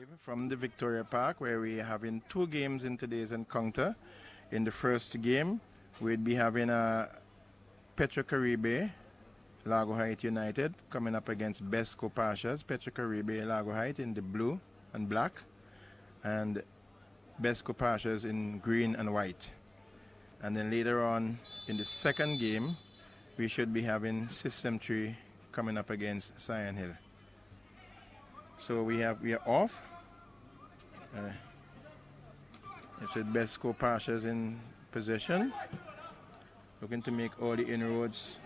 Live from the Victoria Park, where we are having two games in today's encounter. In the first game, we'd be having Petro Caribe, Largo Heights United, coming up against BESCO Pastures. Petro Caribe, Largo Heights in the blue and black, and BESCO Pastures in green and white. And then later on in the second game, we should be having System 3 coming up against SION Hill. So we are off. It's with BESCO Pastures in possession, looking to make all the inroads.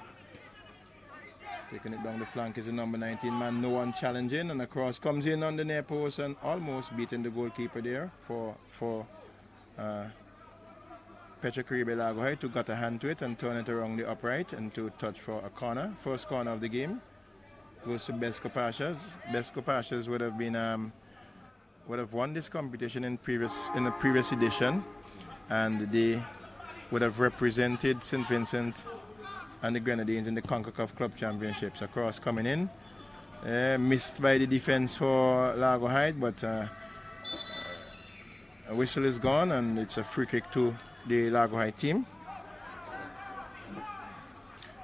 Taking it down the flank is the number 19 man, no one challenging, and the cross comes in on the near post and almost beating the goalkeeper there for Petro Caribe Largo Heights, who got a hand to it and turn it around the upright and to touch for a corner. First corner of the game goes to BESCO Pastures. BESCO Pastures would have won this competition in the previous edition, and they would have represented St. Vincent and the Grenadines in the CONCACAF Club Championships. A cross coming in, missed by the defense for Largo Heights, but a whistle is gone, and it's a free kick to the Largo Heights team.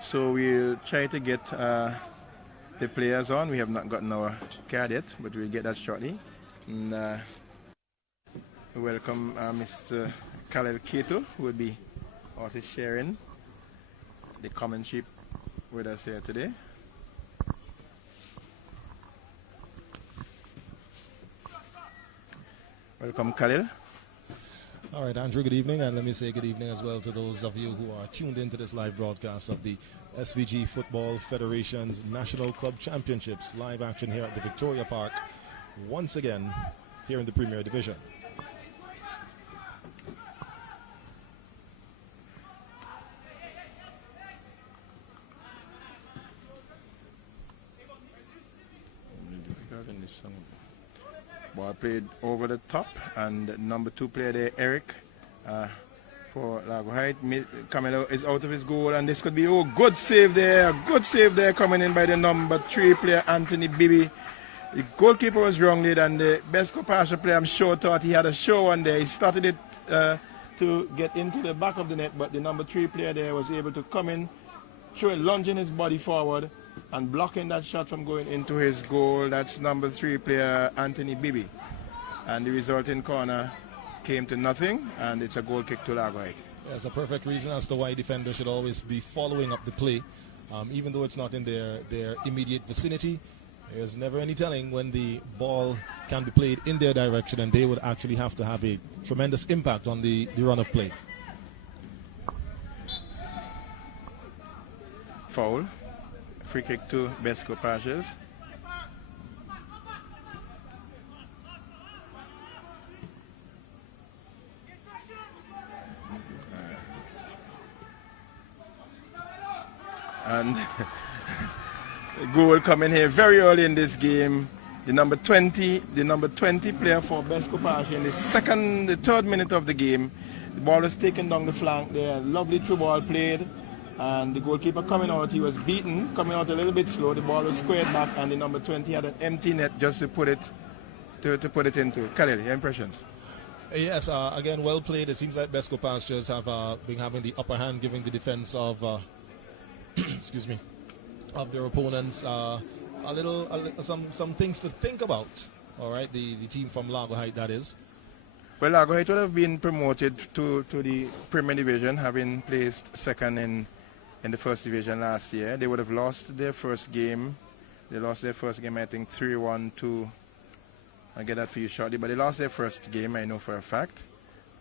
So we'll try to get the players on. We have not gotten our card yet, but we'll get that shortly. And welcome Mr. Khalil Keto, who will be also sharing the commentary with us here today. Welcome, Khalil. All right, Andrew, good evening, and let me say good evening as well to those of you who are tuned into this live broadcast of the SVG Football Federation's National Club Championships. Live action here at the Victoria Park, once again, here in the Premier Division. Ball played over the top, and number 2 player there, Eric, for Largo Heights, coming out, is out of his goal, and this could be, good save there coming in by the number 3 player, Anthony Bibi. The goalkeeper was wrong there, and the BESCO Pasha player, I'm sure, thought he had a show one there. He started it to get into the back of the net, but the number 3 player there was able to come in, lunging his body forward and blocking that shot from going into his goal. That's number 3 player Anthony Bibi, and the resulting corner came to nothing, and it's a goal kick to Largo Heights. There's a perfect reason as to why defenders should always be following up the play, even though it's not in their immediate vicinity. There's never any telling when the ball can be played in their direction, and they would actually have to have a tremendous impact on the run of play. Foul. Free kick to BESCO Pastures. And goal coming here very early in this game. The number 20 player for BESCO Pastures in the third minute of the game. The ball was taken down the flank there. Lovely through ball played. And the goalkeeper coming out, he was beaten, coming out a little bit slow. The ball was squared back, and the number 20 had an empty net just to put it into. Khalil, your impressions? Yes, again, well played. It seems like BESCO Pastures have been having the upper hand, giving the defense of excuse me, of their opponents some things to think about. All right, the team from Largo Heights, that is. Well, Largo Heights would have been promoted to the Premier Division, having placed second in the first division last year. They would have lost their first game. They lost their first game, I think, 3-1 to, I'll get that for you shortly, but they lost their first game, I know for a fact.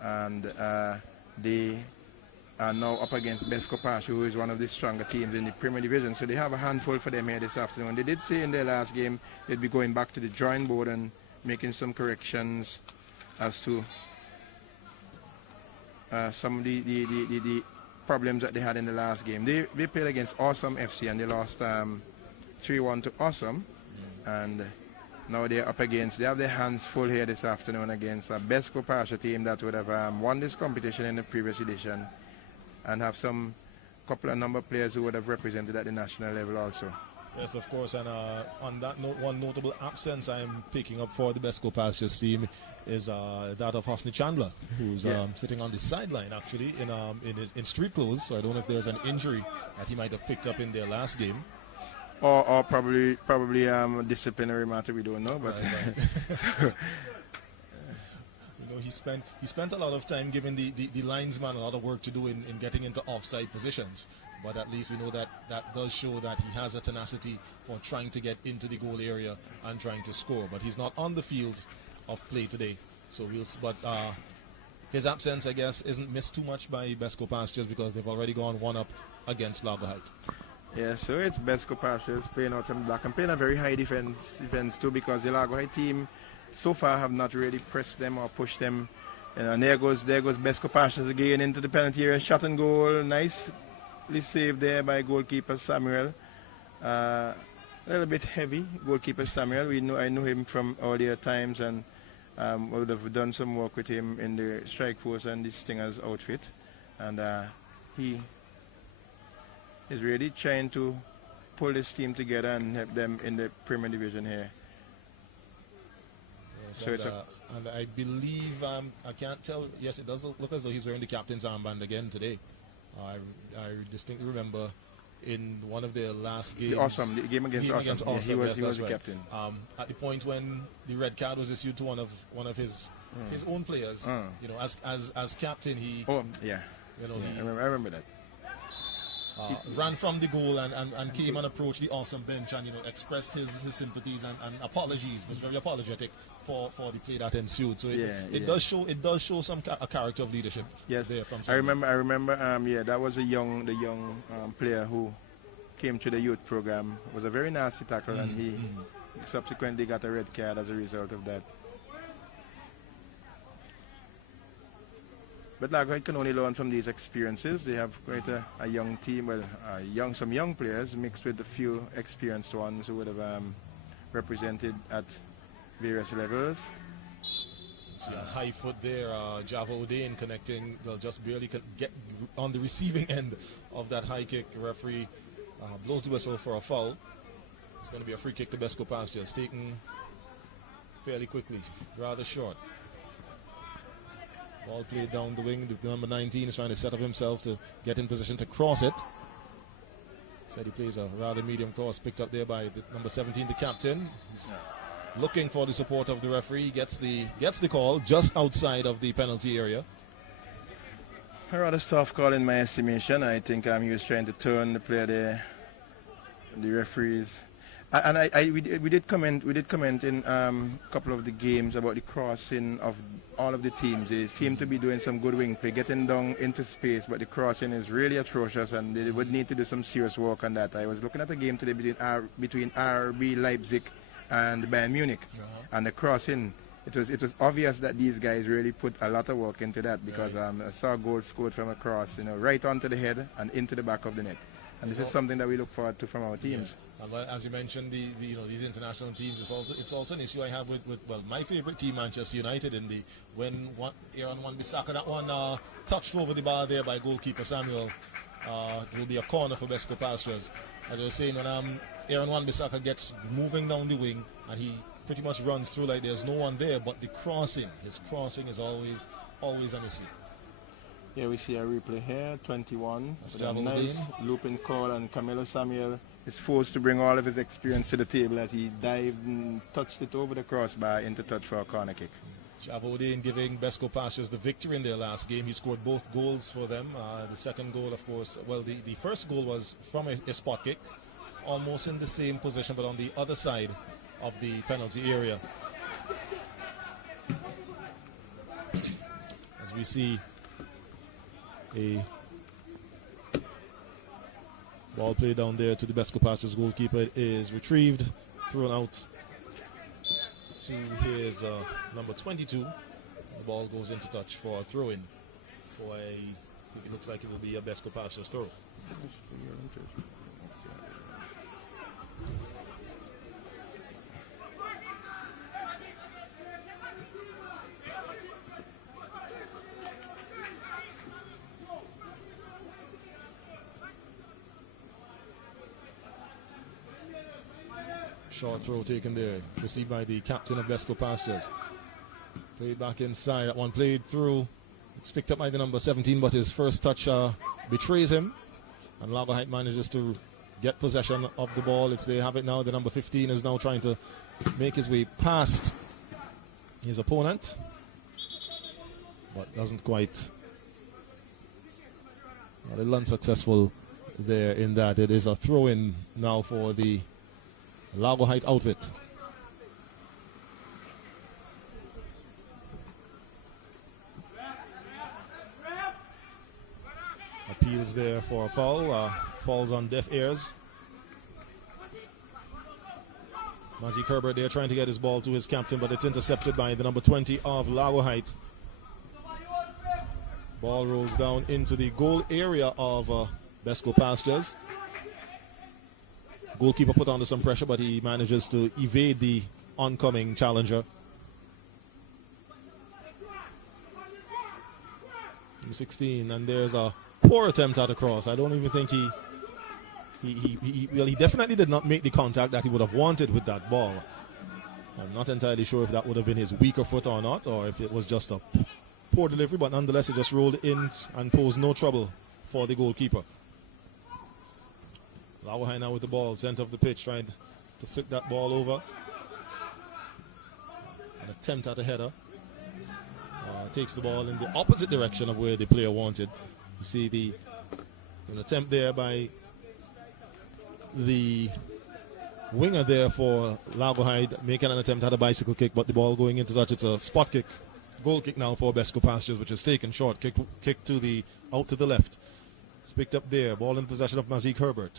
And they are now up against BESCO Pastures, who is one of the stronger teams in the Premier Division. So they have a handful for them here this afternoon. They did say in their last game they'd be going back to the drawing board and making some corrections as to some of the problems that they had in the last game. They played against Awesome FC, and they lost 3-1 to Awesome. And now they have their hands full here this afternoon against a BESCO Pastures team that would have won this competition in the previous edition, and have some couple of number of players who would have represented at the national level also. Yes, of course, and on that note, one notable absence I'm picking up for the BESCO Pastures team is that of Hosni Chandler, who's sitting on the sideline actually in street clothes. So I don't know if there's an injury that he might have picked up in their last game, or probably a disciplinary matter. We don't know, but right. You know, he spent a lot of time giving the linesman a lot of work to do in getting into offside positions. But at least we know that does show that he has a tenacity for trying to get into the goal area and trying to score. But he's not on the field of play today. So his absence, I guess, isn't missed too much by BESCO Pastures because they've already gone 1-up against LARGO Heights. Yeah, so it's BESCO Pastures playing out from back and playing a very high defense too, because the LARGO Heights team so far have not really pressed them or pushed them. And there goes BESCO Pastures again into the penalty area, shot and goal, nice. Saved there by goalkeeper Samuel. A little bit heavy, goalkeeper Samuel. I know him from earlier times, and would have done some work with him in the Strike Force and the Stingers outfit. And he is really trying to pull this team together and help them in the Premier Division here. Yes, so and I believe, I can't tell, yes, it does look as though he's wearing the captain's armband again today. I distinctly remember in one of their last games, the game against Awesome. Awesome. Yeah, Yes, he was the right. captain. At the point when the red card was issued to one of his own players, you know, as captain, he I remember that. ran from the goal and came and approached the Awesome bench and, you know, expressed his sympathies and apologies, was very apologetic for the play that ensued. So it does show a character of leadership. Yes, there from I remember. That was the young player who came to the youth program. It was a very nasty tackle, and he subsequently got a red card as a result of that. But LARGO can only learn from these experiences. They have quite a young team, some young players mixed with a few experienced ones who would have represented at various levels. So a high foot there, Java O'Dane connecting, they'll just barely get on the receiving end of that high kick. The referee blows the whistle for a foul. It's going to be a free kick to BESCO Pastures, taken fairly quickly, rather short. Ball played down the wing. The number 19 is trying to set up himself to get in position to cross it. Said he plays a rather medium cross, picked up there by the number 17, the captain. He's looking for the support of the referee. Gets the call just outside of the penalty area. A rather soft call in my estimation. I think he was trying to turn the player there. The referees. And we did comment in a couple of the games about the crossing of all of the teams. They seem to be doing some good wing play, getting down into space, but the crossing is really atrocious, and they would need to do some serious work on that. I was looking at a game today between RB Leipzig and Bayern Munich, and the crossing. It was obvious that these guys really put a lot of work into that, because I saw a goal scored from a cross, right onto the head and into the back of the net. And this is something that we look forward to from our teams. Yeah. And as you mentioned, these international teams, it's also an issue I have with my favorite team, Manchester United. When Aaron Wan-Bissaka, that one touched over the bar there by goalkeeper Samuel, it will be a corner for BESCO Pastures. As I was saying, when Aaron Wan-Bissaka gets moving down the wing and he pretty much runs through like there's no one there, but his crossing is always an issue. Yeah, we see a replay here, 21. That's a nice looping call, and Camilo Samuel is forced to bring all of his experience to the table as he dived and touched it over the crossbar into touch for a corner kick. Chavodin giving BESCO Pastures the victory in their last game. He scored both goals for them. The second goal, of course, the first goal was from a spot kick, almost in the same position, but on the other side of the penalty area. As we see a ball played down there to the BESCO Pastures goalkeeper. It is retrieved, thrown out to his number 22. The ball goes into touch for a throw-in. I think it looks like it will be a BESCO Pastures throw. Short throw taken there, received by the captain of BESCO Pastures. Played back inside, that one played through. It's picked up by the number 17, but his first touch betrays him. And LARGO Heights manages to get possession of the ball. They have it now. The number 15 is now trying to make his way past his opponent, but doesn't quite. A little unsuccessful there in that. It is a throw-in now for the LARGO Heights outfit. Appeals there for a foul. Falls on deaf ears. Mazik Herbert there trying to get his ball to his captain, but it's intercepted by the number 20 of LARGO Heights. Ball rolls down into the goal area of BESCO Pastures. Goalkeeper put under some pressure, but he manages to evade the oncoming challenger. Number 16, and there's a poor attempt at a cross. I don't even think he definitely did not make the contact that he would have wanted with that ball. I'm not entirely sure if that would have been his weaker foot or not, or if it was just a poor delivery, but nonetheless it just rolled in and posed no trouble for the goalkeeper. LARGO Heights now with the ball, center of the pitch, trying to flick that ball over. An attempt at a header. Takes the ball in the opposite direction of where the player wanted. You see an attempt there by the winger there for LARGO Heights, making an attempt at a bicycle kick, but the ball going into touch. It's a spot kick. Goal kick now for BESCO Pastures, which is taken short. Kick to the out to the left. It's picked up there. Ball in possession of Mazik Herbert.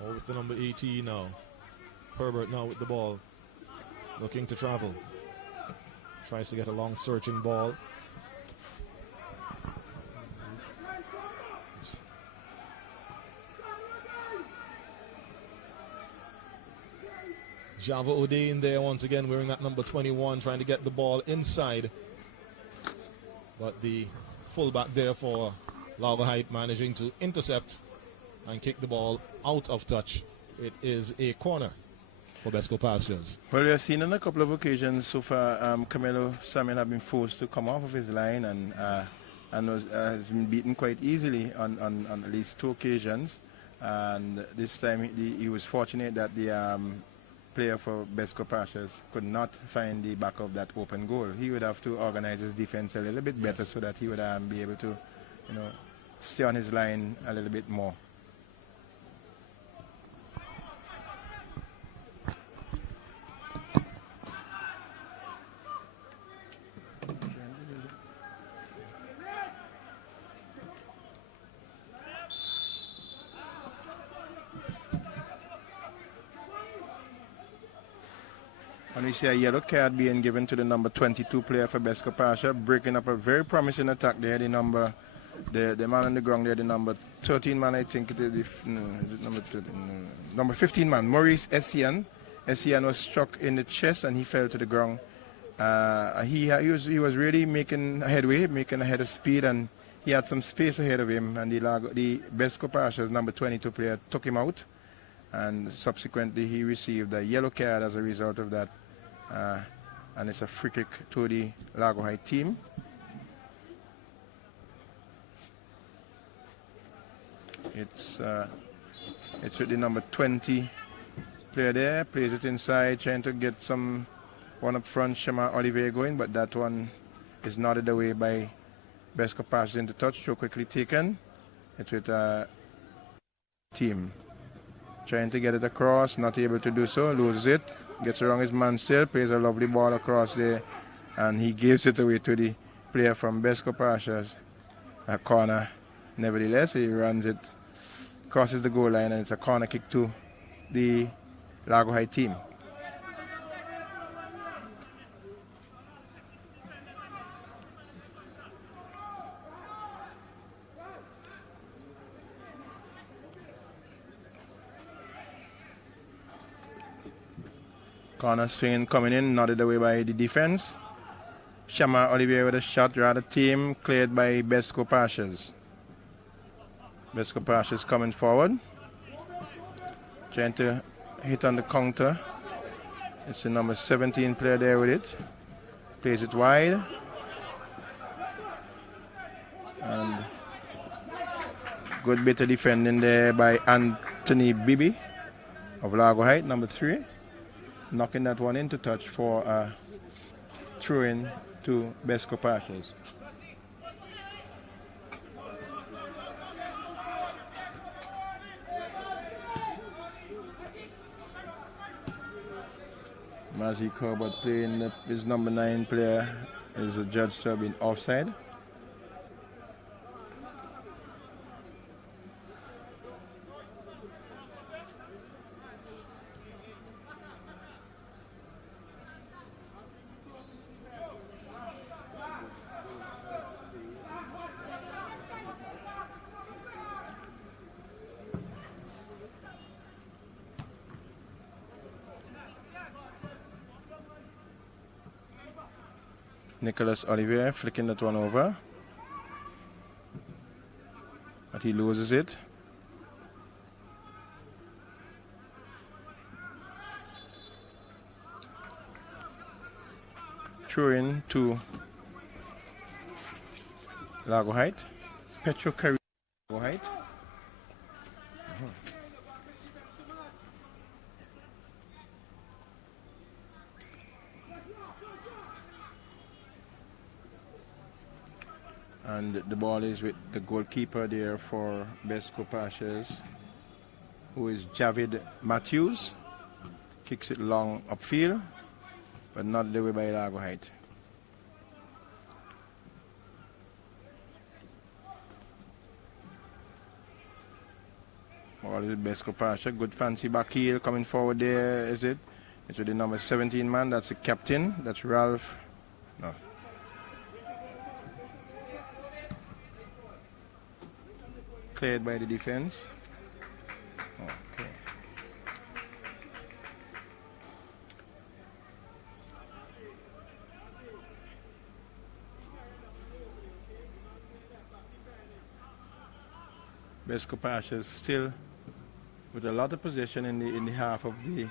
Oh, with the number 18 now. Herbert now with the ball. Looking to travel. Tries to get a long searching ball. Java Odein there once again wearing that number 21, trying to get the ball inside. But the fullback there for LARGO Heights managing to intercept and kick the ball out of touch. It is a corner for BESCO Pastures. Well, we have seen on a couple of occasions so far, Camilo Samuel have been forced to come off of his line and has been beaten quite easily on at least 2 occasions. And this time he was fortunate that the player for BESCO Pastures could not find the back of that open goal. He would have to organize his defense a little bit better so that he would be able to, stay on his line a little bit more. And we see a yellow card being given to the number 22 player for BESCO Pastures, breaking up a very promising attack there. The man on the ground there, the number 13 man, I think it is number 15 man, Maurice SION. SION was struck in the chest and he fell to the ground. He was really making a headway, making a head of speed, and he had some space ahead of him, and the BESCO Pastures number 22 player took him out, and subsequently he received a yellow card as a result of that. And it's a free kick to the LARGO Heights team. It's with the number 20 player there, plays it inside, trying to get one up front, Shema Olivier going, but that one is nodded away by BESCO Pastures into touch, so quickly taken. It's with team. Trying to get it across, not able to do so, loses it. Gets around his man still, plays a lovely ball across there, and he gives it away to the player from BESCO Pastures. A corner. Nevertheless, he runs it, crosses the goal line, and it's a corner kick to the LARGO Heights team. Corner swing coming in, nodded away by the defense. Shama Olivier with a shot, rather tame, cleared by BESCO Pastures. BESCO Pastures coming forward. Trying to hit on the counter. It's the number 17 player there with it. Plays it wide. And good bit of defending there by Anthony Bibi of Largo Height, number 3. Knocking that one into touch for a throw-in to BESCO Pastures. Mazzy Corbett playing his number 9 player is judged to have been offside. Nicholas Olivier flicking that one over. But he loses it. Throw in to Largo Height. Petro Caribbean Largo Height. And the ball is with the goalkeeper there for BESCO Pastures, who is Javid Matthews. Kicks it long upfield, but not the way by Largo Height. Ball is with BESCO Pastures. Good fancy back heel coming forward there, is it? It's with the number 17 man. That's the captain. That's Ralph. No. Cleared by the defense. Okay. BESCO Pastures still with a lot of possession in the half of the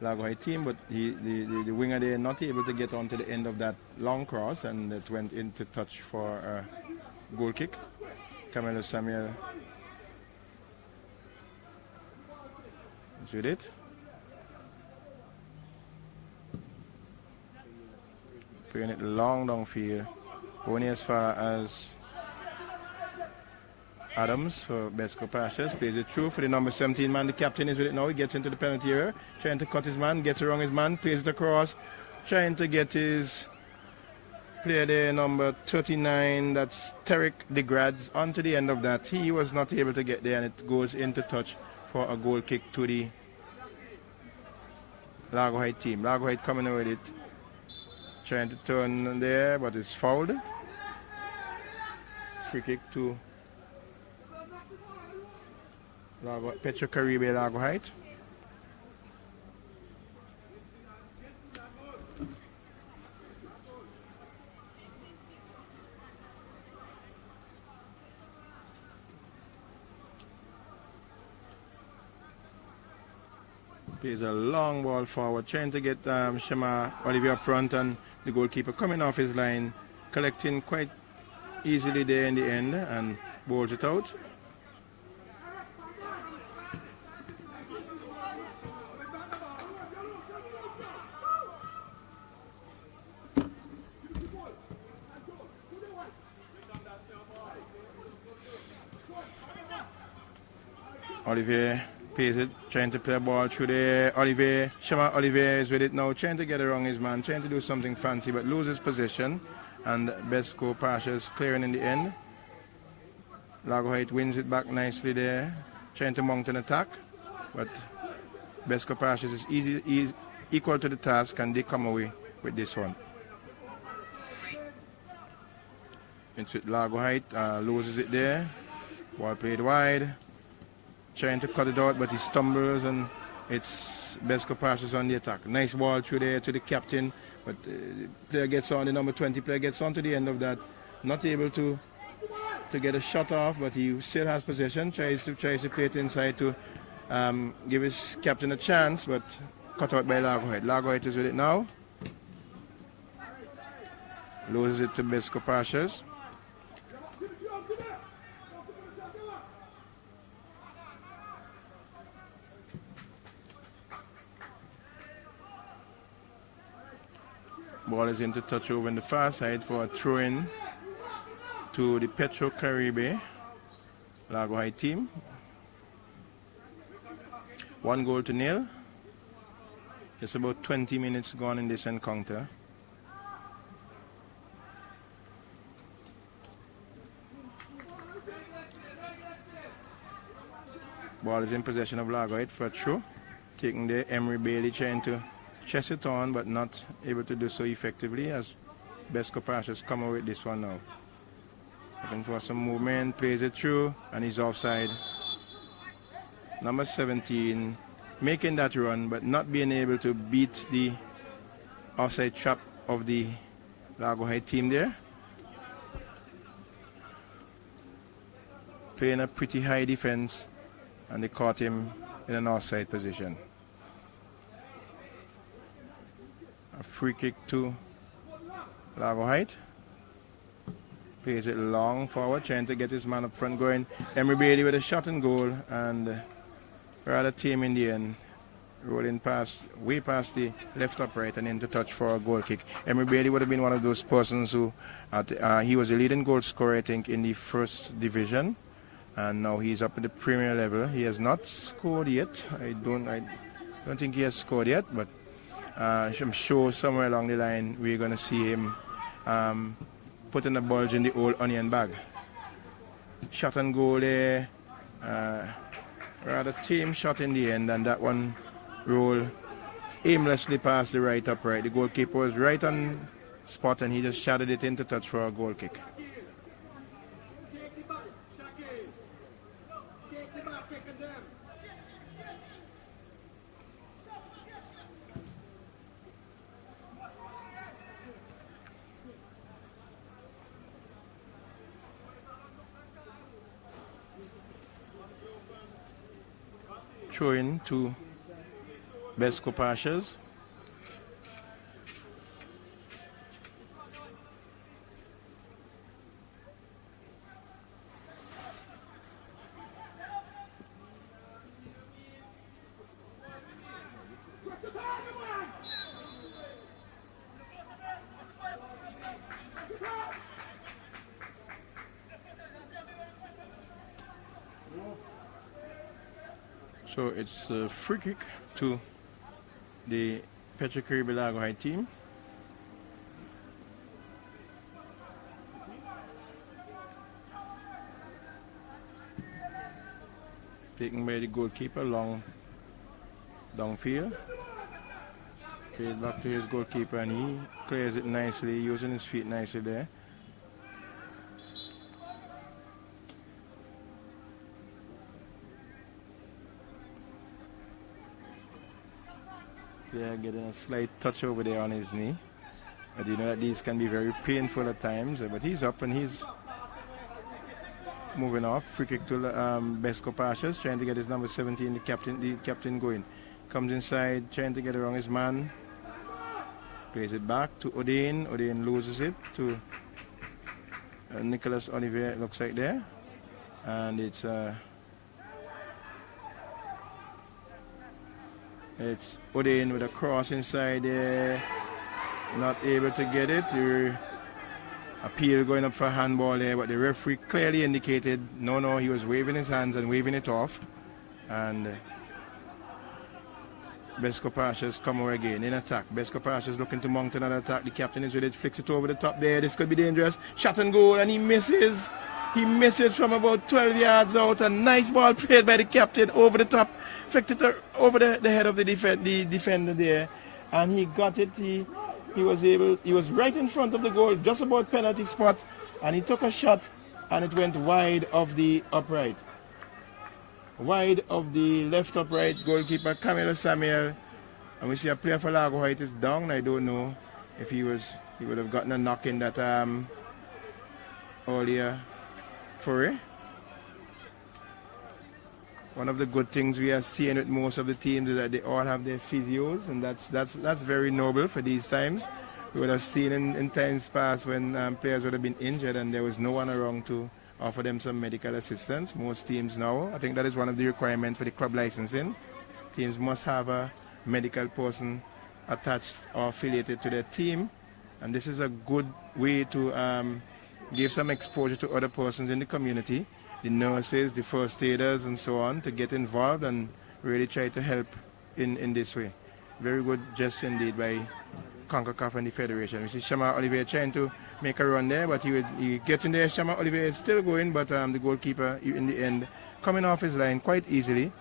Largo Height team, but the winger there not able to get onto the end of that long cross, and it went into touch for a goal kick. Camilo Samuel is with it. Playing it long downfield. Only as far as Adams for BESCO Pastures. Plays it through for the number 17 man. The captain is with it now. He gets into the penalty area. Trying to cut his man. Gets around his man. Plays it across. Trying to get his player there, number 39, that's Tarek DeGrads, onto the end of that. He was not able to get there, and it goes into touch for a goal kick to the Largo Height team. Largo Height coming with it, trying to turn there, but it's fouled. Free kick to Petro Caribbean Largo Height. Plays a long ball forward, trying to get Shema Olivier up front, and the goalkeeper coming off his line, collecting quite easily there in the end, and bowls it out. Olivier pays it, trying to play a ball through there. Olivier, Shema Olivier is with it now, trying to get around his man, trying to do something fancy, but loses possession. And BESCO Pastures clearing in the end. Largo Height wins it back nicely there, trying to mount an attack. But BESCO Pastures is equal to the task, and they come away with this one. It's with Largo Height, loses it there. Ball played wide. Trying to cut it out, but he stumbles, and it's BESCO Pastures on the attack. Nice ball through there to the captain, but the player gets on, the number 20 player gets on to the end of that, not able to to get a shot off, but he still has possession. Tries to play it inside to give his captain a chance, but cut out by LARGO Heights. LARGO Heights is with it now. Loses it to BESCO Pastures. Ball is into touch over in the far side for a throw-in to the Petro Caribe LARGO Heights team. 1-0. Just about 20 minutes gone in this encounter. Ball is in possession of LARGO Heights for a throw. Taking the Emery Bailey, trying to chest it on, but not able to do so effectively as BESCO Pastures come away with this one now. Looking for some movement, plays it through, and he's offside. Number 17 making that run, but not being able to beat the offside trap of the LARGO Heights team there. Playing a pretty high defense, and they caught him in an offside position. A free kick to LARGO Heights. Plays it long forward, trying to get his man up front going. Emery Bailey with a shot and goal, and rather tame in the end. Rolling past, way past the left upright and into touch for a goal kick. Emery Bailey would have been one of those persons who, he was a leading goal scorer, I think, in the first division. And now he's up at the Premier level. He has not scored yet. I don't think he has scored yet, but I'm sure somewhere along the line we're going to see him putting a bulge in the old onion bag. Shot and goal there. Rather tame shot in the end, and that one rolled aimlessly past the right upright. The goalkeeper was right on spot, and he just shadowed it into touch for a goal kick. Throw in to BESCO Pastures. So it's a free kick to the Petro Caribe LARGO Heights team. Taken by the goalkeeper long downfield. Played back to his goalkeeper, and he clears it nicely, using his feet nicely there. Player getting a slight touch over there on his knee. But you know that these can be very painful at times. But he's up and he's moving off. Free kick to BESCO Pastures, trying to get his number 17, the captain going. Comes inside, trying to get around his man. Plays it back to Odain. Odain loses it to Nicholas Olivier, it looks like there. And it's Odain with a cross inside there. Not able to get it. Appeal going up for handball there, but the referee clearly indicated no, he was waving his hands and waving it off. And BESCO Pastures come over again in attack. BESCO Pastures looking to mount another attack. The captain is with it, flicks it over the top there. This could be dangerous. Shot and goal, and he misses. He misses from about 12 yards out. A nice ball played by the captain over the top. Flicked it over the head of the defender there. And he got it. He was right in front of the goal, just about penalty spot. And he took a shot, and it went wide of the upright. Wide of the left upright. Goalkeeper Camilo Samuel. And we see a player for LARGO Heights is down. I don't know if he would have gotten a knock in that earlier for. One of the good things we are seeing with most of the teams is that they all have their physios, and that's very noble for these times. We would have seen in times past when players would have been injured and there was no one around to offer them some medical assistance. Most teams now, I think that is one of the requirements for the club licensing. Teams must have a medical person attached or affiliated to their team, and this is a good way to give some exposure to other persons in the community, the nurses, the first aiders, and so on, to get involved and really try to help in this way. Very good gesture indeed by CONCACAF and the Federation. We see Shama Olivier trying to make a run there, but he gets in there. Shama Olivier is still going, but the goalkeeper in the end coming off his line quite easily,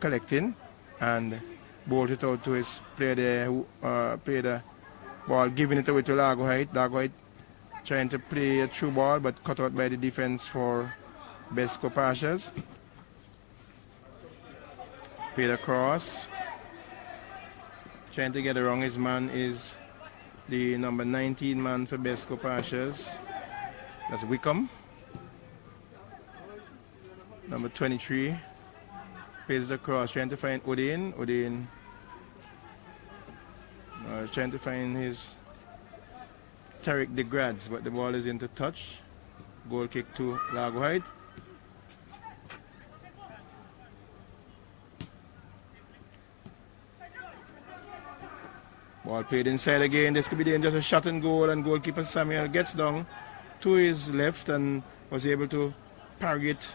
collecting, and bowled it out to his player there who played the ball, giving it away to Largo Height. Largo Height trying to play a true ball, but cut out by the defense for BESCO Pastures. Played across. Trying to get around his man is the number 19 man for BESCO Pastures. That's Wickham. Number 23. Plays across, trying to find Udin. Udin trying to find his Tariq DeGrads, but the ball is into touch. Goal kick to Largo Height. Ball played inside again. This could be dangerous. A shot and goal, and goalkeeper Samuel gets down to his left and was able to parry it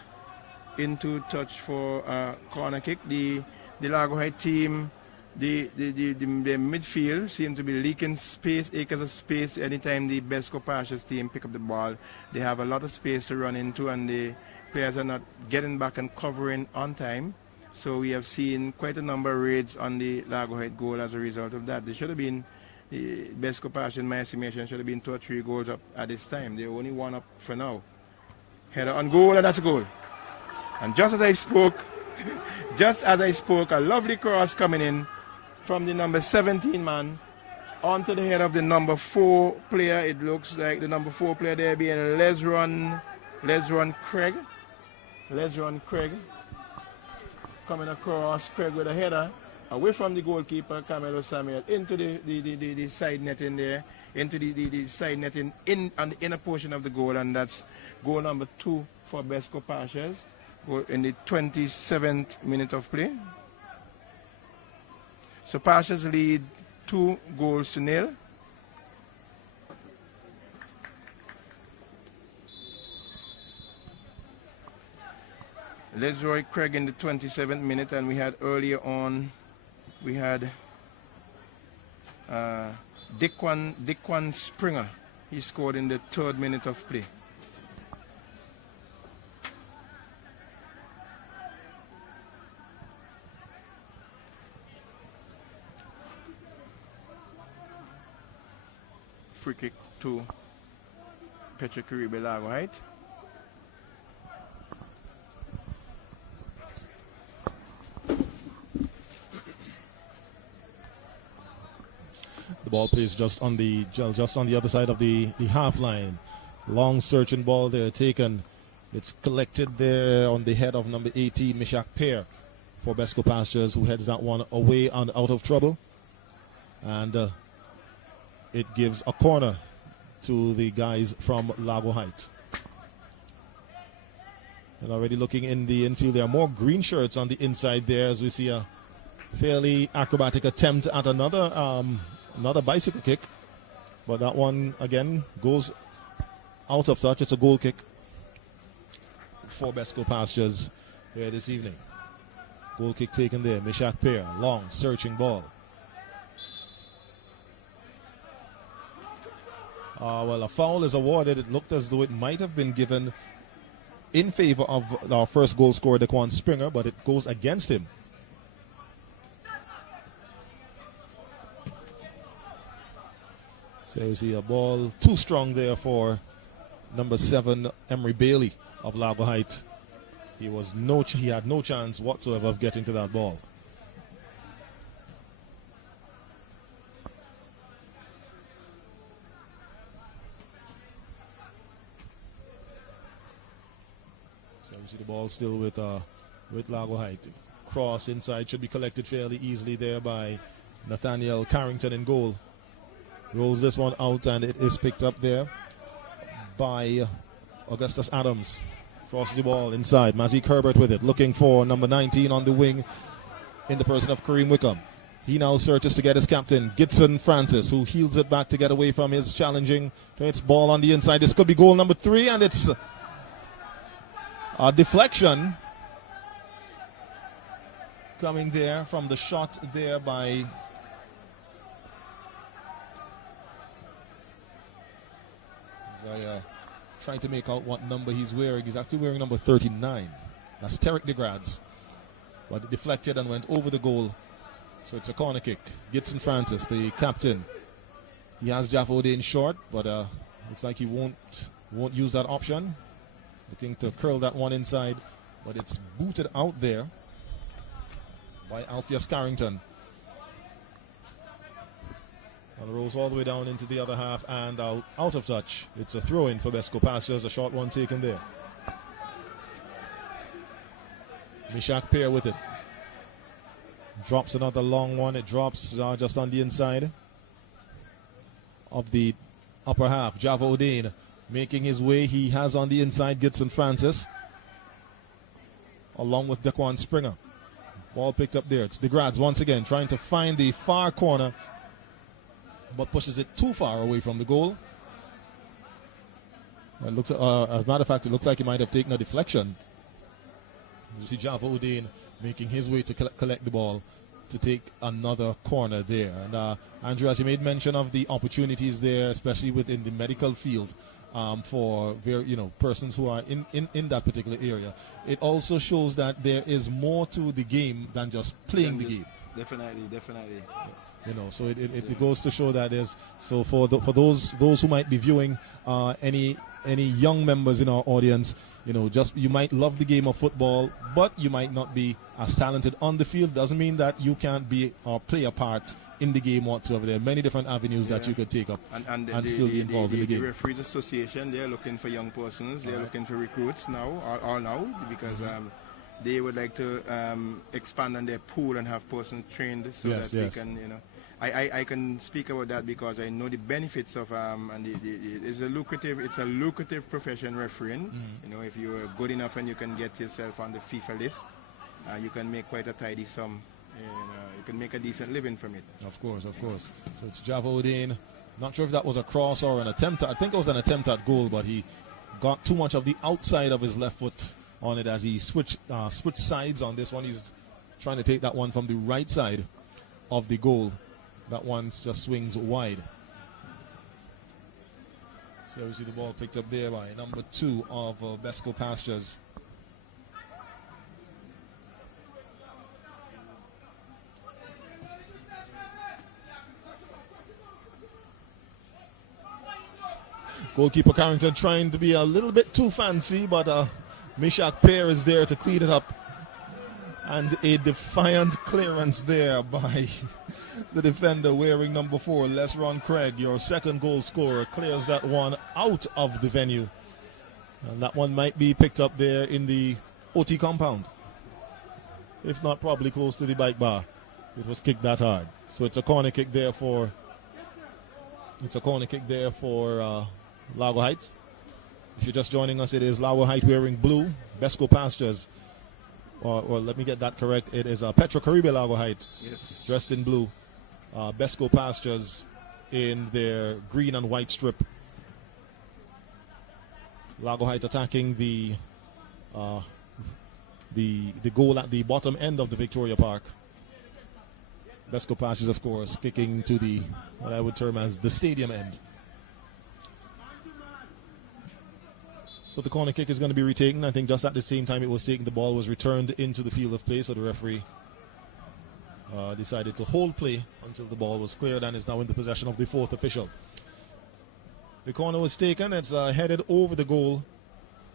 into touch for a corner kick. The Largo Height team, the midfield seems to be leaking space, acres of space. Anytime the BESCO Pastures team pick up the ball, they have a lot of space to run into, and the players are not getting back and covering on time. So we have seen quite a number of raids on the Largo Height goal as a result of that. There should have been, the BESCO Pastures, in my estimation, should have been 2 or 3 goals up at this time. They're only 1 up for now. Header on goal, and that's a goal. And just as I spoke, a lovely cross coming in from the number 17 man onto the head of the number 4 player. It looks like the number 4 player there being Lesron Craig. Lesron Craig. Coming across, Craig with a header away from the goalkeeper, Camilo Samuel, into the side netting there, into the side netting on the inner portion of the goal, and that's goal number 2 for BESCO Pastures in the 27th minute of play. So Pastures lead 2-0. Leroy Craig in the 27th minute, and we had earlier on, we had Dickwan Springer. He scored in the 3rd minute of play. Free kick to Petro Caribe Largo Height. Ball plays just on the other side of the half line. Long searching ball there taken. It's collected there on the head of number 18, Mishak Pear, for BESCO Pastures, who heads that one away and out of trouble. And it gives a corner to the guys from Largo Height. And already looking in the infield, there are more green shirts on the inside there, as we see a fairly acrobatic attempt at another bicycle kick, but that one again goes out of touch. It's a goal kick for BESCO Pastures here this evening. Goal kick taken there. Mishak Pear, long searching ball. Well, a foul is awarded. It looked as though it might have been given in favor of our first goal scorer, Daquan Springer, but it goes against him. So you see a ball too strong there for number 7, Emery Bailey of Largo Height. He had no chance whatsoever of getting to that ball. see the ball still with Largo Height. Cross inside should be collected fairly easily there by Nathaniel Carrington in goal. Rolls this one out and it is picked up there by Augustus Adams. Crosses the ball inside. Mazik Herbert with it, looking for number 19 on the wing in the person of Kareem Wickham. He now searches to get his captain, Gitson Francis, who heels it back to get away from his challenging. It's ball on the inside. This could be goal number 3, and it's a deflection coming there from the shot there by trying to make out what number he's wearing. He's actually wearing number 39. That's Tarek DeGrads. But it deflected and went over the goal. So it's a corner kick. Gitson Francis, the captain. He has Jaffa O'Dane short, but looks like he won't use that option. Looking to curl that one inside, but it's booted out there by Alpheus Carrington. And rolls all the way down into the other half and out of touch. It's a throw-in for BESCO Pastures, a short one taken there. Mishak Pear with it. Drops another long one. It drops just on the inside of the upper half. Java O'Dane making his way. He has on the inside Gitson Francis along with Daquan Springer. Ball picked up there. It's DeGrads once again trying to find the far corner, but pushes it too far away from the goal. Well, it looks, as a matter of fact, it looks like he might have taken a deflection. You see Java O'Dane making his way to collect the ball to take another corner there. And Andrew, as you made mention of the opportunities there, especially within the medical field, for persons who are in that particular area, it also shows that there is more to the game than just playing the game. Definitely. So it goes to show that there's for those who might be viewing, any young members in our audience, you might love the game of football, but you might not be as talented on the field. Doesn't mean that you can't be or play a part in the game whatsoever. There are many different avenues that you could take up and still be involved in the game. The Referees Association, they're looking for young persons. They're looking for recruits now, all now, because they would like to expand on their pool and have persons trained so that they can, I can speak about that because I know the benefits of and it's a lucrative profession, refereeing. If you're good enough and you can get yourself on the FIFA list, you can make quite a tidy sum. You can make a decent living from it. Of course. So it's Java O'Dane. Not sure if that was a cross or an attempt. I think it was an attempt at goal, but he got too much of the outside of his left foot on it as he switched sides on this one. He's trying to take that one from the right side of the goal. That one just swings wide. So we see the ball picked up there by number 2 of BESCO Pastures. Goalkeeper Carrington trying to be a little bit too fancy, but Mishak Pear is there to clean it up. And a defiant clearance there by the defender wearing number 4, Lesron Craig, your second goal scorer, clears that one out of the venue. And that one might be picked up there in the OT compound. If not, probably close to the bike bar. It was kicked that hard. So it's a corner kick there for Largo Height. If you're just joining us, it is Largo Height wearing blue. BESCO Pastures, or let me get that correct. It is Petro Caribe Largo Height, dressed in blue. BESCO Pastures in their green and white strip. Largo Height attacking the goal at the bottom end of the Victoria Park. BESCO Pastures, of course, kicking to the what I would term as the stadium end. So the corner kick is going to be retaken. I think just at the same time it was taken, the ball was returned into the field of play. So the referee decided to hold play until the ball was cleared and is now in the possession of the 4th official. The corner was taken. It's headed over the goal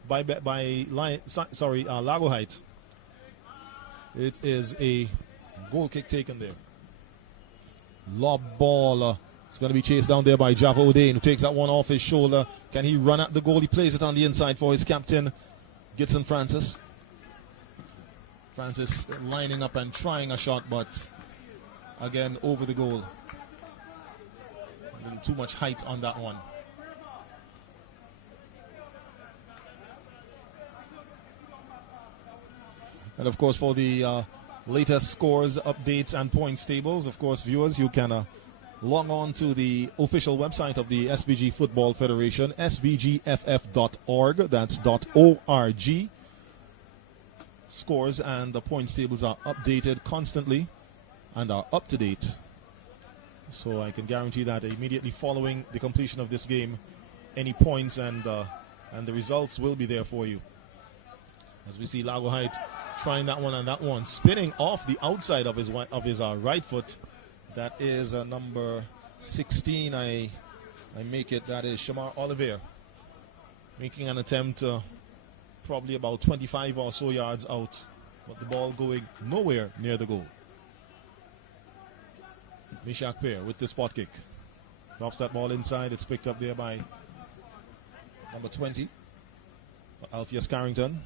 by Largo Height. It is a goal kick taken there. Lob ball. It's going to be chased down there by Java O'Dane, who takes that one off his shoulder. Can he run at the goal? He plays it on the inside for his captain, Gitson Francis. Francis lining up and trying a shot, but again over the goal. A little too much height on that one. And of course, for the latest scores, updates, and points tables, of course, viewers, you can log on to the official website of the SVG Football Federation, svgff.org. That's .org. Scores and the points tables are updated constantly and are up to date. So I can guarantee that immediately following the completion of this game, any points and the results will be there for you. As we see Largo Height trying that one, and that one spinning off the outside of his right foot. That is number 16. I make it. That is Shamar Olivier making an attempt probably about 25 or so yards out, but the ball going nowhere near the goal. Mishak Pear with the spot kick. Drops that ball inside. It's picked up there by number 20, Alpheus Carrington.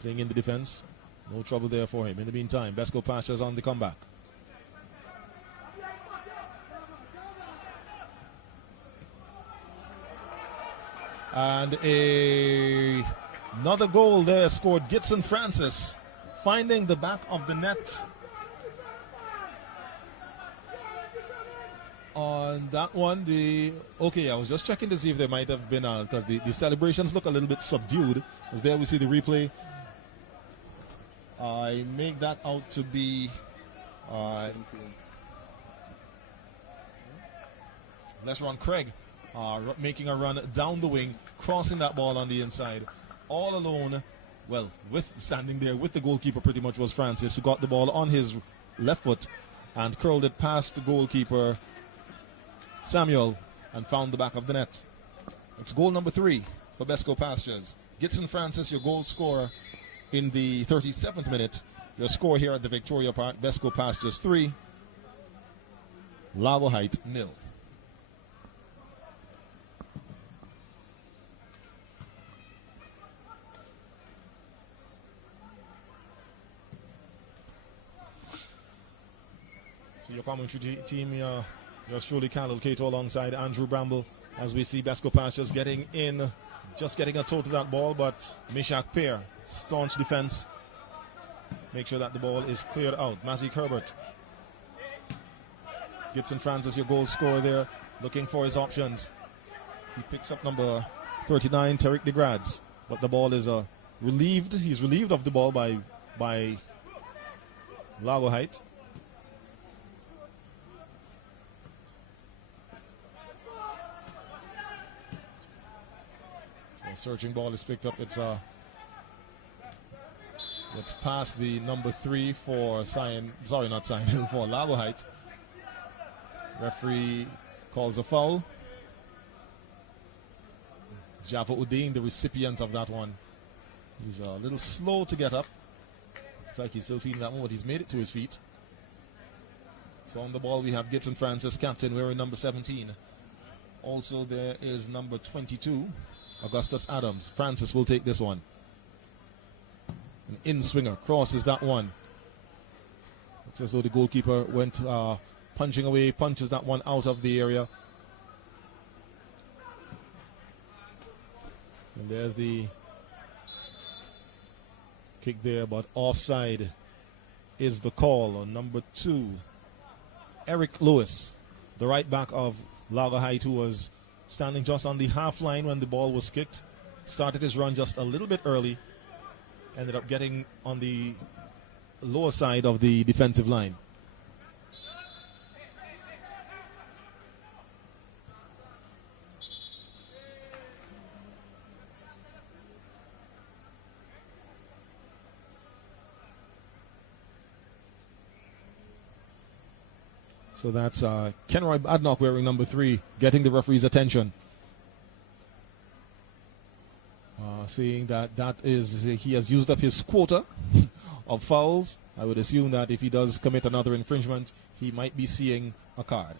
Playing in the defense. No trouble there for him. In the meantime, BESCO Pastures on the comeback. And another goal there scored. Gitson Francis finding the back of the net on that one. I was just checking to see if there might have been because the celebrations look a little bit subdued. As there we see the replay. I make that out to be Lesron Craig making a run down the wing, crossing that ball on the inside, all alone. Well, standing there with the goalkeeper pretty much was Francis, who got the ball on his left foot and curled it past the goalkeeper Samuel and found the back of the net. It's goal number 3 for BESCO Pastures. Gitson Francis, your goal scorer in the 37th minute. Your score here at the Victoria Park: BESCO Pastures 3, Largo Height 0. So your commentary team, yours truly, Callum Cato, alongside Andrew Bramble, as we see BESCO Pastures getting in, just getting a toe to that ball, but Mishak Pear, staunch defense, make sure that the ball is cleared out. Mazik Herbert, Gitson Francis, your goal scorer there, looking for his options. He picks up number 39, Tariq DeGrads, but the ball is relieved. He's relieved of the ball by Largo Height. Searching ball is picked up. It's past the number 3 for for Largo Height. Referee calls a foul. Java Udain, the recipient of that one. He's a little slow to get up. Looks like he's still feeling that one, but he's made it to his feet. So on the ball we have Gitson Francis, captain, wearing number 17. Also there is number 22. Augustus Adams. Francis will take this one. An in-swinger crosses that one. It's as though the goalkeeper went punching away, punches that one out of the area. And there's the kick there, but offside is the call on number 2. Eric Lewis, the right back of Largo Height, who was standing just on the half line when the ball was kicked, started his run just a little bit early, ended up getting on the lower side of the defensive line. So that's Kenroy Badnock wearing number 3, getting the referee's attention. Seeing that he has used up his quota of fouls. I would assume that if he does commit another infringement, he might be seeing a card.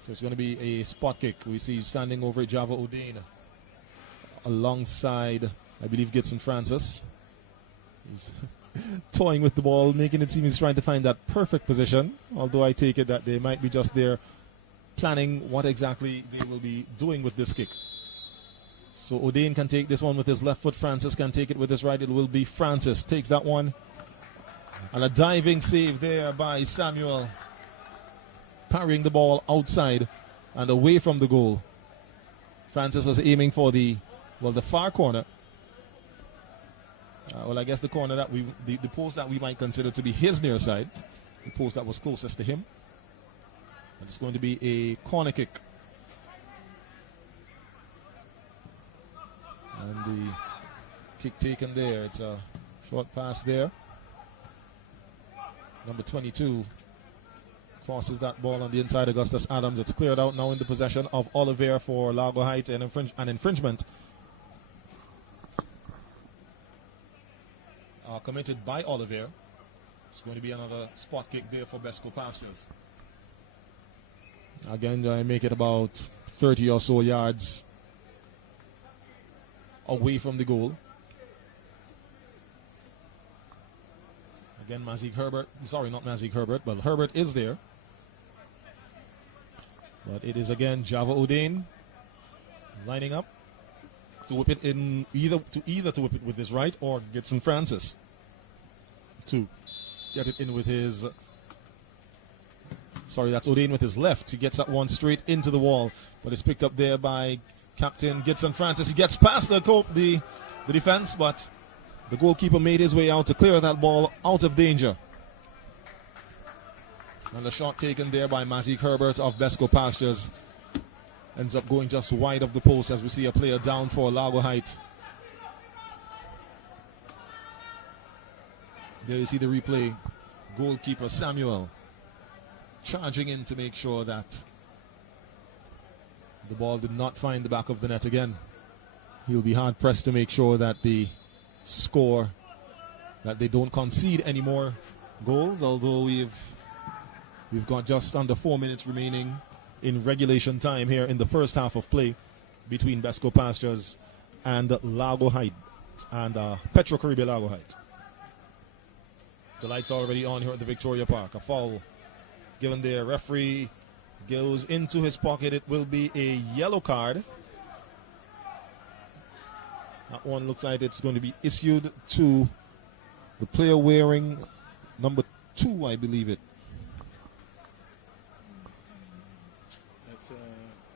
So it's going to be a spot kick. We see standing over Java Udain alongside I believe Gitson Francis is toying with the ball, making it seem he's trying to find that perfect position, although I take it that they might be just there planning what exactly they will be doing with this kick. So O'Dane can take this one with his left foot. Francis can take it with his right. It will be Francis takes that one. And a diving save there by Samuel, parrying the ball outside and away from the goal. Francis was aiming for the far corner. I guess the corner that the post that we might consider to be his near side, the post that was closest to him. And it's going to be a corner kick. And the kick taken there. It's a short pass there. Number 22 crosses that ball on the inside. Augustus Adams. It's cleared out now in the possession of Oliver for Largo Heights, and an infringement committed by Oliver. It's going to be another spot kick there for BESCO Pastures. Again, I make it about 30 or so yards away from the goal. Again, Mazik Herbert. Sorry, not Mazik Herbert, but Herbert is there. But it is again Java O'Dane lining up to whip it in either to whip it with his right or Gitson Francis to get it in with his. Sorry, that's O'Dane with his left. He gets that one straight into the wall, but it's picked up there by Captain Gitson Francis. He gets past the defense, but the goalkeeper made his way out to clear that ball out of danger. And the shot taken there by Mazik Herbert of BESCO Pastures ends up going just wide of the post as we see a player down for Largo Heights. There you see the replay. Goalkeeper Samuel charging in to make sure that the ball did not find the back of the net again. He'll be hard pressed to make sure that the score, that they don't concede any more goals, although we've got just under 4 minutes remaining in regulation time here in the first half of play between BESCO Pastures and Largo Heights and Petro Caribe Largo Heights. The lights are already on here at the Victoria Park. A foul given there. Referee goes into his pocket. It will be a yellow card. That one looks like it's going to be issued to the player wearing number 2, I believe it. That's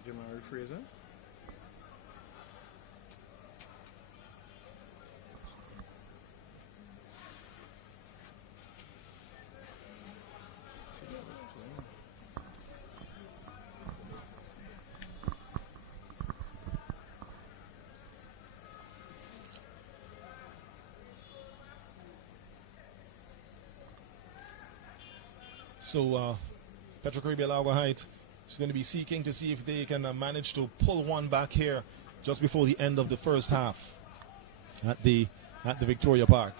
Jamari Fraser. So Petro Caribe Largo Heights is going to be seeking to see if they can manage to pull one back here just before the end of the first half at the Victoria Park.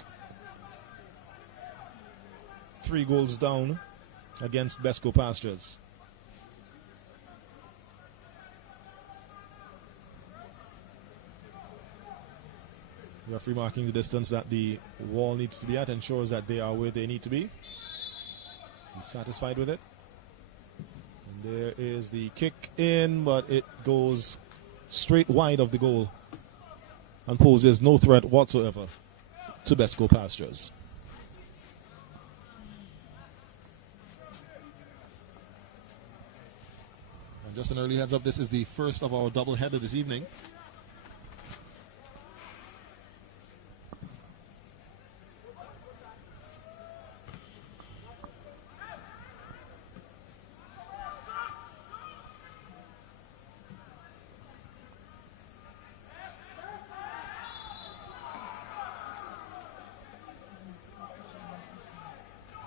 3 goals down against BESCO Pastures. Referee marking the distance that the wall needs to be at, ensures that they are where they need to be. He's satisfied with it. And there is the kick in, but it goes straight wide of the goal and poses no threat whatsoever to BESCO Pastures. And just an early heads up, this is the first of our double header this evening.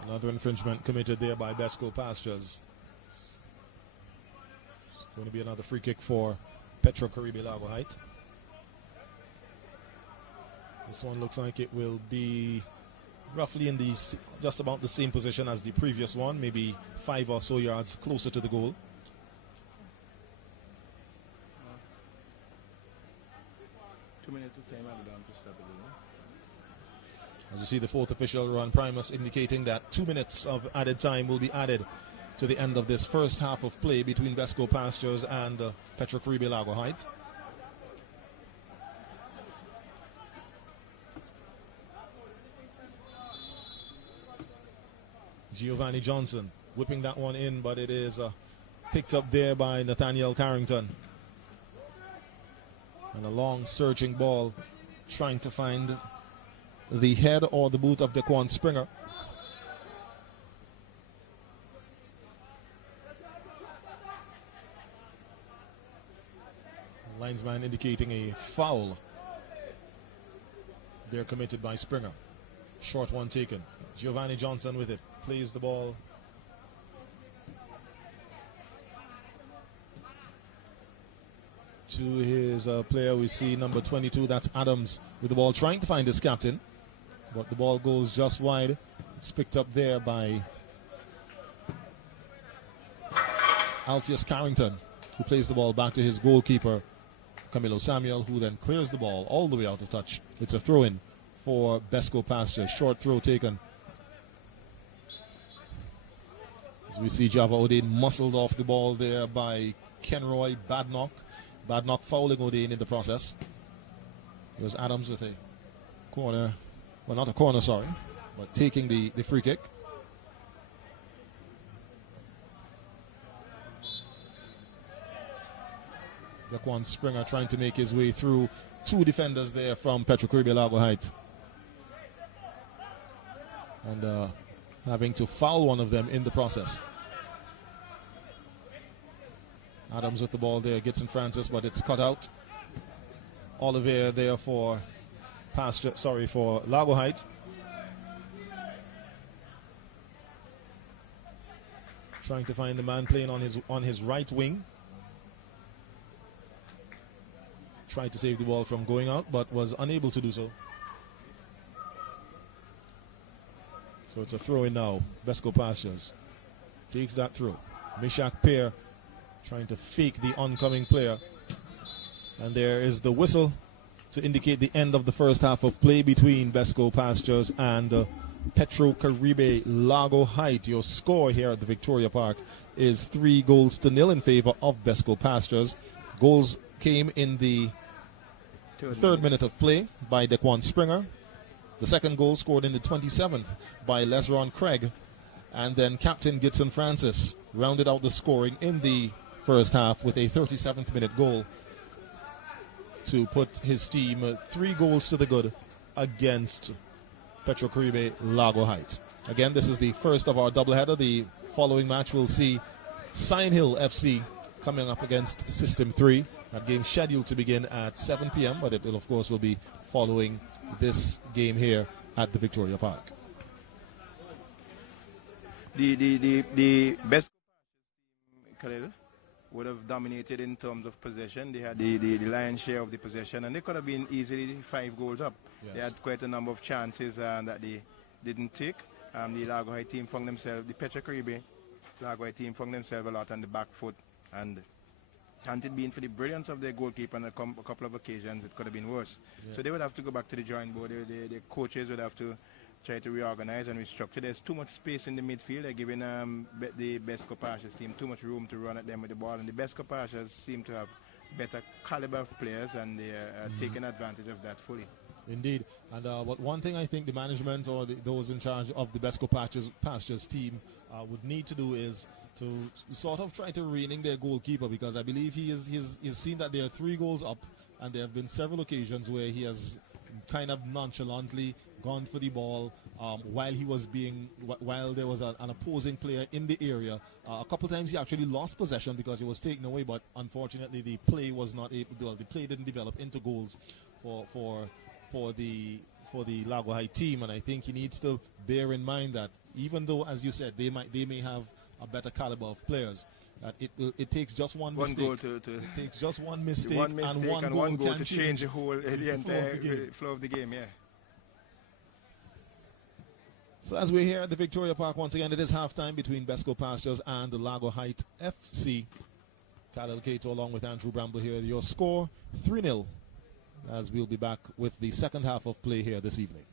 Another infringement committed there by BESCO Pastures. It's going to be another free kick for Petro Caribe Largo Heights. This one looks like it will be roughly in just about the same position as the previous one, maybe 5 or so yards closer to the goal. Two minutes of time added on to stop you see the fourth official, Ron Primus, indicating that 2 minutes of added time will be added to the end of this first half of play between BESCO Pastures and Petrocaribe Largo Heights. Giovanni Johnson whipping that one in, but it is picked up there by Nathaniel Carrington. And a long surging ball trying to find the head or the boot of Daquan Springer. Linesman indicating a foul. They're committed by Springer. Short one taken. Giovanni Johnson with it. Plays the ball. To his player, we see number 22, that's Adams, with the ball trying to find his captain. But the ball goes just wide. It's picked up there by Alpheus Carrington, who plays the ball back to his goalkeeper, Camilo Samuel, who then clears the ball all the way out of touch. It's a throw-in for BESCO Pastures. Short throw taken. As we see Java Odein muscled off the ball there by Kenroy Badnock. Badnock fouling Odein in the process. It was Adams with a corner, well, not a corner, sorry, but taking the free kick. Daquan Springer trying to make his way through two defenders there from Petrocaribe Largo Heights. And having to foul one of them in the process. Adams with the ball there, Gitson Francis, but it's cut out. Olivier there for for Largo Heights. Trying to find the man playing on his right wing. Tried to save the ball from going out, but was unable to do so. So it's a throw in now. BESCO Pastures takes that through. Mishak Pear trying to fake the oncoming player. And there is the whistle to indicate the end of the first half of play between BESCO Pastures and Petrocaribe Largo Heights. Your score here at the Victoria Park is 3-0 in favor of BESCO Pastures. Goals came in the third minute of play by Daquan Springer. The second goal scored in the 27th by Lesron Craig. And then Captain Gitson Francis rounded out the scoring in the first half with a 37th minute goal to put his team 3 goals to the good against Petrocaribe Largo Heights. Again, this is the first of our doubleheader. The following match will see Sion Hill FC coming up against System 3. That game scheduled to begin at 7 p.m., but it will, of course, will be following this game here at the Victoria Park. The best Khalil would have dominated in terms of possession. They had the lion's share of the possession, and they could have been easily 5 goals up. Yes. They had quite a number of chances that they didn't take. The Largo Heights team found themselves, the Petrocaribe Largo Heights team found themselves a lot on the back foot, and had it been for the brilliance of their goalkeeper on a couple of occasions, it could have been worse. Yeah. So they would have to go back to the drawing board. The coaches would have to try to reorganize and restructure. There's too much space in the midfield. They're giving the BESCO Pastures team too much room to run at them with the ball, and the BESCO Pastures seem to have better caliber of players, and they are taking advantage of that fully. Indeed. And but one thing I think the management or those in charge of the BESCO Pastures team would need to do is to sort of try to rein in their goalkeeper, because I believe he's seen that there are 3 goals up, and there have been several occasions where he has kind of nonchalantly gone for the ball while there was an opposing player in the area. A couple times he actually lost possession because he was taken away, but unfortunately the play was not able. The play didn't develop into goals for the Largo Heights team, and I think he needs to bear in mind that even though, as you said, they may have a better caliber of players, that it takes just one mistake. It takes just one mistake, and one goal to change the entire flow of the game. Yeah. So as we're here at the Victoria Park, once again, it is halftime between BESCO Pastures and the Largo Heights FC. Khalil Cato along with Andrew Bramble here. Your score 3-0, as we'll be back with the second half of play here this evening.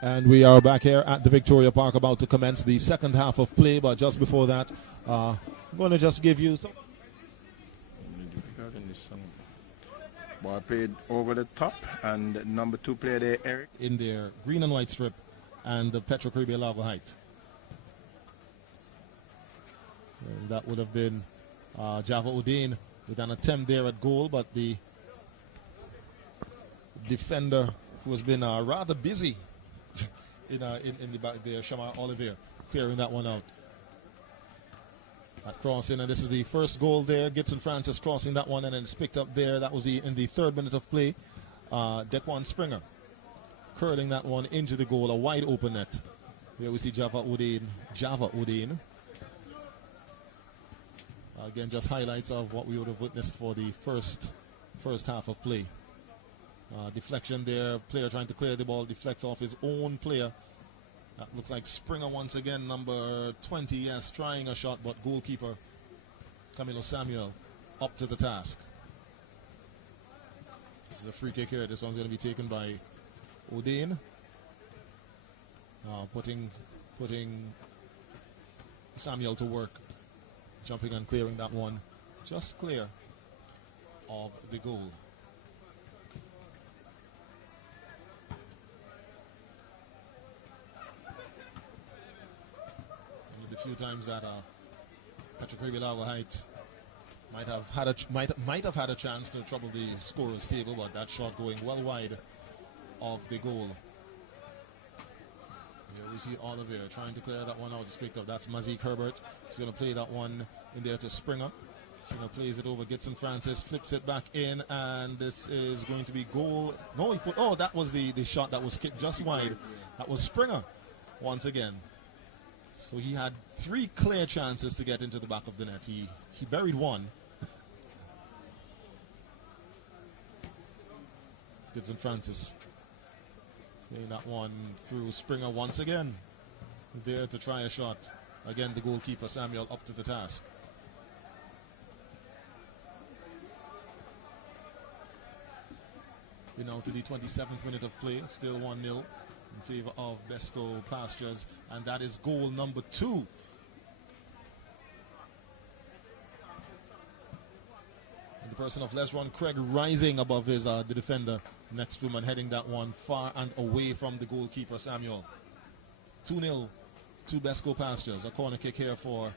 And we are back here at the Victoria Park about to commence the second half of play. But just before that, I'm going to just give you some. Ball played over the top, and number 2 player there, Eric. In their green and white strip and the Petro Caribbean Largo Heights. And that would have been Java Udine with an attempt there at goal, but the defender who has been rather busy in the back there, Shamar Olivier, clearing that one out. At crossing, and this is the first goal there. Gitson Francis crossing that one, and then it's picked up there. That was in the 3rd minute of play. Dequan Springer curling that one into the goal, a wide open net. Here we see Java Udine. Again, just highlights of what we would have witnessed for the first half of play. Deflection there, player trying to clear the ball, deflects off his own player. That looks like Springer once again, number 20, yes, trying a shot, but goalkeeper Camilo Samuel up to the task. This is a free kick here. This one's going to be taken by Udine. Putting Samuel to work, jumping and clearing that one, just clear of the goal. Few times that Petro Caribbean Largo Heights might have had a chance to trouble the scorer's table, but that shot going well wide of the goal. Here we see Olivier trying to clear that one out. It's picked up. That's Mazik Herbert. He's going to play that one in there to Springer. Springer plays it over. Gitson Francis flips it back in, and this is going to be goal. No, that was the shot that was kicked just wide. That was Springer once again. So he had 3 clear chances to get into the back of the net. He buried one. Gitson Francis playing that one through Springer once again. There to try a shot. Again, the goalkeeper Samuel up to the task. We're now to the 27th minute of play. Still 1-0. In favor of BESCO Pastures, and that is goal number 2. And the person of Lesron Craig rising above his the defender next to him and heading that one far and away from the goalkeeper Samuel. 2-0 to BESCO Pastures. A corner kick here for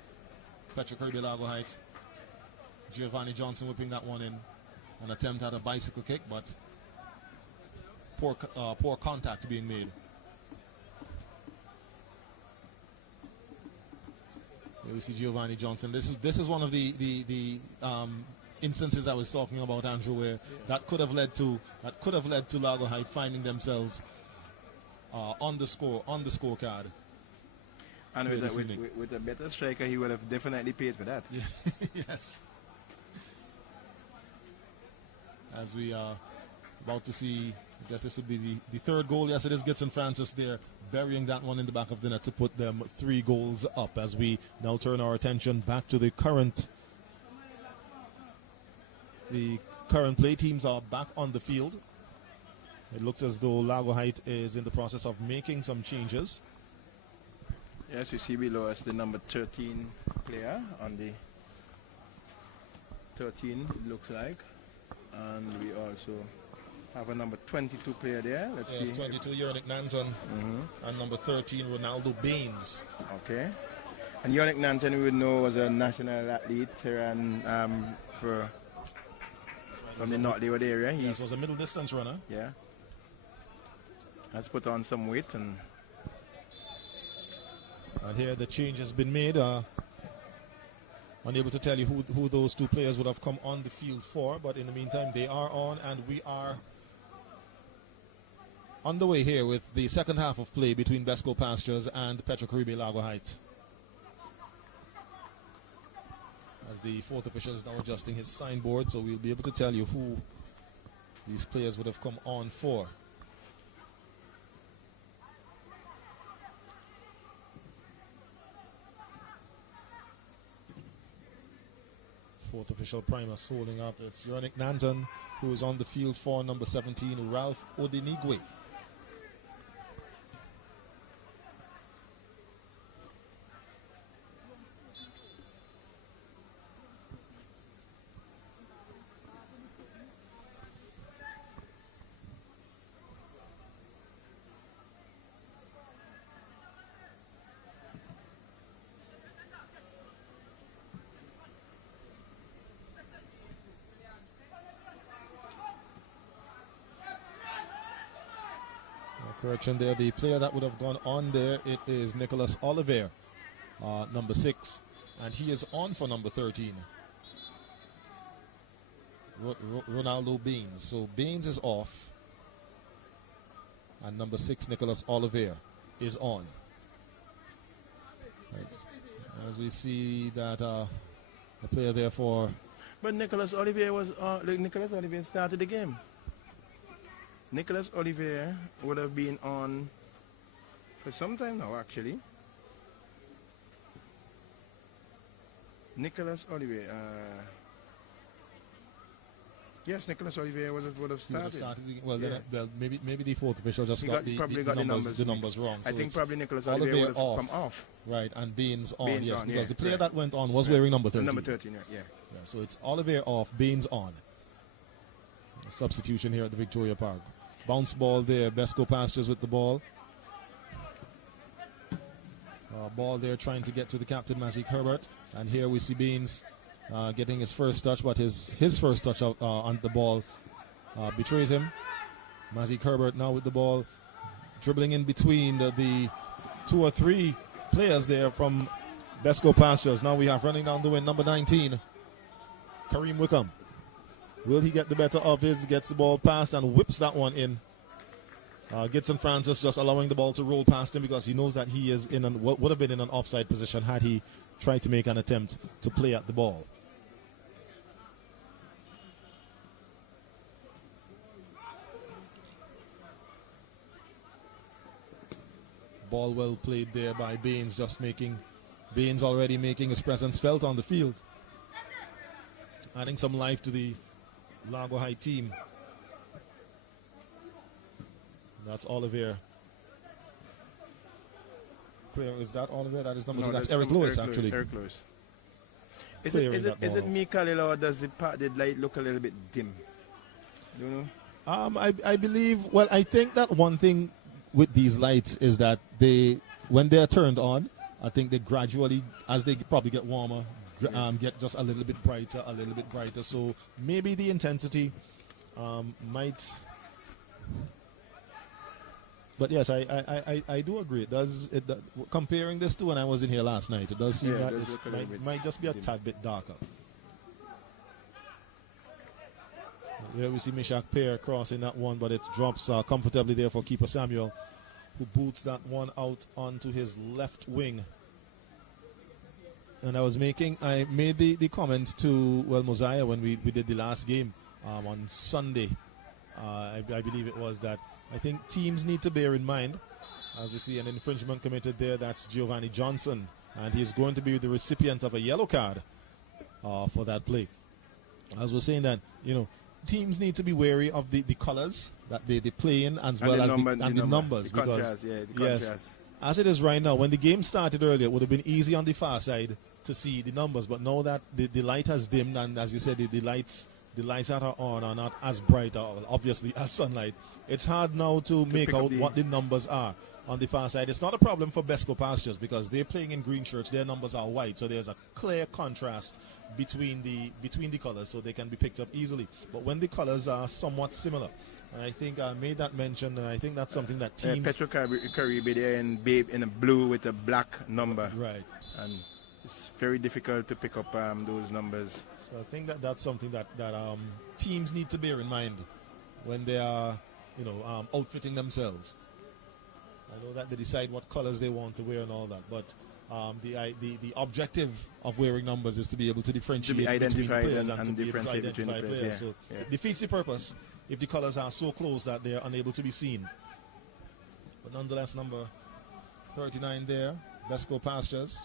Petro Caribbean Largo Heights. Giovanni Johnson whipping that one in. An attempt at a bicycle kick, but poor contact being made. Here we see Giovanni Johnson. This is one of the instances I was talking about, Andrew, where that could have led to Largo Heights finding themselves on the scorecard. And with a better striker, he would have definitely paid for that. Yes. As we are about to see, I guess this would be the 3rd goal. Yes, it is Gitson Francis there, burying that one in the back of the net to put them 3 goals up, as we now turn our attention back to the current play. Teams are back on the field. It looks as though Largo Heights is in the process of making some changes. Yes, we see below us the number 13 player on the 13, it looks like. And we also have a number 22 player there. Let's see. 22, Yernick Nanton. And number 13, Ronaldo Baines. Okay. And Yernick Nanton, we would know, was a national athlete here and from the North Leeward area. He was a middle distance runner. Yeah. Has put on some weight. And here the change has been made. Unable to tell you who those 2 players would have come on the field for, but in the meantime they are on, and we are underway here with the second half of play between BESCO Pastures and Petro Caribbean Largo Heights. As the 4th official is now adjusting his signboard, so we'll be able to tell you who these players would have come on for. Fourth official Primus holding up. It's Yernick Nanton, who is on the field for number 17, Ralph Odinigwe. Correction there, the player that would have gone on there, it is Nicholas Oliver, number 6, and he is on for number 13. Ronaldo Baines. So Baines is off, and number 6, Nicholas Oliver, is on. Right. As we see that the player there for... But Nicholas Olivier was Nicholas Olivier started the game. Nicholas Olivier would have been on for some time now, actually. Nicholas Olivier. Yes, Nicholas Olivier would have started. Well, yeah. Then, maybe the fourth official just got the numbers wrong. So I think probably Nicholas Olivier would have come off. Right, and Baines on, Baines yes, on, because yeah, the player right. that went on was wearing number 13. Number 13, yeah. So it's Olivier off, Baines on. A substitution here at the Victoria Park. Bounce ball there, Besco Pastures with the ball. Ball there trying to get to the captain, Mazik Herbert. And here we see Baines getting his first touch, but his first touch on the ball betrays him. Mazik Herbert now with the ball, dribbling in between the 2 or 3 players there from Besco Pastures. Now we have running down the wing, number 19, Kareem Wickham. Will he get the better of his? Gets the ball passed and whips that one in. Gitson Francis just allowing the ball to roll past him because he knows that he is in would have been in an offside position had he tried to make an attempt to play at the ball. Ball well played there by Baines, Baines already making his presence felt on the field. Adding some life to the Largo High team. That's Olivier. Clear, is that Olivier? That is number 2. That's Eric Lewis, actually. Eric Lewis. Is it me, Khalil, or does the light look a little bit dim? Do you know? I believe, well, I think that one thing with these lights is that when they're turned on, I think they gradually, as they probably get warmer, get just a little bit brighter. So maybe the intensity might. But yes, I do agree. Comparing this to when I was in here last night, it does seem that it might just be a tad bit darker. Here we see Mishak Pear crossing that one, but it drops comfortably there for keeper Samuel, who boots that one out onto his left wing. And I made the comment to Mosiah when we did the last game on Sunday. I believe it was that I think teams need to bear in mind, as we see an infringement committed there, that's Giovanni Johnson, and he's going to be the recipient of a yellow card for that play. As we're saying that, teams need to be wary of the colors that they play in, as well as the numbers. The contrast, the yes, contrast. As it is right now, when the game started earlier, it would have been easy on the far side to see the numbers, but now that the light has dimmed, and as you said, the lights that are on are not as bright, obviously, as sunlight. It's hard now to make out what the numbers are on the far side. It's not a problem for Besco Pastures because they're playing in green shirts. Their numbers are white, so there's a clear contrast between the colors, so they can be picked up easily. But when the colors are somewhat similar, and I think I made that mention, and I think that's something that teams... Petro-Caribbean there in a blue with a black number. Right. And it's very difficult to pick up those numbers. So I think that's something that teams need to bear in mind when they are, outfitting themselves. I know that they decide what colors they want to wear and all that, but the objective of wearing numbers is to be able to differentiate between players and to be able to identify players. Yeah. So it defeats the purpose if the colors are so close that they are unable to be seen. But nonetheless, number 39 there, Besco Pastures.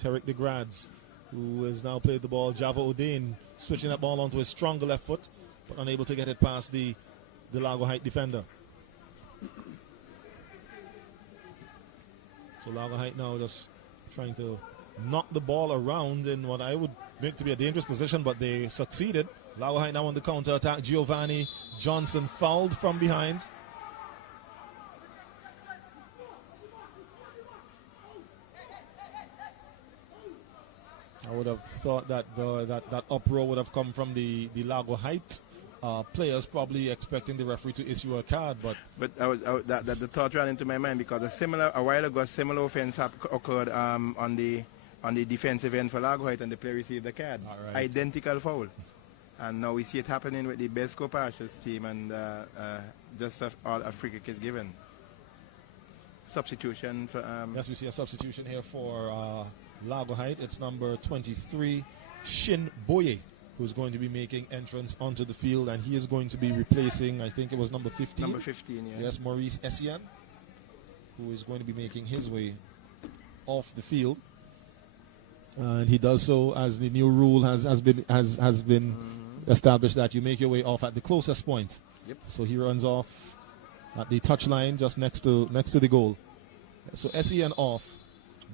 Tarek DeGrads, who has now played the ball. Java O'Dane switching that ball onto his stronger left foot, but unable to get it past the Largo Height defender. So Largo Height now just trying to knock the ball around in what I would make to be a dangerous position, but they succeeded. Largo Height now on the counter attack. Giovanni Johnson fouled from behind. I would have thought that that uproar would have come from the Largo Height players probably expecting the referee to issue a card, but that the thought ran into my mind because a while ago a similar offense occurred on the defensive end for Largo Heights and the player received a card. Right. Identical foul. And now we see it happening with the BESCO Pastures team, and just a free kick is given. Substitution for... yes, we see a substitution here for Largo Heights. It's number 23, Shin Boye, who's going to be making entrance onto the field, and he is going to be replacing, I think it was number 15. Number 15, yeah. Yes, Maurice SION, who is going to be making his way off the field. And he does so as the new rule has been established, that you make your way off at the closest point. Yep. So he runs off at the touch line just next to the goal. So SEN off,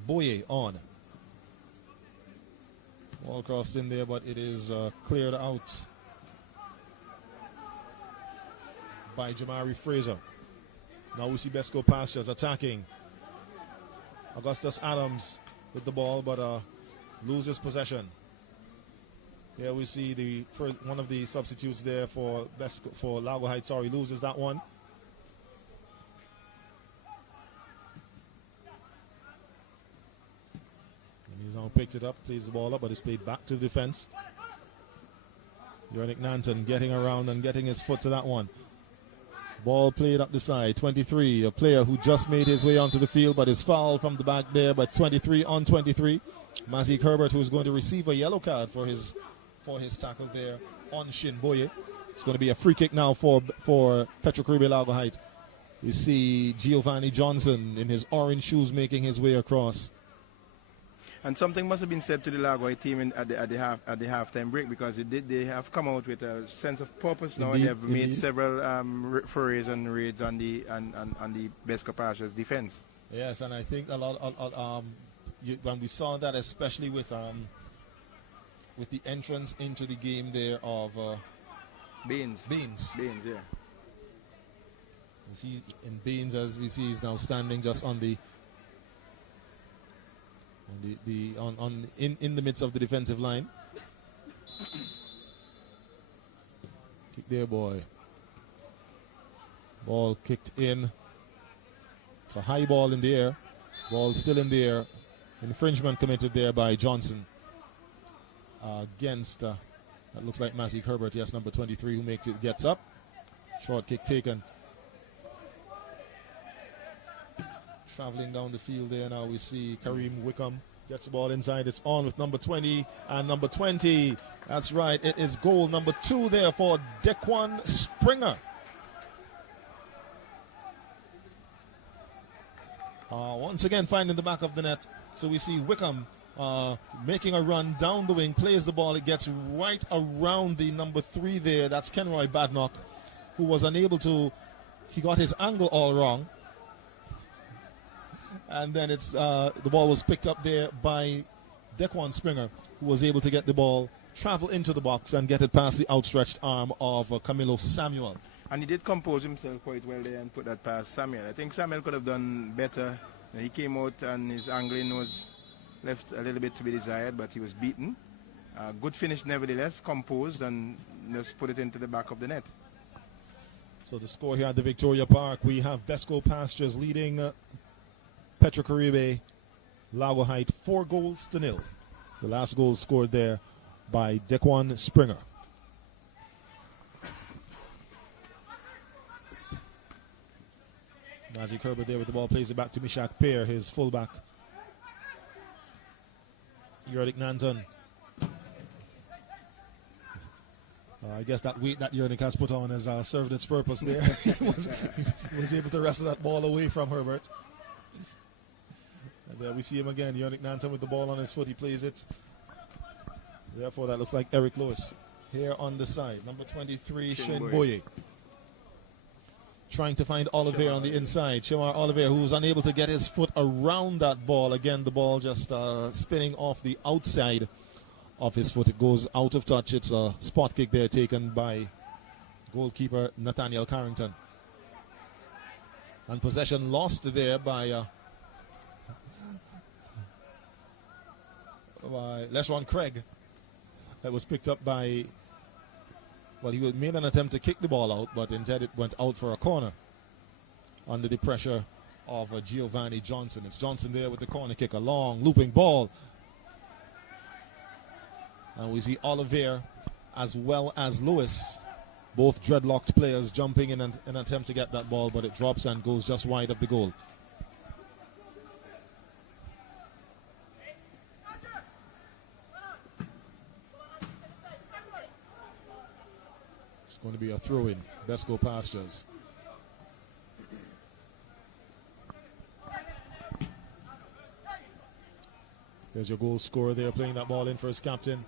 Boye on. Ball crossed in there, but it is cleared out by Jamari Fraser. Now we see BESCO Pastures attacking. Augustus Adams with the ball, but loses possession. Here we see the first, one of the substitutes there for Largo Heights. Sorry, loses that one. And he's now picked it up, plays the ball up, but it's played back to the defense. Yannick Nanton getting around and getting his foot to that one. Ball played up the side. 23, a player who just made his way onto the field, but is fouled from the back there. But 23 on 23. Mazik Herbert, who's going to receive a yellow card for his tackle there on Shin Boye. It's going to be a free kick now for Petro Caribe Largo Heights. We see Giovanni Johnson in his orange shoes making his way across. And something must have been said to the Largo Heights team at the halftime break, because they have come out with a sense of purpose now. Indeed, and they have made several forays and raids on the BESCO Pastures defense. Yes, and I think a lot when we saw that, especially with the entrance into the game there of Baines, yeah. And Baines, as we see, is now standing just on in the midst of the defensive line. Kick there, boy. Ball kicked in. It's a high ball in the air. Ball still in the air. Infringement committed there by Johnson against that looks like Mazik Herbert. Yes, number 23, who gets up. Short kick taken. Traveling down the field there now, we see Kareem Wickham gets the ball inside. It's on with number 20, and number 20, that's right, it is goal number 2 there for Dequan Springer. Once again finding the back of the net. So we see Wickham making a run down the wing, plays the ball, it gets right around the number 3 there. That's Kenroy Badnock, who was unable to, he got his angle all wrong. And then the ball was picked up there by Dequan Springer, who was able to get the ball, travel into the box, and get it past the outstretched arm of Camilo Samuel. And he did compose himself quite well there and put that past Samuel. I think Samuel could have done better. He came out and his angling was left a little bit to be desired, but he was beaten. Good finish nevertheless, composed, and just put it into the back of the net. So the score here at the Victoria Park, we have BESCO Pastures leading Petro Caribe Largo Heights 4-0. The last goal scored there by Dequan Springer. Mazik Herbert there with the ball, plays it back to Mishak Pear, his fullback. Yerdik Nanton. I guess that weight that Yerdik has put on has served its purpose there. he was able to wrestle that ball away from Herbert. And there we see him again, Yerdik Nanton with the ball on his foot. He plays it. Therefore, that looks like Eric Lewis here on the side. Number 23, Shin Boye. Trying to find Oliver on the inside. Shemar Oliver, who's unable to get his foot around that ball. Again, the ball just spinning off the outside of his foot. It goes out of touch. It's a spot kick there taken by goalkeeper Nathaniel Carrington. And possession lost there by Lesron Craig. That was picked up by Well, he made an attempt to kick the ball out, but instead it went out for a corner under the pressure of Giovanni Johnson. It's Johnson there with the corner kick, a long looping ball. And we see Olivier as well as Lewis, both dreadlocked players, jumping in an attempt to get that ball, but it drops and goes just wide of the goal. It's going to be a throw-in. BESCO Pastures. There's your goal scorer there playing that ball in for his captain.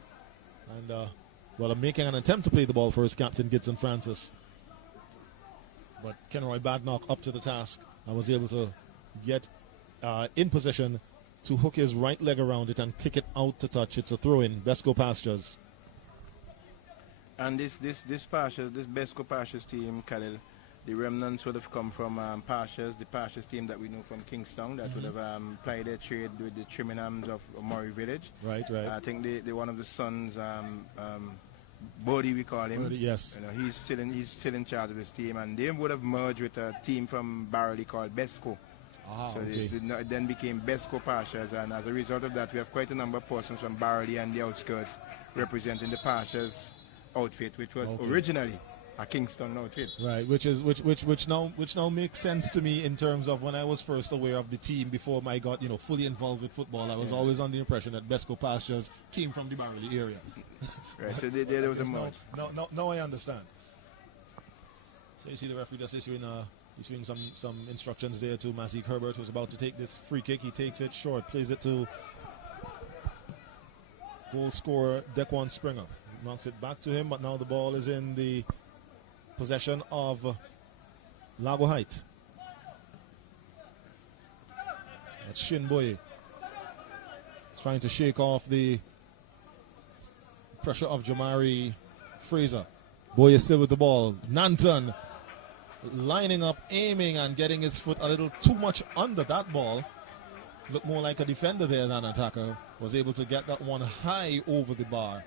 And, well, I'm making an attempt to play the ball for his captain, Gibson Francis. But Kenroy Badnock up to the task and was able to get in position to hook his right leg around it and kick it out to touch. It's a throw-in. BESCO Pastures. And this BESCO Pastures team, Khalil, the remnants would have come from Pastures, the Pastures team that we know from Kingston, that would have plied their trade with the Triminghams of Murray Village. Right. I think they one of the sons, Bodie we call him. Bodie, yes. You know, he's still in charge of this team, and they would have merged with a team from Barley called BESCO. So okay. it then became BESCO Pastures, and as a result of that, we have quite a number of persons from Barley and the outskirts representing the Pastures outfit, which was originally a Kingston outfit. Right, which now makes sense to me in terms of when I was first aware of the team before I got fully involved with football. I was always under the impression that BESCO Pastures came from the Barley area. Right, so there was a merge. Now I understand. So you see the referee just issuing some instructions there to Mazik Herbert, who's about to take this free kick. He takes it short, plays it to goal scorer Dequan Springer. Knocks it back to him, but now the ball is in the possession of Largo Height. That's Shinboye. He's trying to shake off the pressure of Jamari Fraser. Boy is still with the ball. Nanton lining up, aiming, and getting his foot a little too much under that ball. Looked more like a defender there than an attacker. Was able to get that one high over the bar.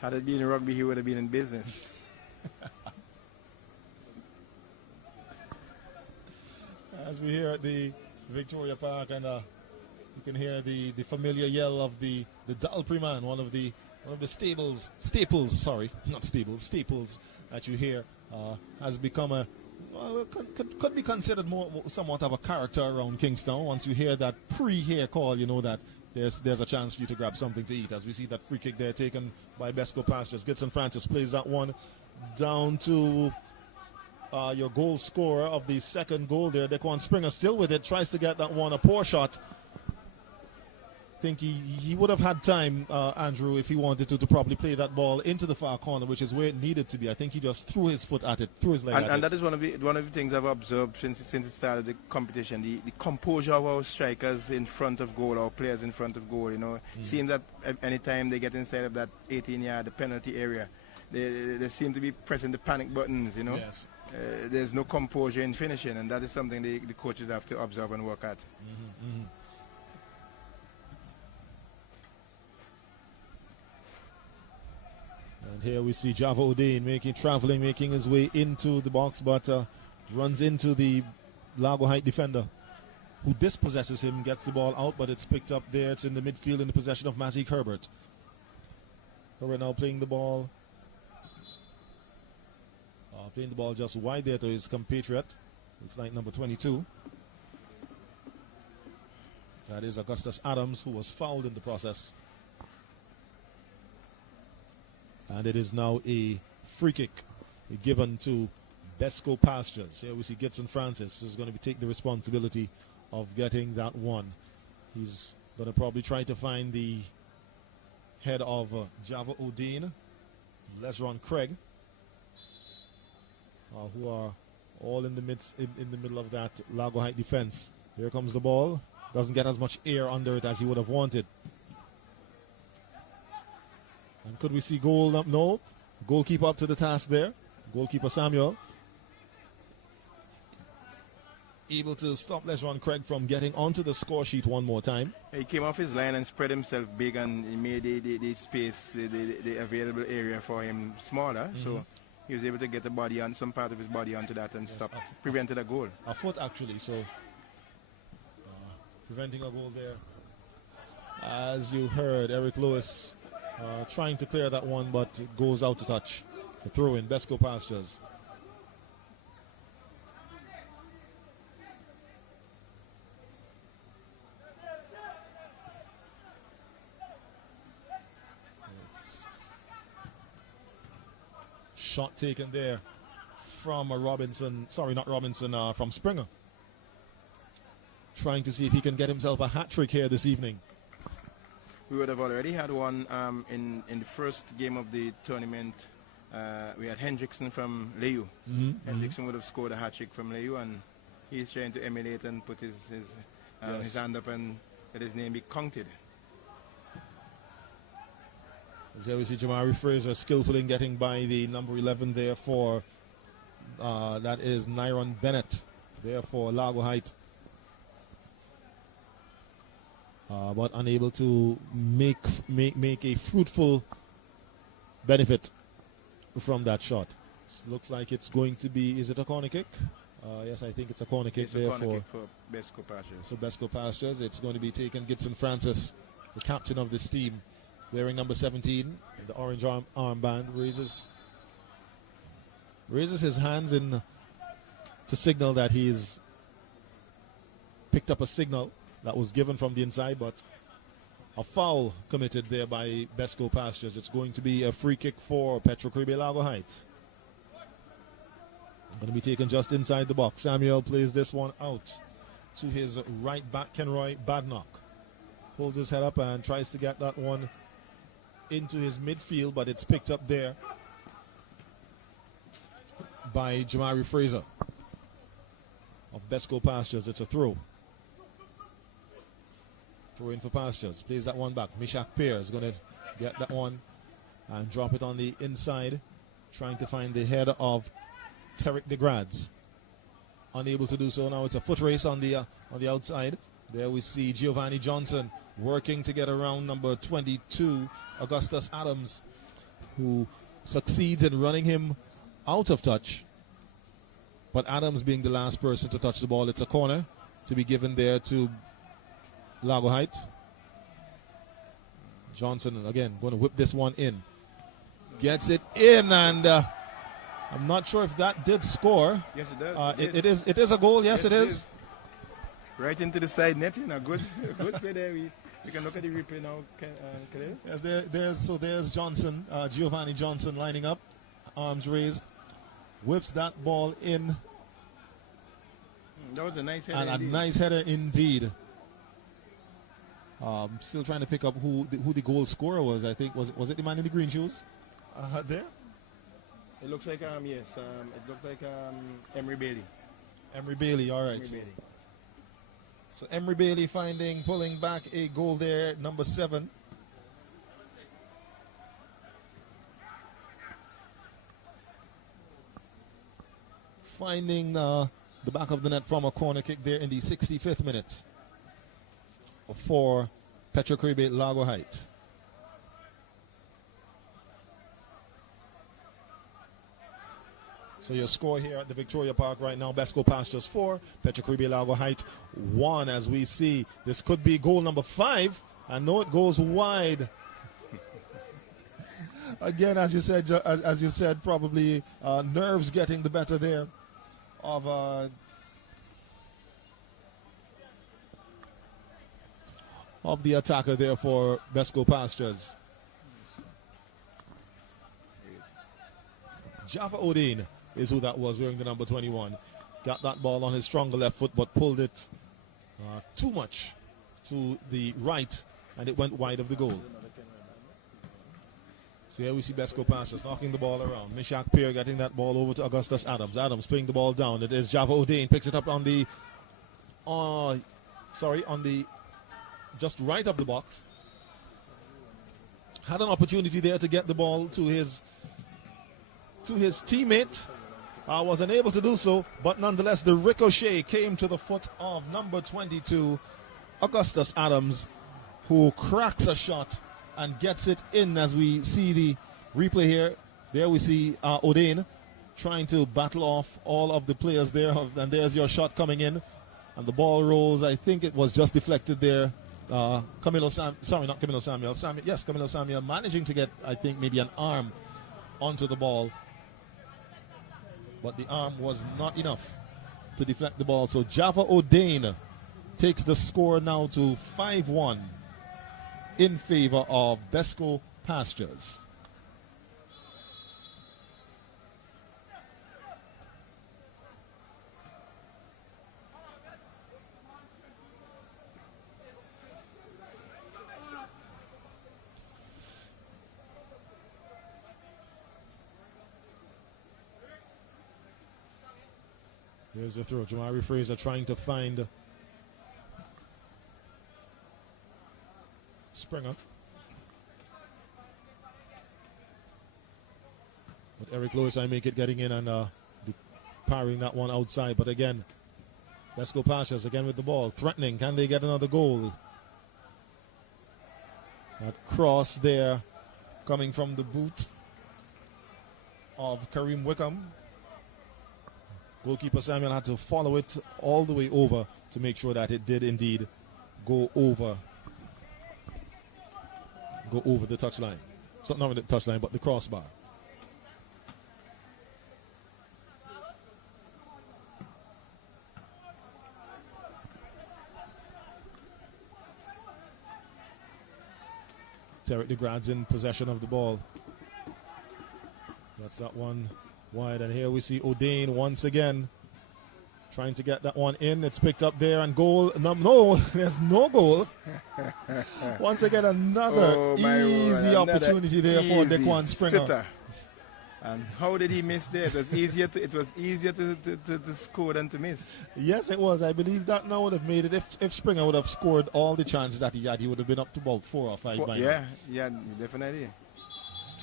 Had it been rugby, he would have been in business. As we here at the Victoria Park, and you can hear the familiar yell of the Dalpry man, one of the staples that you hear, has become could be considered somewhat of a character around Kingston. Once you hear that pre-here call, you know that there's a chance for you to grab something to eat. As we see that free kick there taken by BESCO Pastures. Gibson Francis plays that one down to your goal scorer of the second goal there, Dequan Springer, still with it, tries to get that one, a poor shot. I think he would have had time, Andrew, if he wanted to probably play that ball into the far corner, which is where it needed to be. I think he just threw his foot at it, threw his leg at it. And that is one of the things I've observed since it started the competition, the composure of our strikers in front of goal, our players in front of goal, seems that anytime they get inside of that 18-yard, the penalty area, they seem to be pressing the panic buttons, Yes. There's no composure in finishing, and that is something the coaches have to observe and work at. And here we see Java Odein making his way into the box, but runs into the Largo Height defender, who dispossesses him, gets the ball out, but it's picked up there. It's in the midfield in the possession of Mazik Herbert. Herbert now playing the ball just wide there to his compatriot. It's like number 22. That is Augustus Adams, who was fouled in the process. And it is now a free kick given to BESCO Pastures. Here we see Gibson Francis, who's going to take the responsibility of getting that one. He's going to probably try to find the head of Java Odein, Lesron Craig, who are all in the middle of that Largo Height defense. Here comes the ball. Doesn't get as much air under it as he would have wanted. And could we see goal up? No. Goalkeeper up to the task there. Goalkeeper Samuel. Able to stop Lesron Craig from getting onto the score sheet one more time. He came off his line and spread himself big, and he made the space, the available area for him smaller. So he was able to get the body on some part of his body onto that and stop, absolutely. prevented a goal. A foot actually, so preventing a goal there. As you heard, Eric Lewis trying to clear that one, but it goes out to touch. To throw in BESCO Pastures. Shot taken there from Robinson, sorry, not Robinson, from Springer. Trying to see if he can get himself a hat trick here this evening. We would have already had one in the first game of the tournament. We had Hendrickson from Leyu. Hendrickson would have scored a hat trick from Leyu, and he's trying to emulate and put his hand up and let his name be counted. As here we see Jamari Fraser skillful in getting by the number 11 there for, that is Nyron Bennett there for Largo Height. But unable to make a fruitful benefit from that shot. Looks like it's going to be, is it a corner kick? Yes, I think it's a corner kick there for BESCO Pastures. For BESCO Pastures. It's going to be taken. Gibson Francis, the captain of this team, wearing number 17, the orange armband, raises his hands in to signal that he's picked up a signal that was given from the inside, but a foul committed there by BESCO Pastures. It's going to be a free kick for Petrocaribe Largo Height. Going to be taken just inside the box. Samuel plays this one out to his right back, Kenroy Badnock. Holds his head up and tries to get that one into his midfield, but it's picked up there by Jamari Fraser of BESCO Pastures. It's a throw. Throw in for Pastures. Plays that one back. Mishak Pierre is going to get that one and drop it on the inside. Trying to find the head of Tarek DeGrads. Unable to do so. Now it's a foot race on the outside. There we see Giovanni Johnson working to get around number 22, Augustus Adams, who succeeds in running him out of touch. But Adams being the last person to touch the ball. It's a corner to be given there to Largo Height. Johnson again going to whip this one in. Gets it in, and I'm not sure if that did score. Yes, it does. It is a goal. Yes, it is. Right into the side net. Good play there. We can look at the replay now. Yes, there's Johnson, Giovanni Johnson lining up, arms raised, whips that ball in. That was a nice header. And a nice header indeed. Still trying to pick up who the goal scorer was. I think was it the man in the green shoes? There. It looks like yes. It looked like Emery Bailey. Emery Bailey. All right. Emery Bailey. So Emery Bailey pulling back a goal there, number 7. Finding the back of the net from a corner kick there in the 65th minute for Petrocaribe Largo Height. So your score here at the Victoria Park right now, BESCO Pastures 4, Petrocaribe Largo Height 1. As we see, this could be goal number 5. I know it goes wide. Again, as you said, probably nerves getting the better there of the attacker there for BESCO Pastures. Jaffa Odin is who that was, wearing the number 21. Got that ball on his stronger left foot, but pulled it too much to the right, and it went wide of the goal. So here we see BESCO Pastures knocking the ball around. Mishak Pierre getting that ball over to Augustus Adams. Adams putting the ball down. It is Jaffa Odin, picks it up on the just right of the box. Had an opportunity there to get the ball to his teammate. Was unable to do so, but nonetheless the ricochet came to the foot of number 22, Augustus Adams, who cracks a shot and gets it in. As we see the replay here, there we see Odin trying to battle off all of the players there. And there's your shot coming in. And the ball rolls. I think it was just deflected there. Camilo Samuel managing to get, I think, maybe an arm onto the ball. But the arm was not enough to deflect the ball. So Java O'Dane takes the score now to 5-1 in favor of BESCO Pastures. Here's the throw. Jamari Fraser trying to find Springer. But Eric Lewis, I make it getting in and parrying that one outside. But again, BESCO Pastures again with the ball. Threatening. Can they get another goal? That cross there coming from the boot of Kareem Wickham. Goalkeeper Samuel had to follow it all the way over to make sure that it did indeed go over the touchline. So not the touchline, but the crossbar. Tarek DeGrad's in possession of the ball. That's that one wide, and here we see O'Dane once again trying to get that one in. It's picked up there and goal. No, there's no goal. Once again, another easy opportunity there for Dequan Springer. Sitter. And how did he miss there? It was easier to score than to miss. Yes, it was. I believe that now would have made it. If Springer would have scored all the chances that he had, he would have been up to about 4 or 5 by now. Yeah, definitely.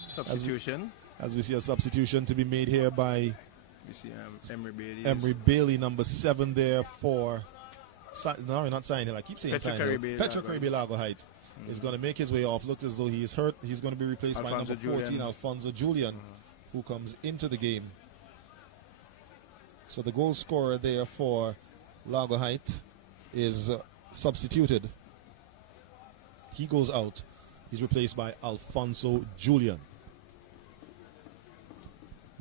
Substitution. As we see a substitution to be made here by Emery Bailey, number 7 there for. No, not Sign. I keep saying Sign. Petro Caribe Largo Height is going to make his way off. Looks as though he is hurt. He's going to be replaced by number 14, Alfonso Julian, who comes into the game. So the goal scorer there for Largo Height is substituted. He goes out. He's replaced by Alfonso Julian.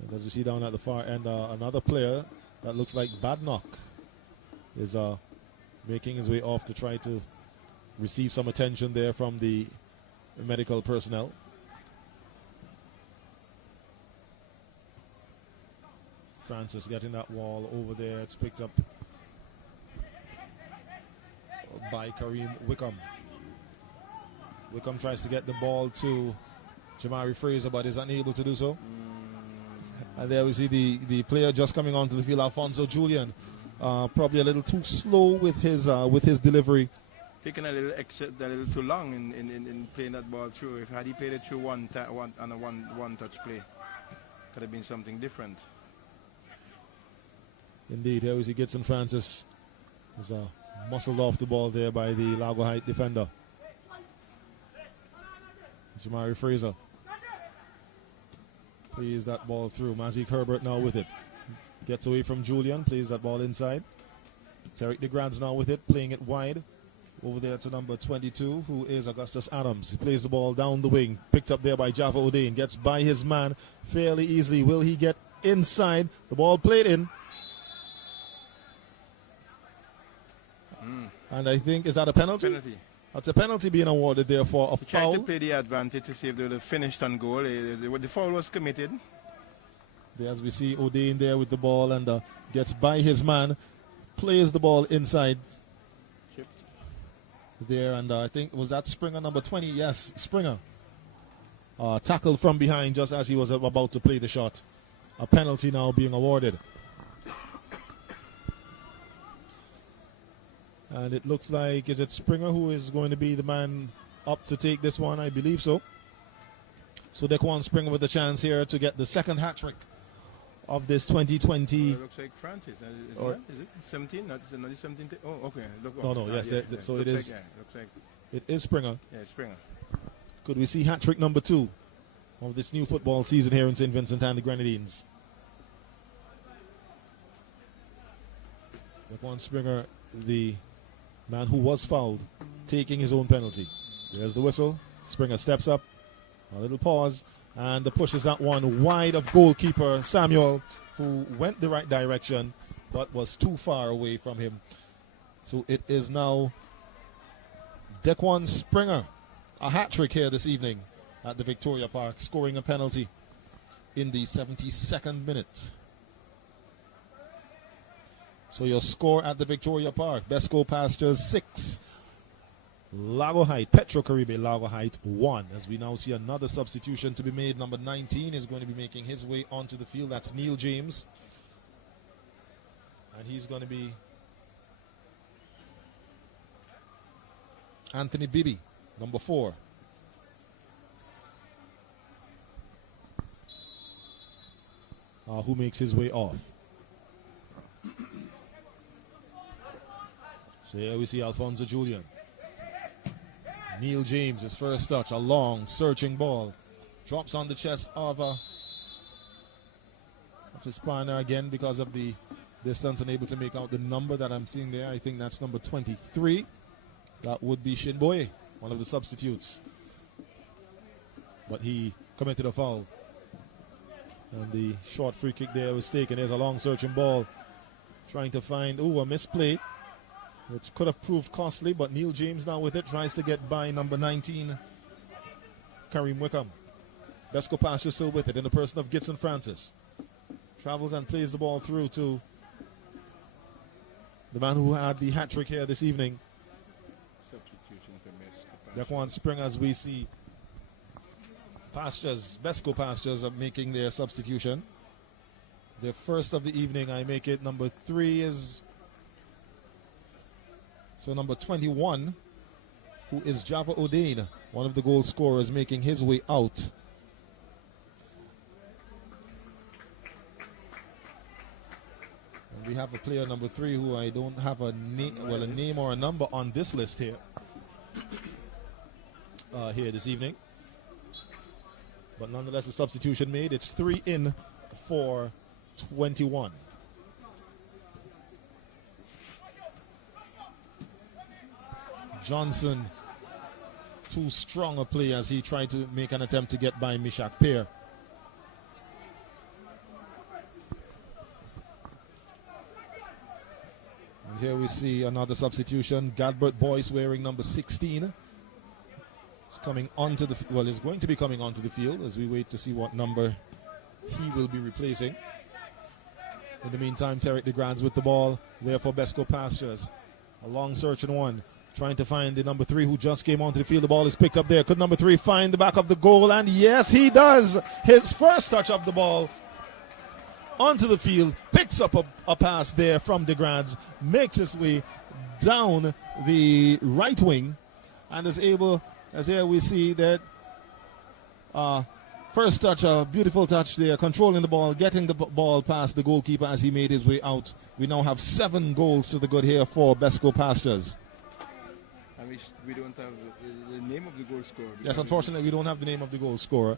And as we see down at the far end, another player that looks like Badnock is making his way off to try to receive some attention there from the medical personnel. Francis getting that wall over there. It's picked up by Kareem Wickham. Wickham tries to get the ball to Jamari Fraser, but is unable to do so. And there we see the player just coming onto the field, Alfonso Julian. Probably a little too slow with his delivery. Taking a little too long in playing that ball through. If had he played it through one touch play, could have been something different. Indeed, here we see Gitson Francis is muscled off the ball there by the Largo Height defender. Jamari Fraser plays that ball through. Mazik Herbert now with it. Gets away from Julian, plays that ball inside. Tarek DeGrad's now with it, playing it wide. Over there to number 22, who is Augustus Adams. He plays the ball down the wing. Picked up there by Java O'Dane. Gets by his man fairly easily. Will he get inside? The ball played in. And I think, is that a penalty? Penalty. That's a penalty being awarded there for a foul. Tried to play the advantage to see if they would have finished on goal. The foul was committed. As we see O'Dane there with the ball and gets by his man. Plays the ball inside. Chipped. There, and I think, was that Springer number 20? Yes, Springer. Tackled from behind just as he was about to play the shot. A penalty now being awarded. And it looks like, is it Springer who is going to be the man up to take this one? I believe so. So Dequan Springer with the chance here to get the second hat-trick of this 2020. It looks like Francis. Is it 17? Not 17. Oh, okay. So it is. Looks like it is Springer. Yeah, Springer. Could we see hat-trick number 2 of this new football season here in St. Vincent and the Grenadines? Dequan Springer, the man who was fouled, taking his own penalty. There's the whistle. Springer steps up. A little pause. And pushes that one wide of goalkeeper Samuel, who went the right direction but was too far away from him. So it is now Dequan Springer, a hat trick here this evening at the Victoria Park, scoring a penalty in the 72nd minute. So your score at the Victoria Park: BESCO Pastures 6, Largo Height, Petro Caribe Largo Height 1. As we now see another substitution to be made. Number 19 is going to be making his way onto the field. That's Neil James. And he's going to be Anthony Bibi, number 4. Who makes his way off. So here we see Alfonso Julian. Neil James, his first touch, a long, searching ball. Drops on the chest of his partner again because of the distance, unable to make out the number that I'm seeing there. I think that's number 23. That would be Shinboye, one of the substitutes. But he committed a foul. And the short free kick there was taken. There's a long searching ball. Trying to find, a misplay, which could have proved costly, but Neil James now with it tries to get by number 19, Kareem Wickham. BESCO Pastures still with it in the person of Gitson Francis. Travels and plays the ball through to the man who had the hat trick here this evening. Substitution for Dequan Springer, as we see BESCO Pastures are making their substitution. The first of the evening, I make it. Number 3 is... So number 21, who is Java O'Dane, one of the goal scorers, making his way out. And we have a player number 3 who I don't have a name or a number on this list here. Here this evening. But nonetheless, the substitution made. It's 3 in for 21. Johnson, too strong a play as he tried to make an attempt to get by Mishak Pear. And here we see another substitution. Gadbert Boyce, wearing number 16. Is coming onto the is going to be coming onto the field as we wait to see what number he will be replacing. In the meantime, Tarek DeGrands with the ball there for BESCO Pastures. A long search and one. Trying to find the number 3 who just came onto the field. The ball is picked up there. Could number 3 find the back of the goal? And yes, he does. His first touch of the ball onto the field. Picks up a pass there from DeGrands. Makes his way down the right wing. And is able, as here we see that first touch, a beautiful touch there. Controlling the ball. Getting the ball past the goalkeeper as he made his way out. We now have 7 goals to the good here for BESCO Pastures. And we don't have the name of the goal scorer. Yes, unfortunately, we don't have the name of the goal scorer.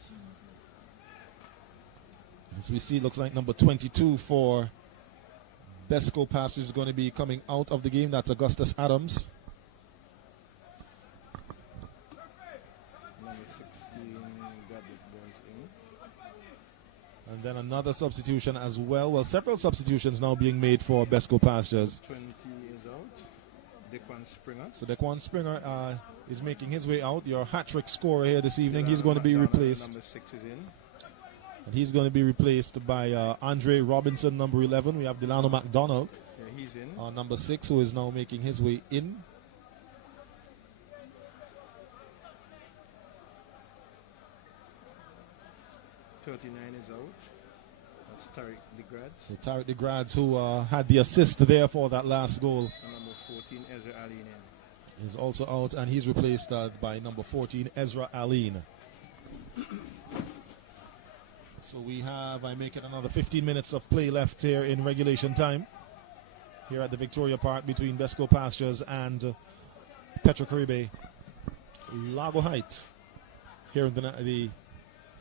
As we see, it looks like number 22 for BESCO Pastures is going to be coming out of the game. That's Augustus Adams. Number 16 got the boys in. And then another substitution as well. Well, several substitutions now being made for BESCO Pastures. 20 is out. Dequan Springer. So Dequan Springer is making his way out. Your hat-trick scorer here this evening. He's going to be replaced. Number 6 is in. And he's going to be replaced by Andre Robinson, number 11. We have Delano McDonald. Yeah, he's in. Number 6, who is now making his way in. .39 is out. That's Tarek DeGrads. So Tarek DeGrads, who had the assist there for that last goal. And number 14, Ezra Aline in. Is also out, and he's replaced by number 14, Ezra Aline. So we have, I make it another 15 minutes of play left here in regulation time. Here at the Victoria Park between BESCO Pastures and Petro Caribe Largo Height. Here in the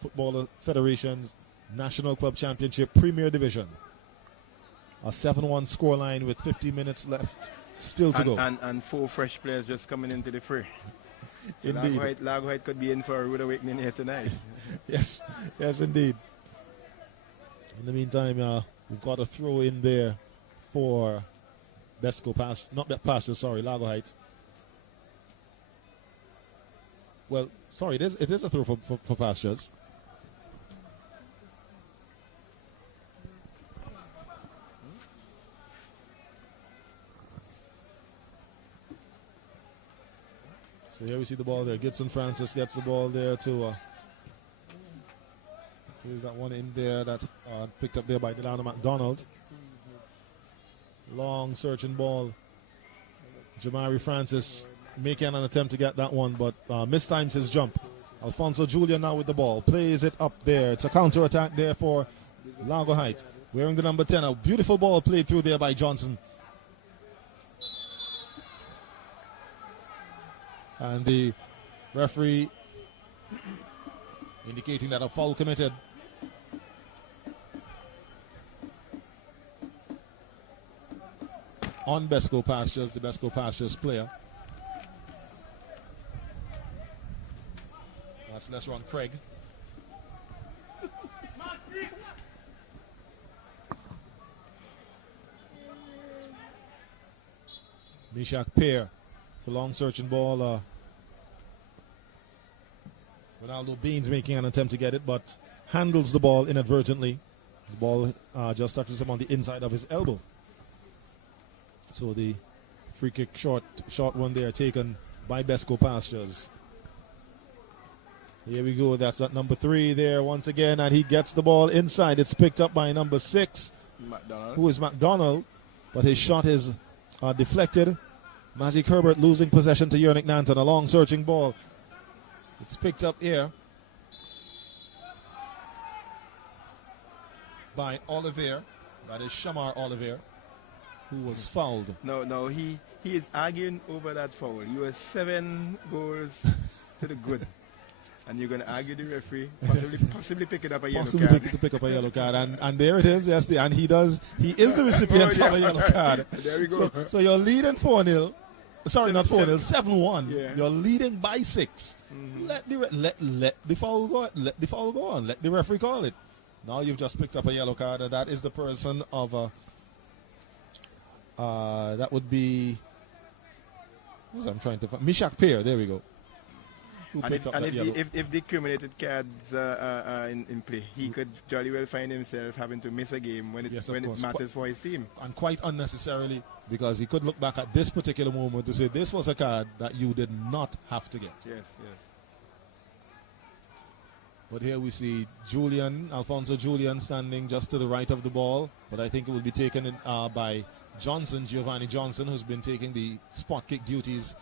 Football Federation's National Club Championship Premier Division. a 7-1 scoreline with 50 minutes left still to go. And 4 fresh players just coming into the fray. So Indeed. Largo Height could be in for a rude awakening here tonight. Yes, indeed. In the meantime, we've got a throw in there for BESCO Pastures, sorry, Largo Height. Well, sorry, it is a throw for Pastures. So here we see the ball there. Gibson Francis gets the ball there to. Here's that one in there that's picked up there by Delano McDonald. Long searching ball. Jamari Francis making an attempt to get that one, but mistimes his jump. Alfonso Julian now with the ball. Plays it up there. It's a counter attack there for Largo Height. Wearing the number 10. A beautiful ball played through there by Johnson. And the referee indicating that a foul committed. On BESCO Pastures, the BESCO Pastures player. That's Lesron Craig. Mishak Pear. It's a long searching ball. Ronaldo Beans making an attempt to get it, but handles the ball inadvertently. The ball just touches him on the inside of his elbow. So the free kick short one there taken by BESCO Pastures. Here we go. That's at number 3 there once again, and he gets the ball inside. It's picked up by number 6, who is McDonald, but his shot is deflected. Magic Herbert losing possession to Yernick Nanton. A long searching ball. It's picked up here by Olivier. That is Shamar Olivier, who was fouled. No, he is arguing over that foul. You were 7 goals to the good. And you're going to argue the referee, possibly pick it up a yellow card. Pick up a yellow card. And there it is, yes, and he is the recipient of a yellow card. There we go. So you're leading 4-0. Sorry, not 4-0, 7-1. Yeah. You're leading by 6. Mm-hmm. Let the foul go. Let the foul go on. Let the referee call it. Now you've just picked up a yellow card, and that is the person of that would be. Who's I'm trying to find? Mishak Pear. There we go. And if the accumulated cards are in play, he could jolly well find himself having to miss a game when it matters for his team. And quite unnecessarily, because he could look back at this particular moment to say this was a card that you did not have to get. Yes. But here we see Alfonso Julian standing just to the right of the ball, but I think it will be taken in, by Giovanni Johnson, who's been taking the spot kick duties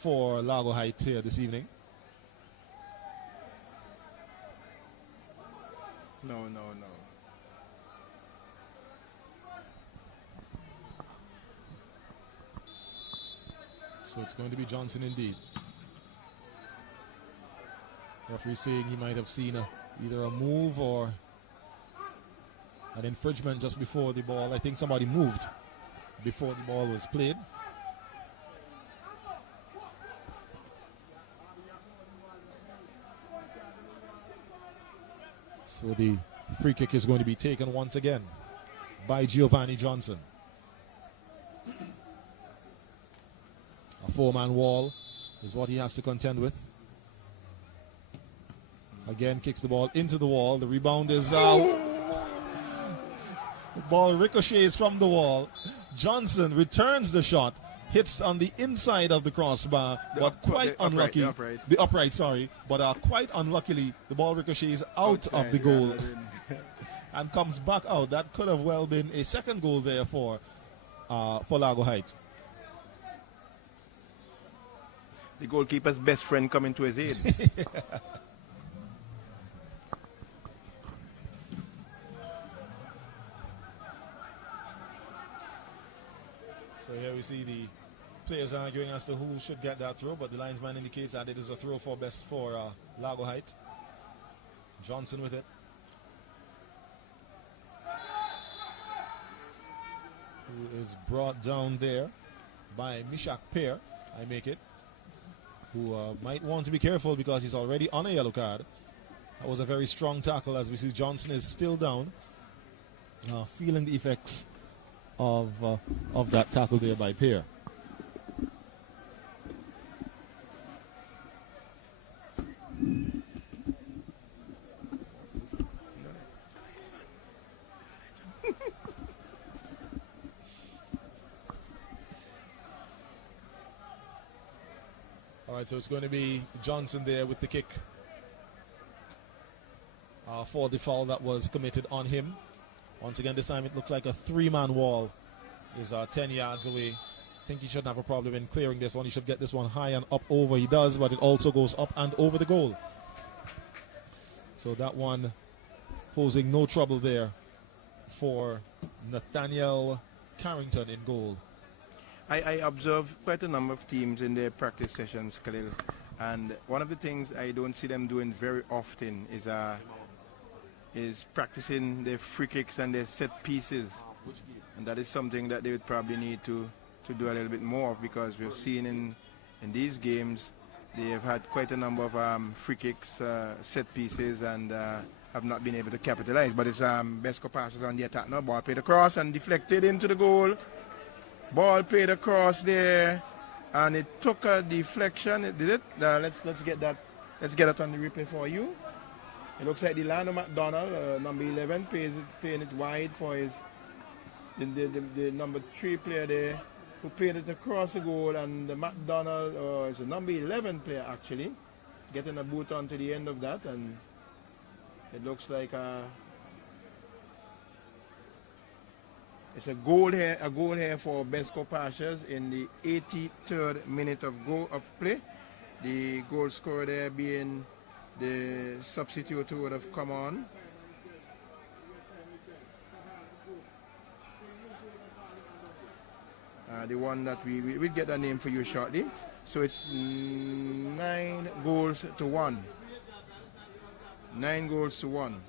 for Largo Heights here this evening. No. So it's going to be Johnson indeed. Referee saying he might have seen either a move or an infringement just before the ball. I think somebody moved before the ball was played. So the free kick is going to be taken once again by Giovanni Johnson. A 4-man wall is what he has to contend with. Again, kicks the ball into the wall. The rebound is out. The ball ricochets from the wall. Johnson returns the shot. Hits on the inside of the crossbar, but quite unlucky. The upright, sorry. But quite unluckily, the ball ricochets out of the goal and comes back out. That could have well been a second goal there for Largo Heights. The goalkeeper's best friend coming to his aid. So here we see the players arguing as to who should get that throw, but the linesman indicates that it is a throw for Largo Heights. Johnson with it. who is brought down there by Mishak Pear, I make it, who might want to be careful because he's already on a yellow card. That was a very strong tackle, as we see Johnson is still down, feeling the effects of that tackle there by Pear. All right, so it's going to be Johnson there with the kick for the foul that was committed on him. Once again, this time it looks like a three-man wall is 10 yards away. I think he shouldn't have a problem in clearing this one. He should get this one high and up over. He does, but it also goes up and over the goal. So that one posing no trouble there for Nathaniel Carrington in goal. I observe quite a number of teams in their practice sessions, Khalil, and one of the things I don't see them doing very often is practicing their free kicks and their set pieces, and that is something that they would probably need to do a little bit more of, because we've seen in these games they have had quite a number of free kicks, set pieces, and have not been able to capitalize. But it's BESCO passes on the attack now. Ball played across and deflected into the goal. Ball played across there, and it took a deflection. It did it. Let's get that. Let's get it on the replay for you. It looks like Delano McDonald, number 11, playing it wide for his the number 3 player there, who played it across the goal, and the McDonald is a number 11 player actually, getting a boot onto the end of that, and it looks like it's a goal here for BESCO Pastures in the 83rd minute of play. The goal scorer there being the substitute who would have come on. The one that we'll get a name for you shortly. So it's 9 goals to 1. 9 goals to 1.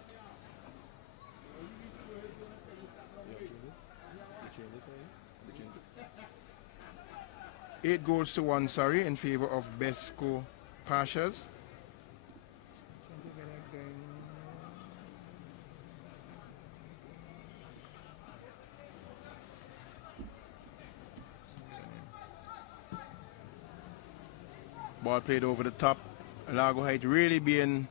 8 goals to 1, sorry, in favor of BESCO Pastures. Ball played over the top. Largo Height really being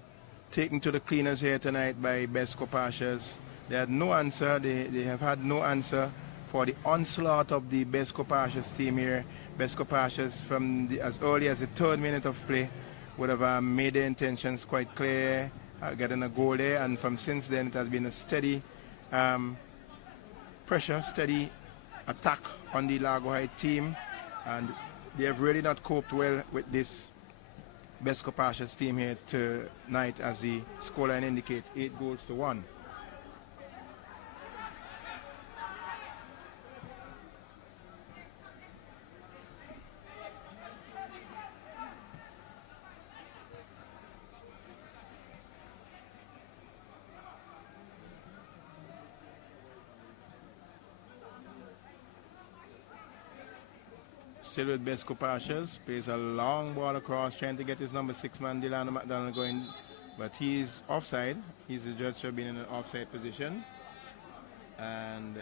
taken to the cleaners here tonight by BESCO Pastures. They had no answer. They have had no answer for the onslaught of the BESCO Pastures team here. BESCO Pastures from as early as the 3rd minute of play would have made their intentions quite clear, getting a goal there, and from since then it has been a steady pressure, steady attack on the Largo Height team, and they have really not coped well with this BESCO Pastures team here tonight, as the scoreline indicates, 8 goals to 1. Still with BESCO Pastures, plays a long ball across, trying to get his number 6 man, Delano McDonald, going, but he's offside. He's the judge for being in an offside position. And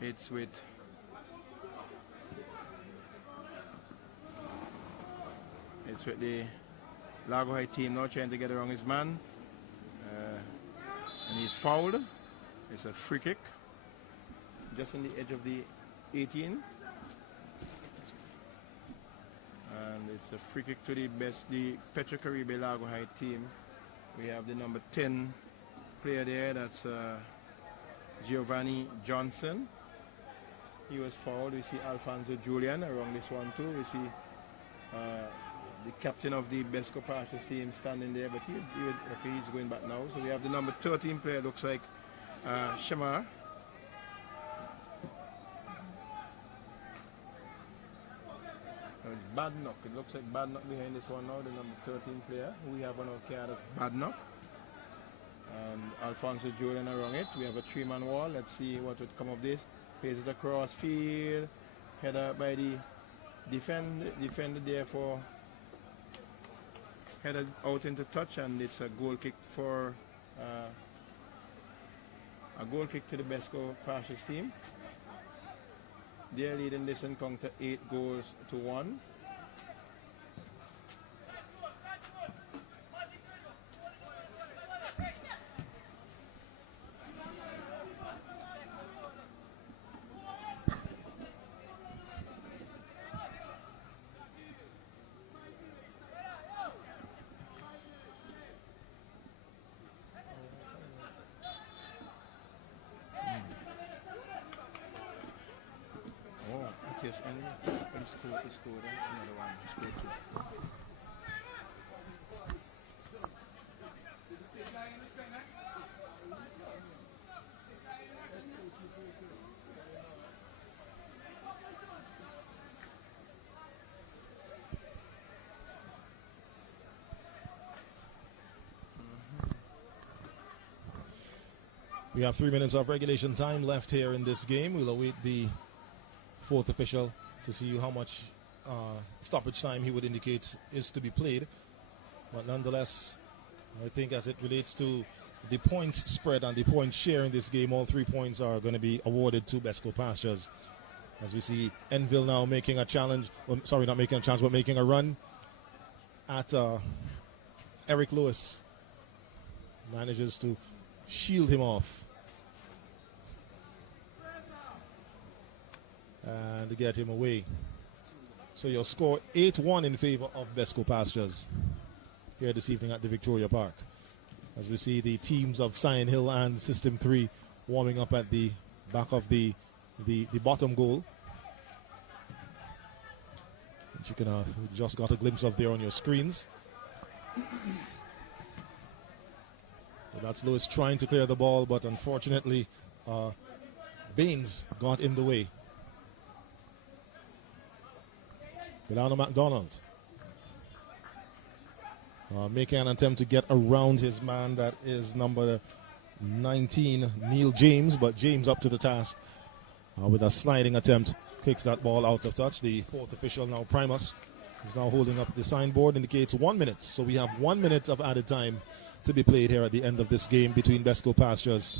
it's with the Largo High team now trying to get around his man. And he's fouled. It's a free kick just on the edge of the 18, and it's a free kick to the Petro Caribe Largo High team. We have the number 10 player there, that's Giovanni Johnson. He was fouled. We see Alfonso Julian around this one too. We see the captain of the BESCO Pastures team standing there, but okay, he's going back now. So we have the number 13 player, looks like Shamar. Badnock. It looks like Badnock behind this one now, the number 13 player who we have on our card as Badnock. And Alfonso Julian around it. We have a 3-man wall. Let's see what would come of this. Plays it across field. Header by the defender there for headed out into touch, and it's a goal kick for to the BESCO Pastures team. They're leading this encounter 8-1. Yes, and he scored another one. He scored 2. We have 3 minutes of regulation time left here in this game. We'll await the fourth official to see how much stoppage time he would indicate is to be played. But nonetheless, I think as it relates to the points spread and the point share in this game, all 3 points are going to be awarded to BESCO Pastures. As we see Enville now making a challenge, well, sorry, not making a challenge, but making a run at Eric Lewis. Manages to shield him off. And to get him away. So your score 8-1 in favor of BESCO Pastures here this evening at the Victoria Park. As we see the teams of Sion Hill and System 3 warming up at the back of the bottom goal. Which you can just got a glimpse of there on your screens. So that's Lewis trying to clear the ball, but unfortunately Baines got in the way. Delano McDonald making an attempt to get around his man, that is number 19, Neil James, but James up to the task with a sliding attempt, kicks that ball out of touch. The fourth official now, Primus, is now holding up the signboard, indicates 1 minute. So we have 1 minute of added time to be played here at the end of this game between BESCO Pastures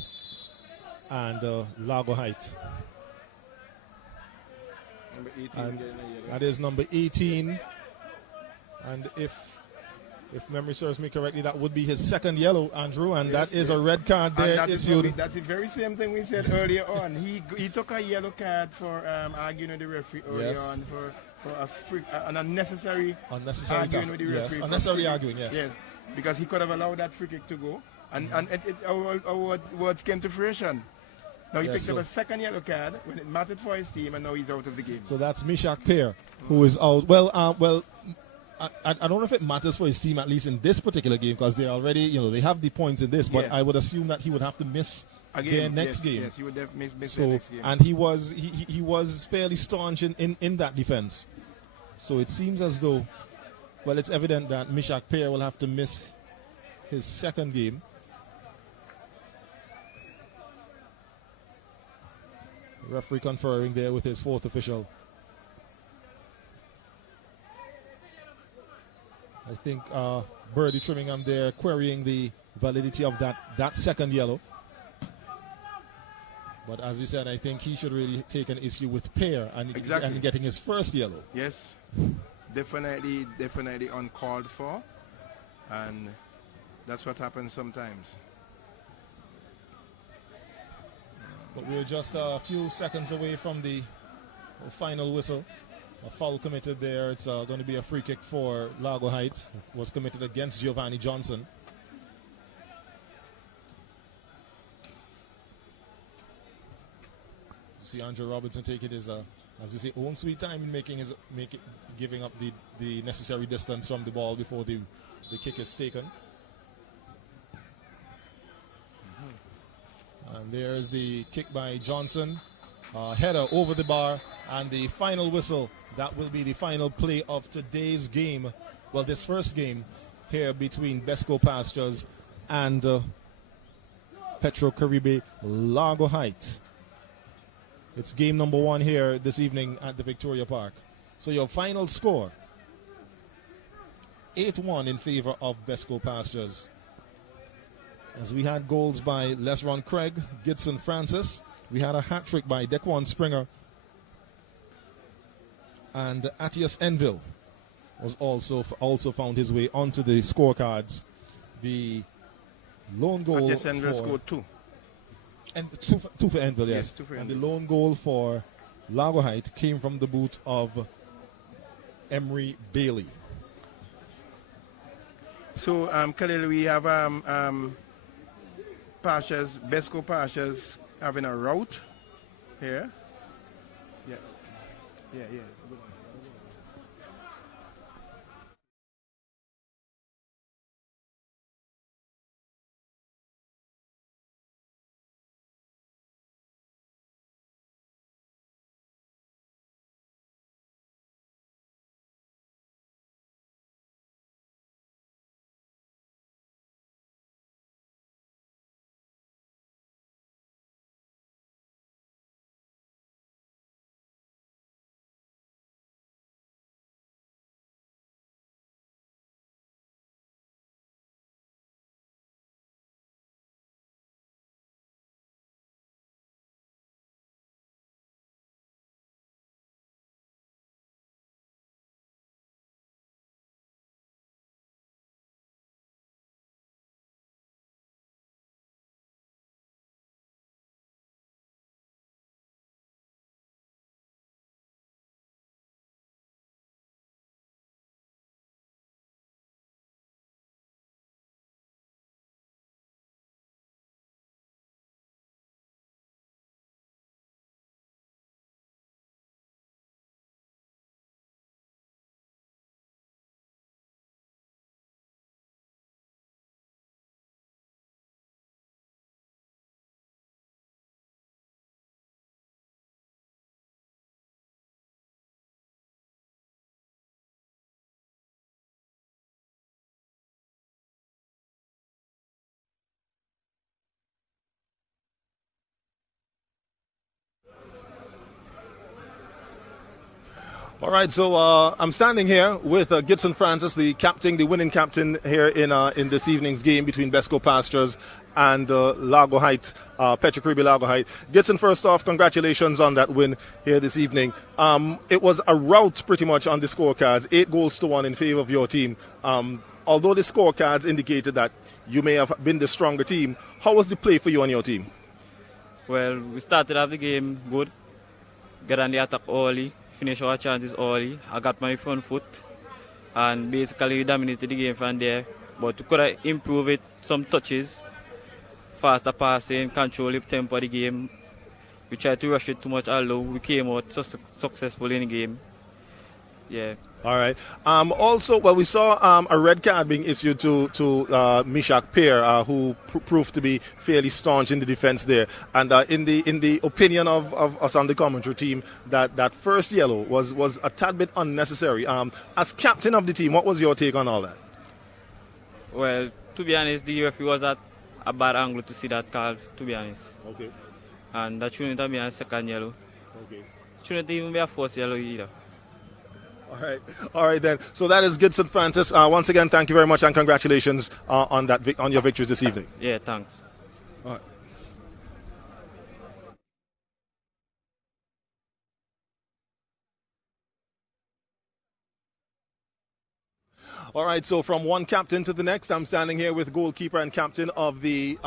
and Largo Height. Number 18 that is number 18, and if memory serves me correctly, that would be his second yellow, Andrew, and yes, that is a red card there issued. That's the very same thing we said earlier on. He took a yellow card for arguing with the referee earlier on for an unnecessary arguing with the referee. Yes, unnecessary arguing, yes. Yes, because he could have allowed that free kick to go, and our words came to fruition. Now he picked up a second yellow card when it mattered for his team, and now he's out of the game. So that's Mishak Pear, who is out. Well, I don't know if it matters for his team, at least in this particular game, because they already, they have the points in this. But yes, I would assume that he would have to miss their next game. Yes, he would definitely miss their next game. And he was fairly staunch in that defense. So it seems as though, well, it's evident that Mishak Pear will have to miss his second game. Referee conferring there with his fourth official. I think Birdie Trimmingham there querying the validity of that second yellow. But as we said, I think he should really take an issue with Pear and getting his first yellow. Yes, definitely uncalled for, and that's what happens sometimes. But we're just a few seconds away from the final whistle. A foul committed there. It's going to be a free kick for Largo Heights. It was committed against Giovanni Johnson. You see Andrew Robinson taking his, as we say, own sweet time in giving up the necessary distance from the ball before the kick is taken. And there's the kick by Johnson. Header over the bar, and the final whistle. That will be the final play of today's game. Well, this first game here between BESCO Pastures and Petro Caribe Largo Height. It's game number 1 here this evening at the Victoria Park. So your final score, 8-1 in favor of BESCO Pastures. As we had goals by Lesron Craig, Gidson Francis. We had a hat-trick by Dequan Springer. And Atias Enville was also found his way onto the scorecards. The lone goal Atias Enville scored 2. And two for Enville, yes. 2 for And Enville. the lone goal for Largo Height came from the boot of Emery Bailey. So, Khalil, we have Pastures, BESCO Pastures having a route here. Yeah. All right, so I'm standing here with Gidson Francis, the captain, the winning captain here in this evening's game between BESCO Pastures and Largo Height, Petro Caribe Largo Height. Gidson, first off, congratulations on that win here this evening. It was a rout pretty much on the scorecards, 8-1 in favor of your team. Although the scorecards indicated that you may have been the stronger team, how was the play for you and your team? Well, we started off the game good, get on the attack early, finish our chances early. I got my front foot and basically we dominated the game from there. But we could improve it, some touches, faster passing, control the tempo of the game. We tried to rush it too much, although we came out successful in the game. Yeah. All right. Also, well, we saw a red card being issued to Mishak Peer, who proved to be fairly staunch in the defense there. And in the opinion of us on the commentary team, that first yellow was a tad bit unnecessary. As captain of the team, what was your take on all that? Well, to be honest, the referee was at a bad angle to see that call, to be honest. Okay. And that shouldn't have been a second yellow. Okay. Shouldn't even be a first yellow either. All right then. So that is Gidson Francis. Once again, thank you very much and congratulations on your victories this evening. Yeah, thanks. All right. All right, so from one captain to the next, I'm standing here with goalkeeper and captain of the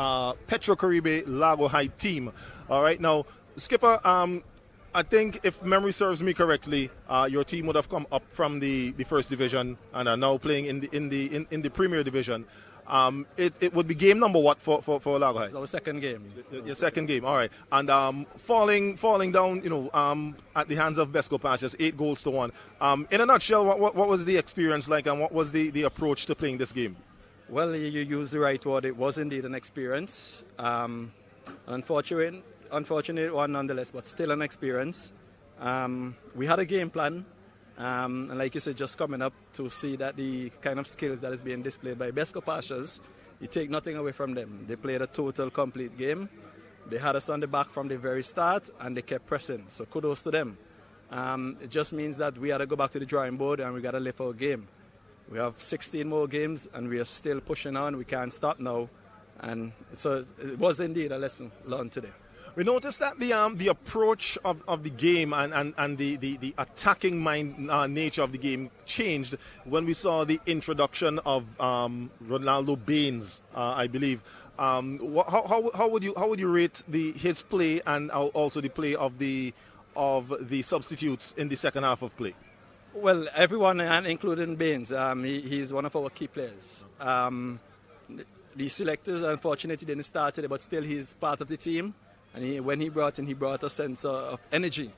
Petro Caribe Largo Height team. All right, now, Skipper, I think if memory serves me correctly, your team would have come up from the first division and are now playing in the Premier Division. It would be game number what for Largo Height? It's our second game. Your second game, all right. And falling down, at the hands of BESCO Pastures, 8-1. In a nutshell, what was the experience like, and what was the approach to playing this game? Well, you used the right word. It was indeed an experience. Unfortunate one nonetheless, but still an experience. We had a game plan, and like you said, just coming up to see that the kind of skills that is being displayed by BESCO Pastures you take nothing away from them. They played a total, complete game. They had us on the back from the very start, and they kept pressing. So kudos to them. It just means that we got to go back to the drawing board, and we got to lift our game. We have 16 more games, and we are still pushing on. We can't stop now. And it was indeed a lesson learned today. We noticed that the approach of the game and the attacking nature of the game changed when we saw the introduction of Ronaldo Baines, I believe. How would you rate his play and also the play of the substitutes in the second half of play? Well, everyone, and including Baines, he's one of our key players. The selectors, unfortunately, didn't start today, but still he's part of the team. And when he brought a sense of energy.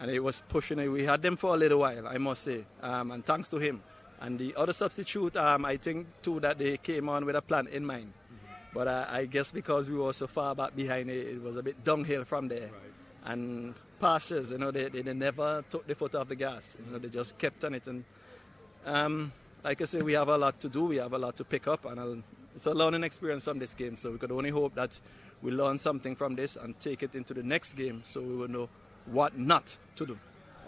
And it was pushing it. We had them for a little while, I must say. And thanks to him. And the other substitute, I think, too, that they came on with a plan in mind. Mm-hmm. But I guess because we were so far back behind, it was a bit dunghill from there. Right. And Pastures, they never took the foot off the gas. They just kept on it. And like I say, we have a lot to do. We have a lot to pick up. And it's a learning experience from this game. So we could only hope that we learn something from this and take it into the next game so we will know what not to do.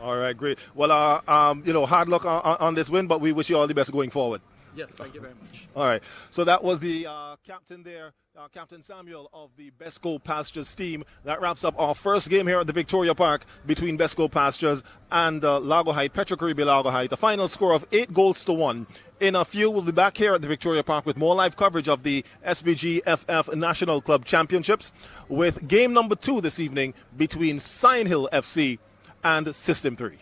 All right, great. Well, hard luck on this win, but we wish you all the best going forward. Yes, thank you very much. All right. So that was the captain there, Captain Samuel of the BESCO Pastures team. That wraps up our first game here at the Victoria Park between BESCO Pastures and Largo Height, Petrocaribbean Largo Height. A final score of 8-1. In a few, we'll be back here at the Victoria Park with more live coverage of the SVG FF National Club Championships with game number 2 this evening between Sion Hill FC and System 3.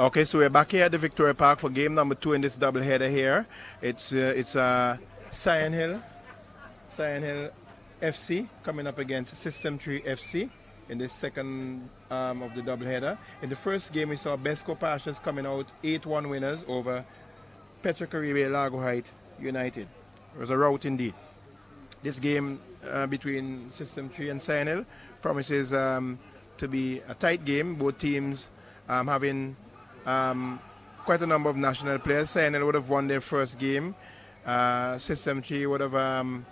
Okay, so we're back here at the Victoria Park for game number 2 in this doubleheader here. It's Sion Hill FC coming up against System 3 FC in this second of the doubleheader. In the first game, we saw BESCO Pastures coming out 8-1 winners over Petrocaribe Largo Height United. It was a rout indeed. This game between System 3 and Sion Hill promises to be a tight game. Both teams having quite a number of national players. Sion Hill would have won their first game. System 3 would have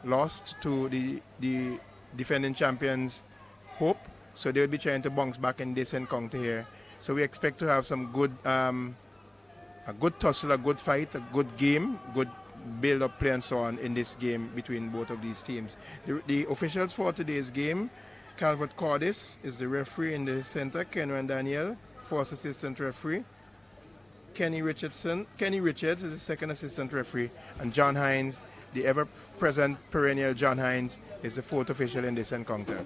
lost to the defending champions Hope. So they will be trying to bounce back in this encounter here. So we expect to have some good, a good tussle, a good fight, a good game, good build-up play and so on in this game between both of these teams. The officials for today's game, Calvert Cordis is the referee in the center, Kenwan Daniel, first assistant referee. Kenny Richards is the second assistant referee, and John Hines, the ever-present perennial John Hines, is the fourth official in this encounter.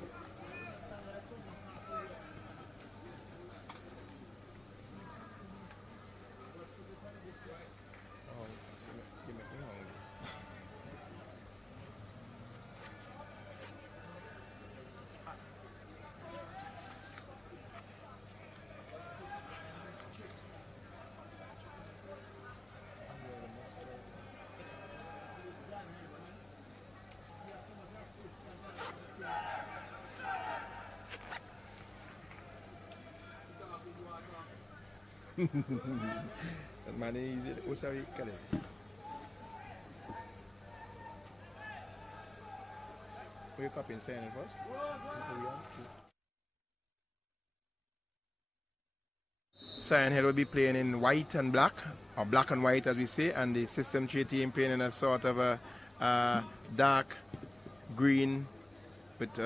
Man, sorry, will you copy and say it first? Sion Hill will be playing in white and black, or black and white as we say, and the System 3 team playing in a sort of a dark green with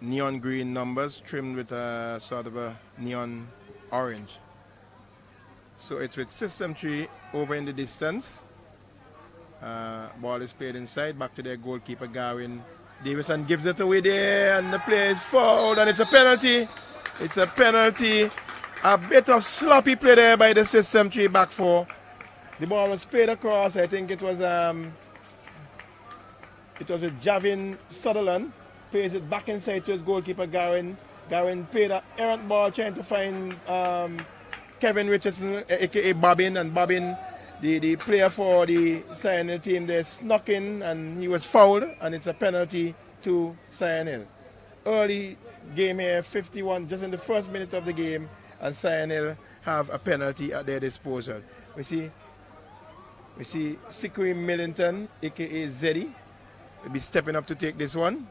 neon green numbers trimmed with a sort of a neon orange. So it's with System 3 over in the distance. Ball is played inside, back to their goalkeeper Garwin Davison gives it away there, and the play is fouled, and it's a penalty. It's a penalty. A bit of sloppy play there by the System 3 back four. The ball was played across. I think it was with Javin Sutherland. Plays it back inside to his goalkeeper Garwin. Garwin played an errant ball trying to find Kevin Richardson, aka Bobbin, and Bobbin, the player for the Sion Hill team, they snuck in and he was fouled, and it's a penalty to Sion Hill. Early game here, 51, just in the first minute of the game, and Sion Hill have a penalty at their disposal. We see Sikri Millington, aka Zeddy, will be stepping up to take this one.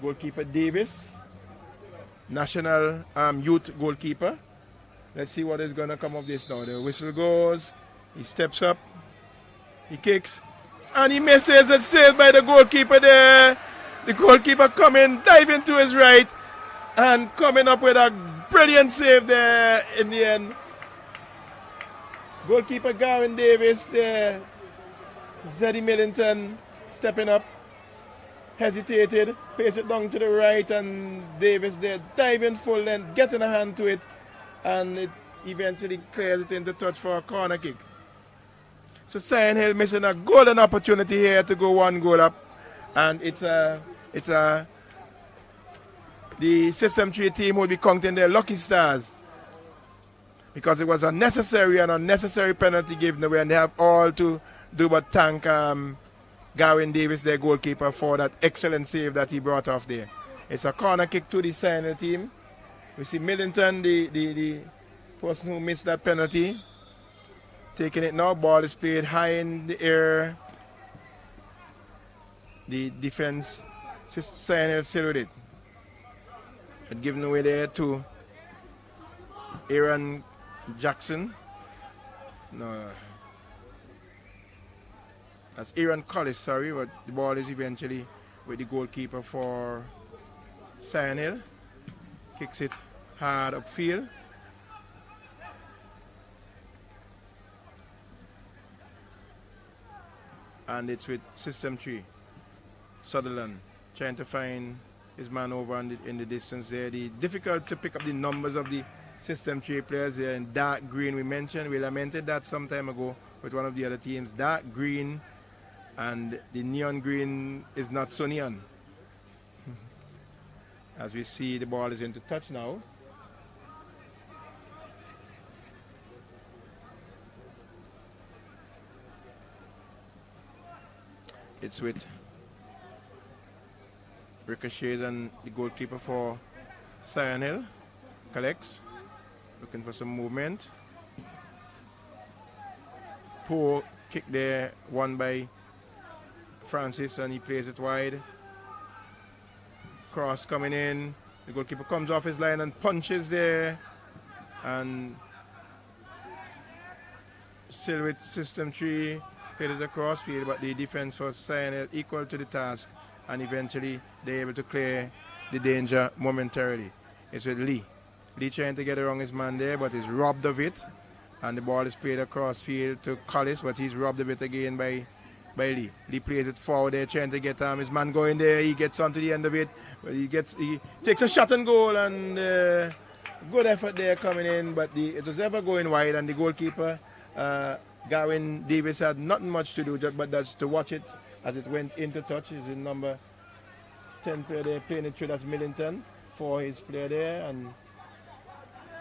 Goalkeeper Davis, national youth goalkeeper. Let's see what is going to come of this now. The whistle goes, he steps up, he kicks, and he misses. It's saved by the goalkeeper there. The goalkeeper coming, diving to his right, and coming up with a brilliant save there in the end. Goalkeeper Garwin Davis there, Zeddy Millington stepping up, hesitated, plays it down to the right, and Davis there diving full length, getting a hand to it, and it eventually clears it into touch for a corner kick. So Sion Hill missing a golden opportunity here to go one goal up, and the System 3 team will be counting their lucky stars, because it was an unnecessary penalty given away, and they have all to do but thank Garwin Davis, their goalkeeper, for that excellent save that he brought off there. It's a corner kick to the Sion Hill team. We see Millington, the person who missed that penalty, taking it now. Ball is played high in the air. The defense, Sion Hill still with it. But given away there to Aaron Jackson. No. That's Aaron Collis, sorry, but the ball is eventually with the goalkeeper for Sion Hill. Kicks it hard upfield. And it's with System 3. Sutherland trying to find his man over in the distance there. Difficult to pick up the numbers of the System 3 players here in dark green. We lamented that some time ago with one of the other teams. Dark green and the neon green is not so neon. As we see, the ball is into touch now. It's with ricochets, and the goalkeeper for Sion Hill collects, looking for some movement. Poor kick there, won by Francis, and he plays it wide. Cross coming in. The goalkeeper comes off his line and punches there. And still with System 3, played it across field, but the defense for Sion Hill equal to the task, and eventually they're able to clear the danger momentarily. It's with Lee. Lee trying to get around his man there, but he's robbed of it. And the ball is played across field to Collis, but he's robbed of it again by Lee. Lee plays it forward there, trying to get his man going there. He gets onto the end of it, but he takes a shot and goal, and good effort there coming in, but it was ever going wide, and the goalkeeper, Gavin Davis, had nothing much to do, but that's to watch it as it went into touch. Is in number 10 player there playing it through, that's Millington for his player there, and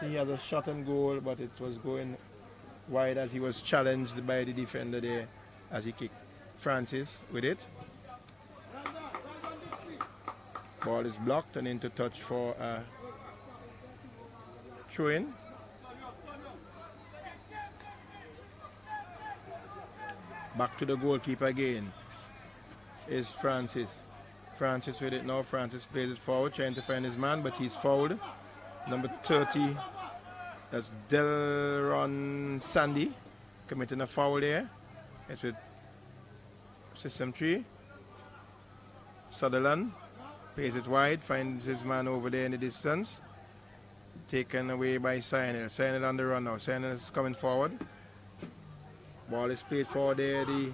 he had a shot and goal, but it was going wide as he was challenged by the defender there as he kicked. Francis with it. Ball is blocked and into touch for throw-in. Back to the goalkeeper again is Francis. Francis with it now. Francis plays it forward, trying to find his man, but he's fouled. Number 30, that's Delron Sandy, committing a foul there. It's with System 3. Sutherland plays it wide, finds his man over there in the distance. Taken away by Sion Hill. Sion Hill on the run now. Sion Hill is coming forward. Ball is played forward there. The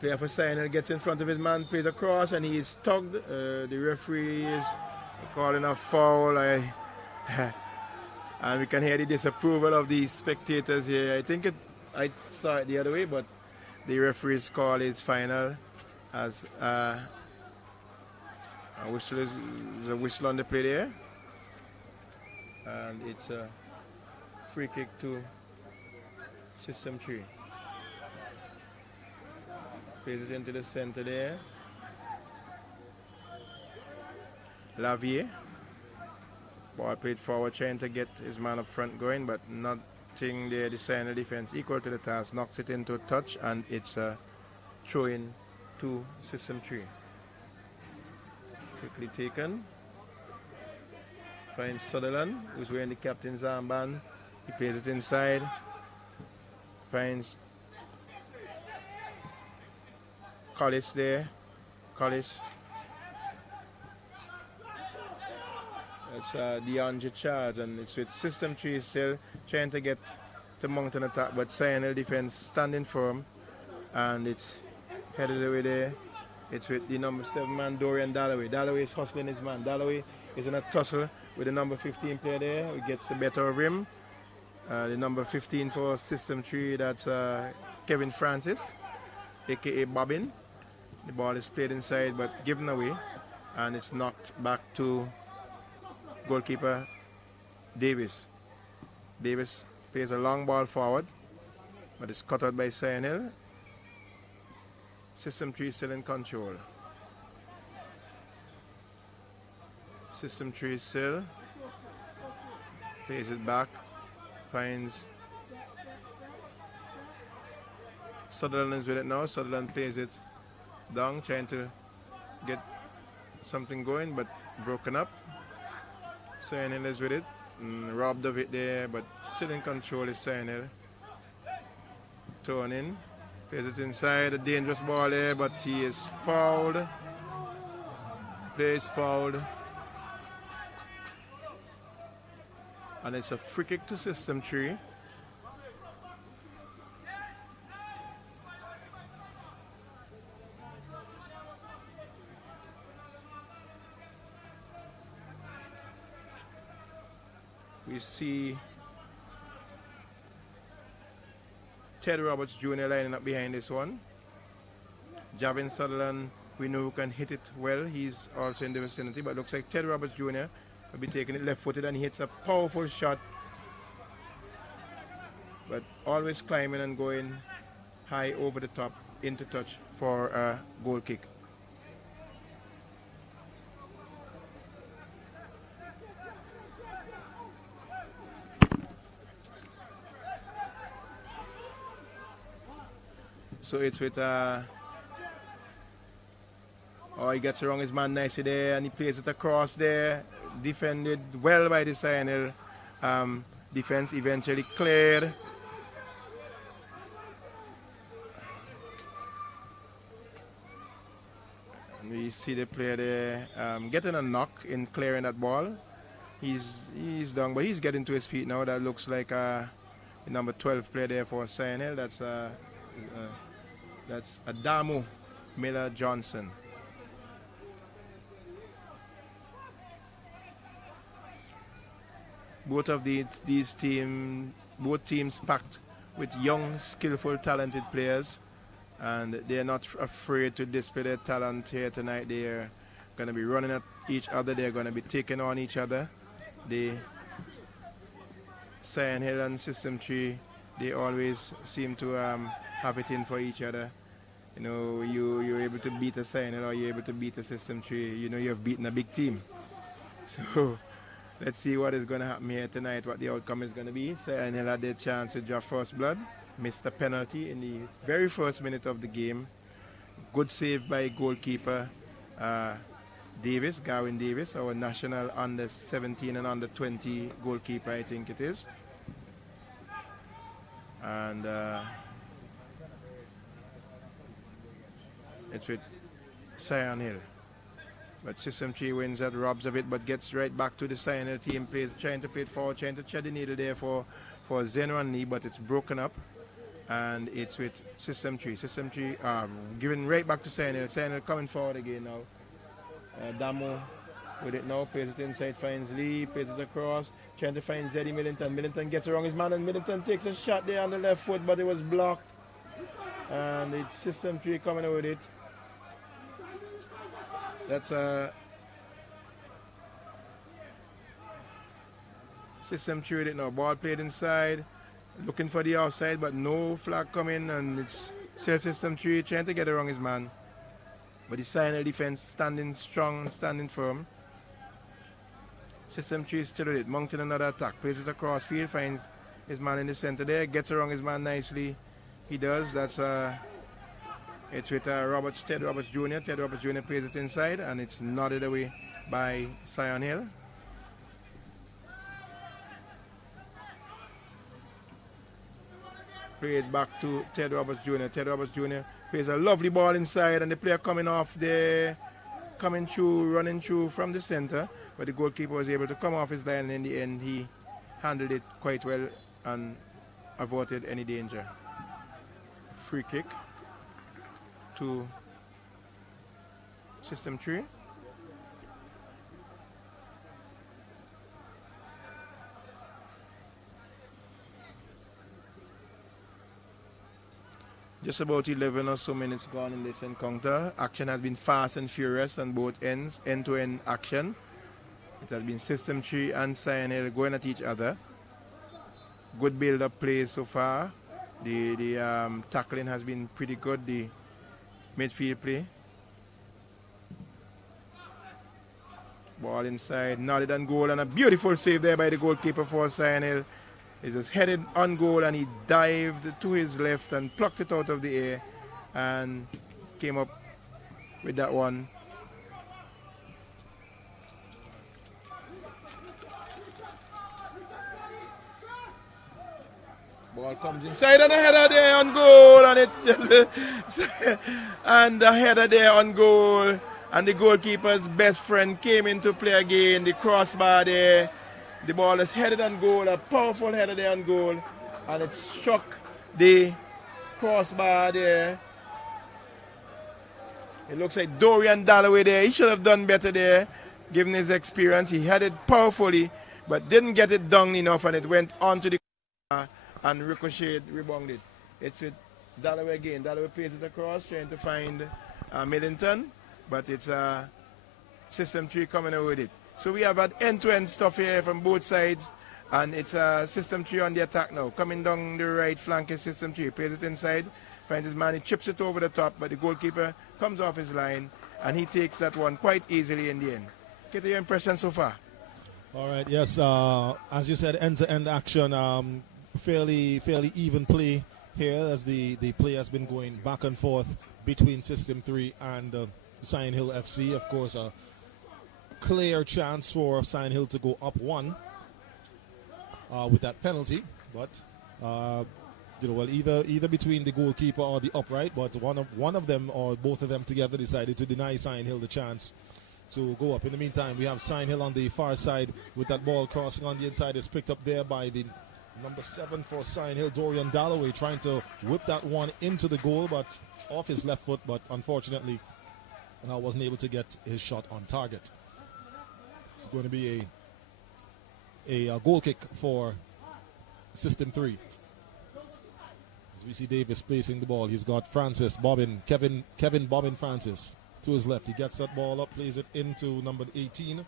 player for Sion Hill gets in front of his man, plays across, and he is tugged. The referee is calling a foul. And we can hear the disapproval of the spectators here. I saw it the other way, but the referee's call is final as a whistle on the play there. And it's a free kick to System 3. Plays it into the center there. Lavier. Ball played forward, trying to get his man up front going, but nothing there. The Sion Hill defense equal to the task, knocks it into a touch, and it's a throw-in to System 3. Quickly taken. Finds Sutherland, who's wearing the captain's armband. He plays it inside. Finds Collis there. Collis. It's DeAndre Charge, and it's with System 3 still trying to get to mount an attack, but Sion Hill defense standing firm, and it's headed away there. It's with the number 7 man, Dorian Dalloway. Dalloway is hustling his man. Dalloway is in a tussle with the number 15 player there, who gets the better of him. The number 15 for System 3, that's Kevin Francis, aka Bobbin. The ball is played inside but given away, and it's knocked back to goalkeeper Davis. Davis plays a long ball forward, but it's cut out by Sion Hill. System 3 still in control. System 3 still. Plays it back. Finds Sutherland is with it now. Sutherland plays it down, trying to get something going, but broken up. Sion Hill is with it, robbed of it there, but still in control is Sion Hill. Thrown in, plays it inside, a dangerous ball there, but he is fouled. Plays fouled. And it's a free kick to System 3. We see Ted Roberts Jr. lining up behind this one. Javin Sutherland, we know who can hit it well. He's also in the vicinity, but looks like Ted Roberts Jr. will be taking it left-footed, and he hits a powerful shot. But always climbing and going high over the top into touch for a goal kick. So it's with oh, he gets around his man nicely there, and he plays it across there. Defended well by the SION defense, eventually cleared. And we see the player there getting a knock in clearing that ball. He's down, but he's getting to his feet now. That looks like the number 12 player there for SION. That's Adamu Miller Johnson. Both of both teams packed with young, skillful, talented players, and they're not afraid to display their talent here tonight. They're going to be running at each other. They're going to be taking on each other. The SION Hill and System 3, they always seem to have it in for each other. You know, you're able to beat a SION Hill or you're able to beat a System 3. You know you've beaten a big team. So let's see what is going to happen here tonight, what the outcome is going to be. SION Hill had their chance to draw first blood, missed a penalty in the very first minute of the game. Good save by goalkeeper Davis, Gavin Davis, our national under 17 and under 20 goalkeeper, I think it is. And it's with SION Hill. But System 3 wins that, robs of it, but gets right back to the SION Hill team, trying to play it forward, trying to thread the needle there for Zeno and Lee, but it's broken up. And it's with System 3. System 3 giving right back to SION Hill. SION Hill coming forward again now. Damo with it now, plays it inside, finds Lee, plays it across, trying to find Zeddy Millington. Millington gets around his man, and Millington takes a shot there on the left foot, but it was blocked. And it's System 3 coming out with it. That's System 3 with it now. Ball played inside, looking for the outside, but no flag coming, and it's still System 3 trying to get around his man. But the SION defense standing strong, standing firm. System 3 is still with it, mounting another attack. Plays it across field, finds his man in the center there, gets around his man nicely. He does. That's it's with Ted Roberts Jr. Ted Roberts Jr. plays it inside, and it's nodded away by SION Hill. Played back to Ted Roberts Jr. Ted Roberts Jr. plays a lovely ball inside, and the player coming off there, coming through, running through from the center, but the goalkeeper was able to come off his line, and in the end he handled it quite well and avoided any danger. Free kick to System 3. Just about 11 or so minutes gone in this encounter. Action has been fast and furious on both ends, end-to-end action. It has been System 3 and SION Hill going at each other. Good build-up play so far. The tackling has been pretty good, the midfield play. Ball inside, nodded on goal, and a beautiful save there by the goalkeeper for SION Hill. He just headed on goal, and he dived to his left and plucked it out of the air and came up with that one. Ball comes inside, and a header there on goal, and it just and the header there on goal, and the goalkeeper's best friend came into play again. The crossbar there, the ball is headed on goal, a powerful header there on goal, and it struck the crossbar there. It looks like Dorian Dalloway there. He should have done better there, given his experience. He headed powerfully, but didn't get it down enough, and it went onto the and ricocheted, rebounded. It's with Dalloway again. Dalloway plays it across, trying to find Millington, but it's System 3 coming out with it. So we have had end-to-end stuff here from both sides, and it's System 3 on the attack now. Coming down the right flank is System 3. Plays it inside, finds his man, he chips it over the top, but the goalkeeper comes off his line, and he takes that one quite easily in the end. Get your impression so far? All right, yes, as you said, end-to-end action, fairly even play here as the play has been going back and forth between System 3 and Sion Hill FC. Of course, a clear chance for Sion Hill to go up 1 with that penalty, but well, either between the goalkeeper or the upright, but one of them or both of them together decided to deny Sion Hill the chance to go up. In the meantime, we have Sion Hill on the far side with that ball crossing on the inside. It's picked up there by the number 7 for Sion Hill, Dorian Dalloway, trying to whip that one into the goal, but off his left foot, but unfortunately wasn't able to get his shot on target. It's going to be a goal kick for System 3. As we see Davis placing the ball, he's got Kevin Bobbin Francis to his left. He gets that ball up, plays it into number 18.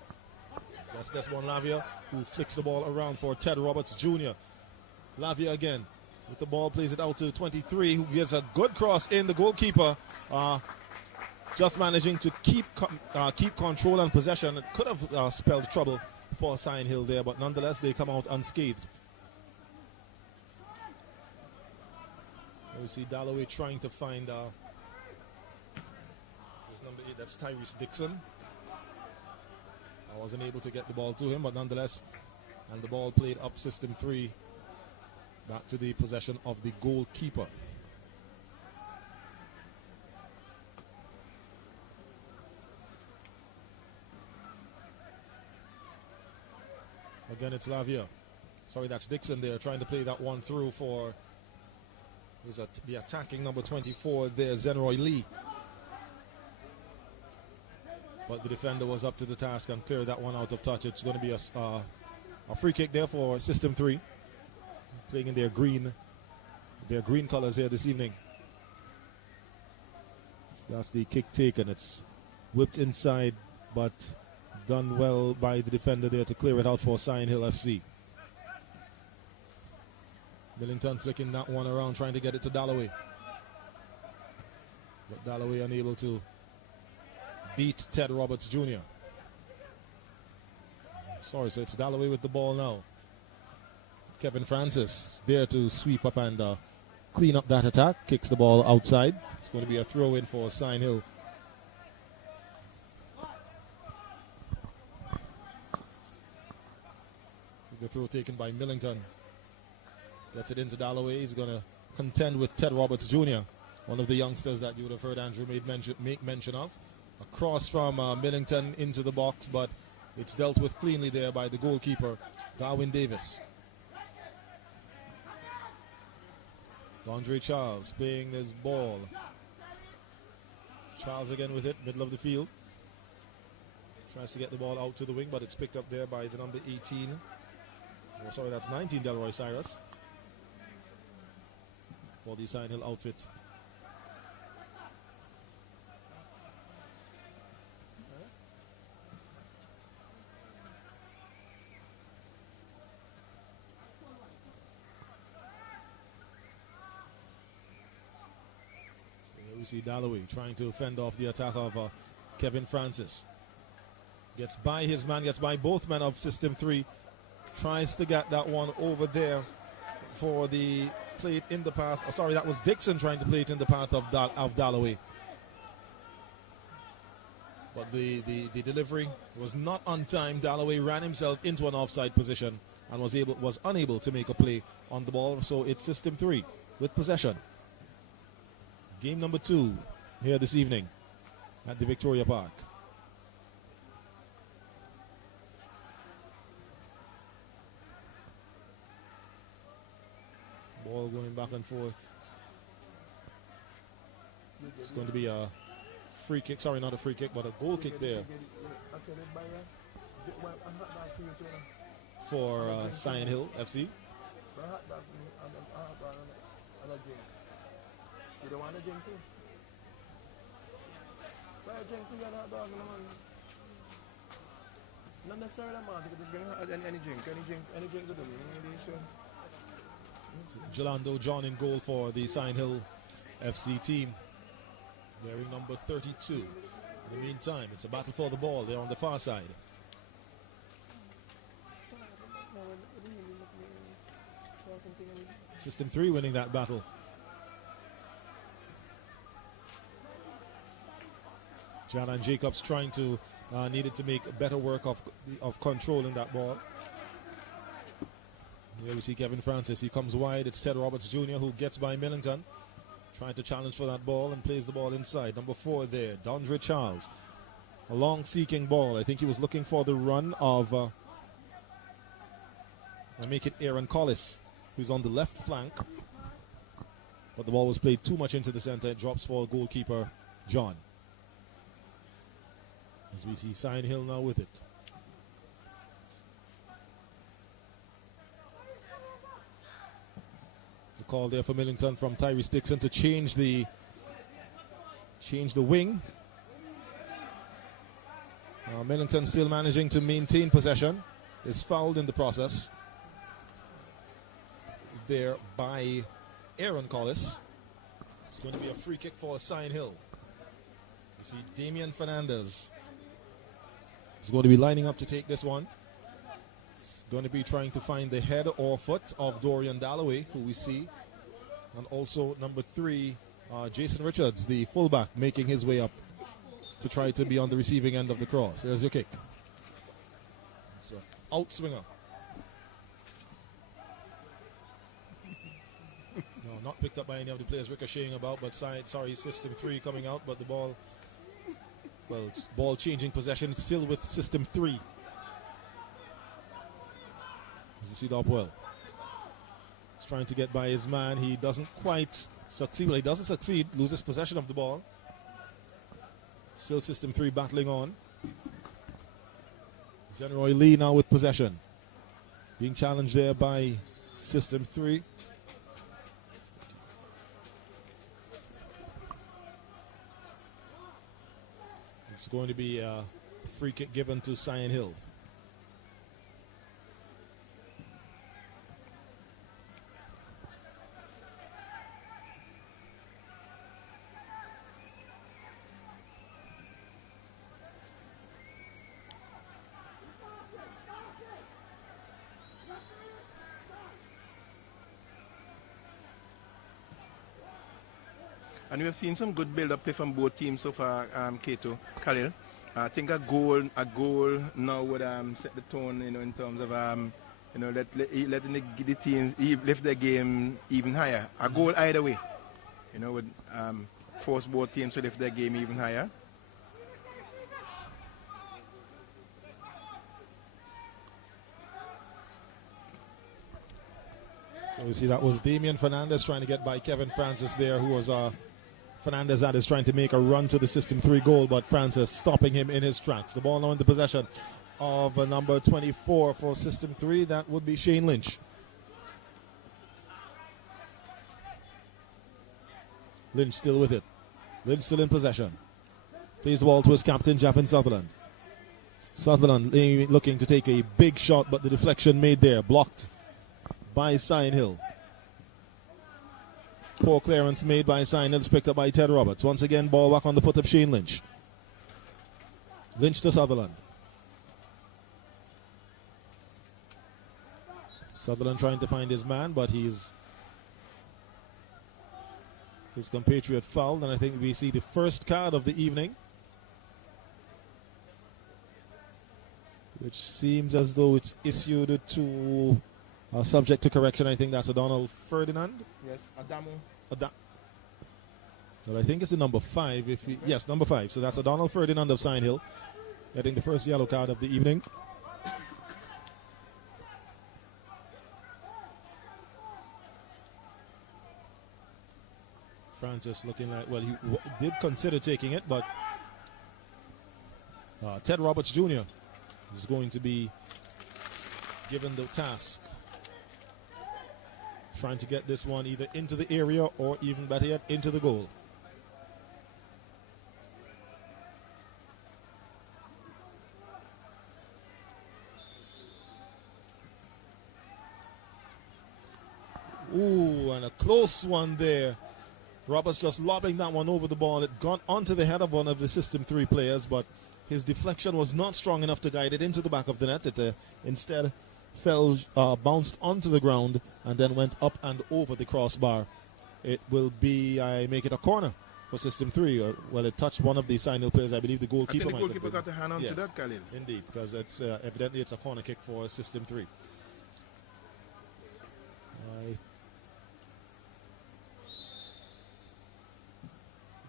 That's Desmond Lavia, who flicks the ball around for Ted Roberts Jr. Lavia again with the ball, plays it out to 23, who gets a good cross in. The goalkeeper just managing to keep control and possession. It could have spelled trouble for Sion Hill there, but nonetheless they come out unscathed. We see Dalloway trying to find this number 8, that's Tyrese Dixon. I wasn't able to get the ball to him, but nonetheless, and the ball played up System 3 back to the possession of the goalkeeper. Again, it's Lavia. Sorry, that's Dixon there trying to play that one through for the attacking number 24 there, Zenroy Lee. But the defender was up to the task and cleared that one out of touch. It's going to be a free kick there for System 3, playing in their green colors here this evening. So that's the kick taken. It's whipped inside, but done well by the defender there to clear it out for Sion Hill FC. Millington flicking that one around, trying to get it to Dalloway. But Dalloway unable to beat Ted Roberts Jr. Sorry, so it's Dalloway with the ball now. Kevin Francis there to sweep up and clean up that attack. Kicks the ball outside. It's going to be a throw in for Sion Hill. The throw taken by Millington. Gets it into Dalloway. He's going to contend with Ted Roberts Jr., one of the youngsters that you would have heard Andrew make mention of. A cross from Millington into the box, but it's dealt with cleanly there by the goalkeeper, Darwin Davis. Andre Charles playing this ball. Charles again with it, middle of the field. Tries to get the ball out to the wing, but it's picked up there by the number 18. Oh, sorry, that's 19, Delroy Cyrus, for the Sion Hill outfit. Here we see Dalloway trying to fend off the attack of Kevin Francis. Gets by his man, gets by both men of System 3. Tries to get that one over there for the plate in the path. Oh, sorry, that was Dixon trying to play it in the path of Dalloway. But the delivery was not on time. Dalloway ran himself into an offside position and was unable to make a play on the ball. So it's System 3 with possession. Game number 2 here this evening at the Victoria Park. Ball going back and forth. It's going to be a free kick. Sorry, not a free kick, but a goal kick there. for Sion Hill FC. You don't want a drink too? Try a drink too, you're not dog, man. Not necessarily, man. You can bring any drink to do. Jelando John in goal for the Sion Hill FC team, wearing number 32. In the meantime, it's a battle for the ball. They're on the far side. System 3 winning that battle. Janan Jacobs trying to needed to make better work of controlling that ball. Here we see Kevin Francis. He comes wide. It's Ted Roberts Jr. who gets by Millington, trying to challenge for that ball and plays the ball inside. Number 4 there, Dondre Charles. A long seeking ball. I think he was looking for the run of make it Aaron Collis, who's on the left flank. But the ball was played too much into the center. It drops for goalkeeper John. As we see Sion Hill now with it. The call there for Millington from Tyrese Dixon to change the wing. Millington still managing to maintain possession. Is fouled in the process there by Aaron Collis. It's going to be a free kick for Sion Hill. You see Damian Fernandez is going to be lining up to take this one. He's going to be trying to find the head or foot of Dorian Dalloway, who we see. And also number 3, Jason Richards, the fullback, making his way up to try to be on the receiving end of the cross. There's your kick. So, outswinger. No, not picked up by any of the players ricocheting about, but System 3 coming out, but the ball, well, ball changing possession still with System 3. As you see Dopwell. He's trying to get by his man. He doesn't quite succeed. Well, he doesn't succeed, loses possession of the ball. Still System 3 battling on. Zenroy Lee now with possession. Being challenged there by System 3. It's going to be a free kick given to Sion Hill. And we have seen some good build-up play from both teams so far, Kato, Khalil. I think a goal now would set the tone, in terms of, letting the teams lift their game even higher. A goal either way, would force both teams to lift their game even higher. So we see that was Damian Fernandez trying to get by Kevin Francis there, who was Fernandez that is trying to make a run to the System 3 goal, but Francis stopping him in his tracks. The ball now in the possession of number 24 for System 3. That would be Shane Lynch. Lynch still with it. Lynch still in possession. Plays the ball to his captain, Jaffin Sutherland. Sutherland looking to take a big shot, but the deflection made there, blocked by Sion Hill. Poor clearance made by Sion Hill, picked up by Ted Roberts. Once again, ball back on the foot of Shane Lynch. Lynch to Sutherland. Sutherland trying to find his man, but his compatriot fouled, and I think we see the first card of the evening, which seems as though it's issued to subject to correction. I think that's Donald Ferdinand. Yes, Adamo. Well, I think it's the number 5. Yes, number 5. So that's Donald Ferdinand of Sion Hill getting the first yellow card of the evening. Francis looking like, well, he did consider taking it, but Ted Roberts Jr. is going to be given the task. Trying to get this one either into the area or even better yet, into the goal. Ooh, and a close one there. Roberts just lobbing that one over the ball. It got onto the head of one of the System 3 players, but his deflection was not strong enough to guide it into the back of the net. It instead fell, bounced onto the ground, and then went up and over the crossbar. It will be, I make it a corner for System 3. Well, it touched one of the Sion Hill players. I believe the goalkeeper. I think the goalkeeper got the hand onto that, Khalil. Indeed, because it's evidently it's a corner kick for System 3.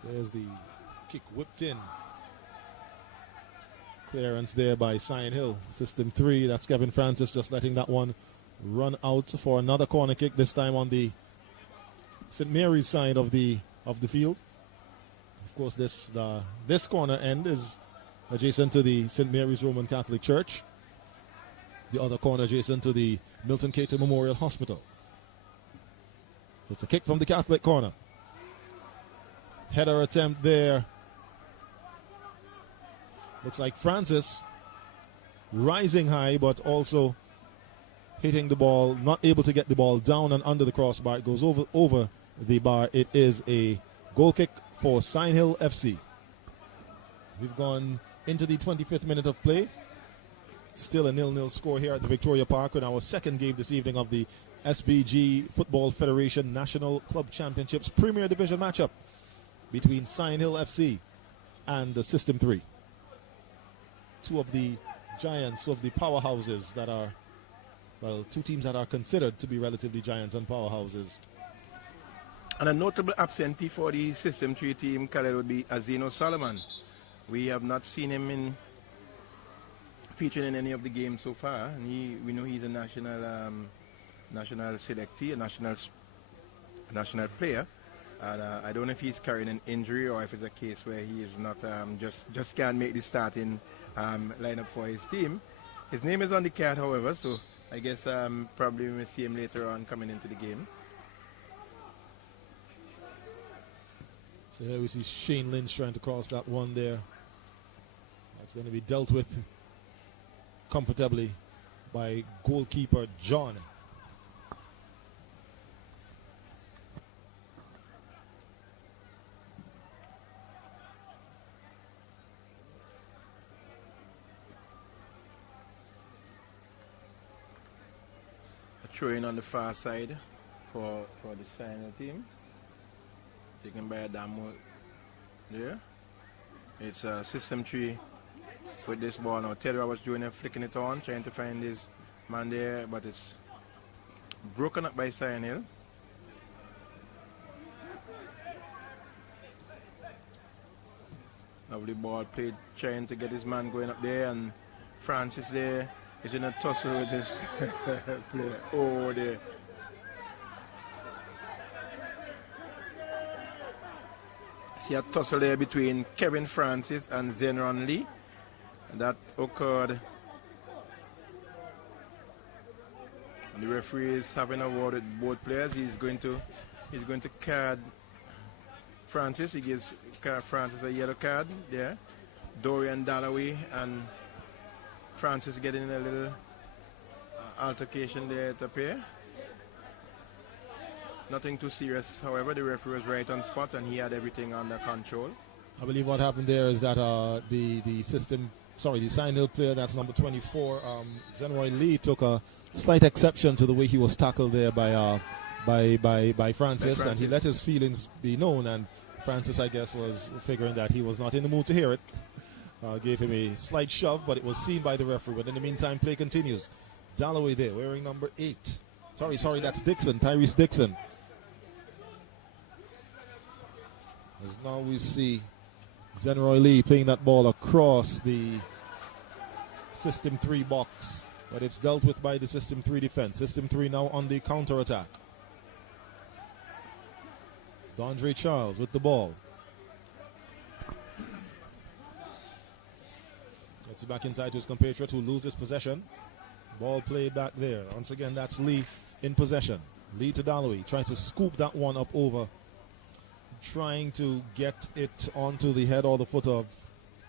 There's the kick whipped in. Clearance there by Sion Hill. System 3, that's Kevin Francis just letting that one run out for another corner kick, this time on the St. Mary's side of the field. Of course, this corner end is adjacent to the St. Mary's Roman Catholic Church. The other corner adjacent to the Milton Cater Memorial Hospital. It's a kick from the Catholic corner. Header attempt there. Looks like Francis rising high, but also hitting the ball, not able to get the ball down and under the crossbar. It goes over the bar. It is a goal kick for Sion Hill FC. We've gone into the 25th minute of play. Still a 0-0 score here at the Victoria Park in our second game this evening of the SVG Football Federation National Club Championships Premier Division matchup between Sion Hill FC and the System 3. Two of the giants, two of the powerhouses that are, well, two teams that are considered to be relatively giants and powerhouses. And a notable absentee for the System 3 team, Khalil, would be Azino Solomon. We have not seen him featuring in any of the games so far. And we know he's a national selectee, a national player. And I don't know if he's carrying an injury or if it's a case where he is not just can't make the starting lineup for his team. His name is on the card, however, so I guess probably we may see him later on coming into the game. So here we see Shane Lynch trying to cross that one there. That's going to be dealt with comfortably by goalkeeper John. Throwing on the far side for the Sion team. Taken by Adamo there. It's System 3 with this ball now. Tedra was doing it, flicking it on, trying to find his man there, but it's broken up by Sion Hill. Lovely ball played, trying to get his man going up there, and Francis there. He's in a tussle with his player. Oh, there. See a tussle there between Kevin Francis and Zenron Lee. That occurred. And the referee is having a word with both players. He's going to card Francis. He gives Francis a yellow card there. Dorian Dalloway and Francis getting a little altercation there, it appears. Nothing too serious, however. The referee was right on spot and he had everything under control. I believe what happened there is that the Sion Hill player, that's number 24, Zenroy Lee, took a slight exception to the way he was tackled there by Francis, and he let his feelings be known, and Francis, I guess, was figuring that he was not in the mood to hear it. Gave him a slight shove, but it was seen by the referee. But in the meantime, play continues. Dalloway there, wearing number 8. Sorry, that's Dixon, Tyrese Dixon. As now we see Zenroy Lee playing that ball across the System 3 box. But it's dealt with by the System 3 defense. System 3 now on the counter-attack. Dondre Charles with the ball. Gets it back inside to his compatriot who loses possession. Ball played back there. Once again, that's Lee in possession. Lee to Dalloway, trying to scoop that one up over. Trying to get it onto the head or the foot of,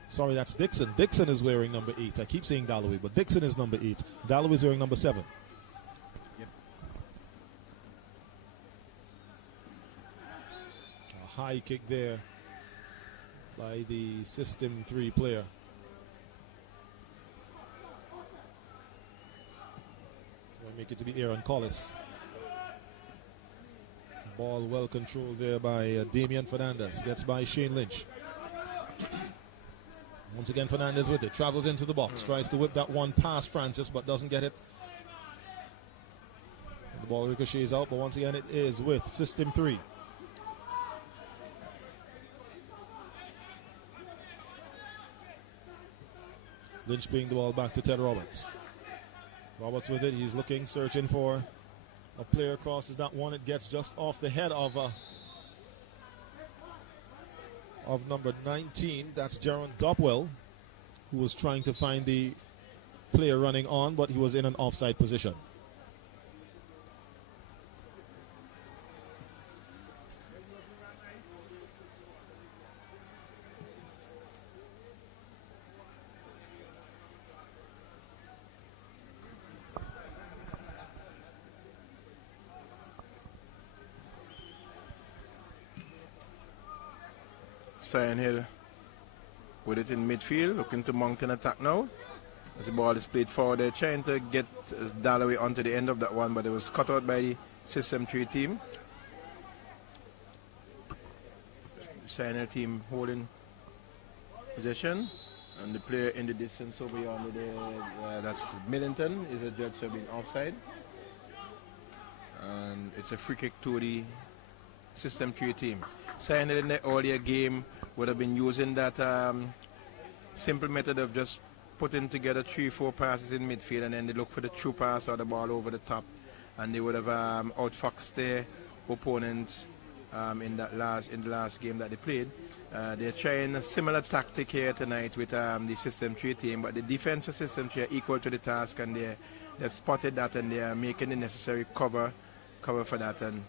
sorry, that's Dixon. Dixon is wearing number 8. I keep saying Dalloway, but Dixon is number 8. Dalloway is wearing number 7. Yep. A high kick there by the System 3 player. We'll make it to be Aaron Collis. Ball well controlled there by Damian Fernandez. Gets by Shane Lynch. Once again, Fernandez with it. Travels into the box. Tries to whip that one past Francis, but doesn't get it. The ball ricochets out, but once again, it is with System 3. Lynch bringing the ball back to Ted Roberts. Roberts with it. He's looking, searching for a player. Crosses that one. It gets just off the head of number 19. That's Jaron Dopwell, who was trying to find the player running on, but he was in an offside position. Sion Hill with it in midfield, looking to mount an attack now. As the ball is played forward, they're trying to get Dalloway onto the end of that one, but it was cut out by the System 3 team. Sion Hill team holding possession, and the player in the distance over yonder there, that's Millington, is adjudged to have been offside. And it's a free kick to the System 3 team. Sion Hill in the earlier game would have been using that simple method of just putting together 3-4 passes in midfield, and then they look for the true pass or the ball over the top, and they would have outfoxed their opponents in the last game that they played. They're trying a similar tactic here tonight with the System 3 team, but the defensive System 3 are equal to the task, and they've spotted that, and they are making the necessary cover for that. And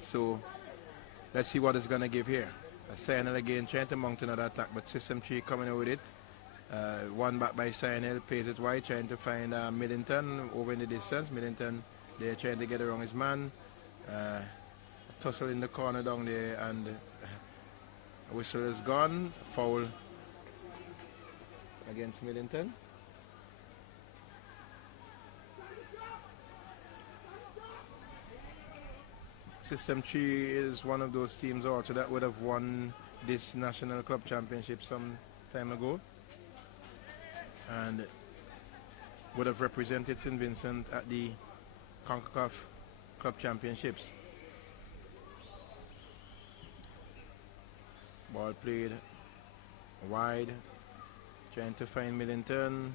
so let's see what it's going to give here. Sion Hill again trying to mount another attack, but System 3 coming out with it. One back by Sion Hill, plays it wide, trying to find Millington over in the distance. Millington, they're trying to get around his man. A tussle in the corner down there, and a whistle is gone. Foul against Millington. System 3 is one of those teams also that would have won this National Club Championship some time ago, and would have represented St. Vincent at the CONCACAF Club Championships. Ball played wide, trying to find Millington.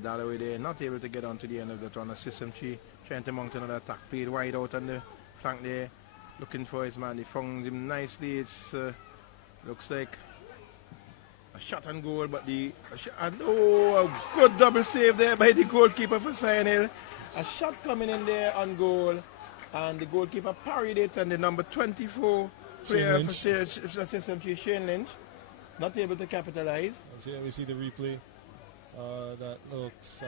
Dalloway there, not able to get onto the end of that one. System 3 trying to mount another attack, played wide out on the flank there, looking for his man. He found him nicely. It's looks like a shot on goal, but a good double save there by the goalkeeper for Sion Hill. A shot coming in there on goal, and the goalkeeper parried it, and the number 24 player for System 3, Shane Lynch, not able to capitalize. Here we see the replay. That looks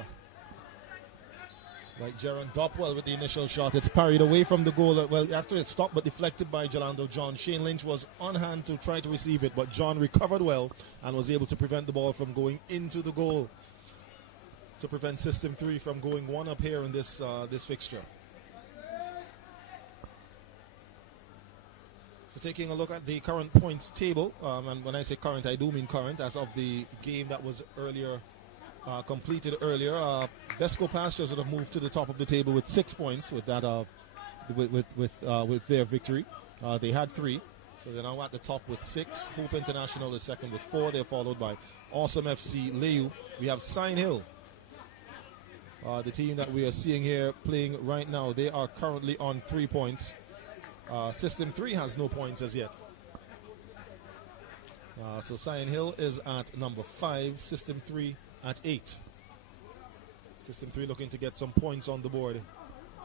like Jaron Dopwell with the initial shot. It's parried away from the goal. Well, after it stopped, but deflected by Jolando John. Shane Lynch was on hand to try to receive it, but John recovered well and was able to prevent the ball from going into the goal, to prevent System 3 from going one up here in this fixture. So taking a look at the current points table, and when I say current, I do mean current, as of the game that was earlier completed earlier. BESCO Pastures would have moved to the top of the table with 6 points with that with their victory. They had 3, so they're now at the top with 6. Hope International is second with 4. They're followed by Awesome FC, Leu. We have Sion Hill, the team that we are seeing here playing right now. They are currently on 3 points. System 3 has no points as yet. So Sion Hill is at number 5, System 3 at 8. System 3 looking to get some points on the board.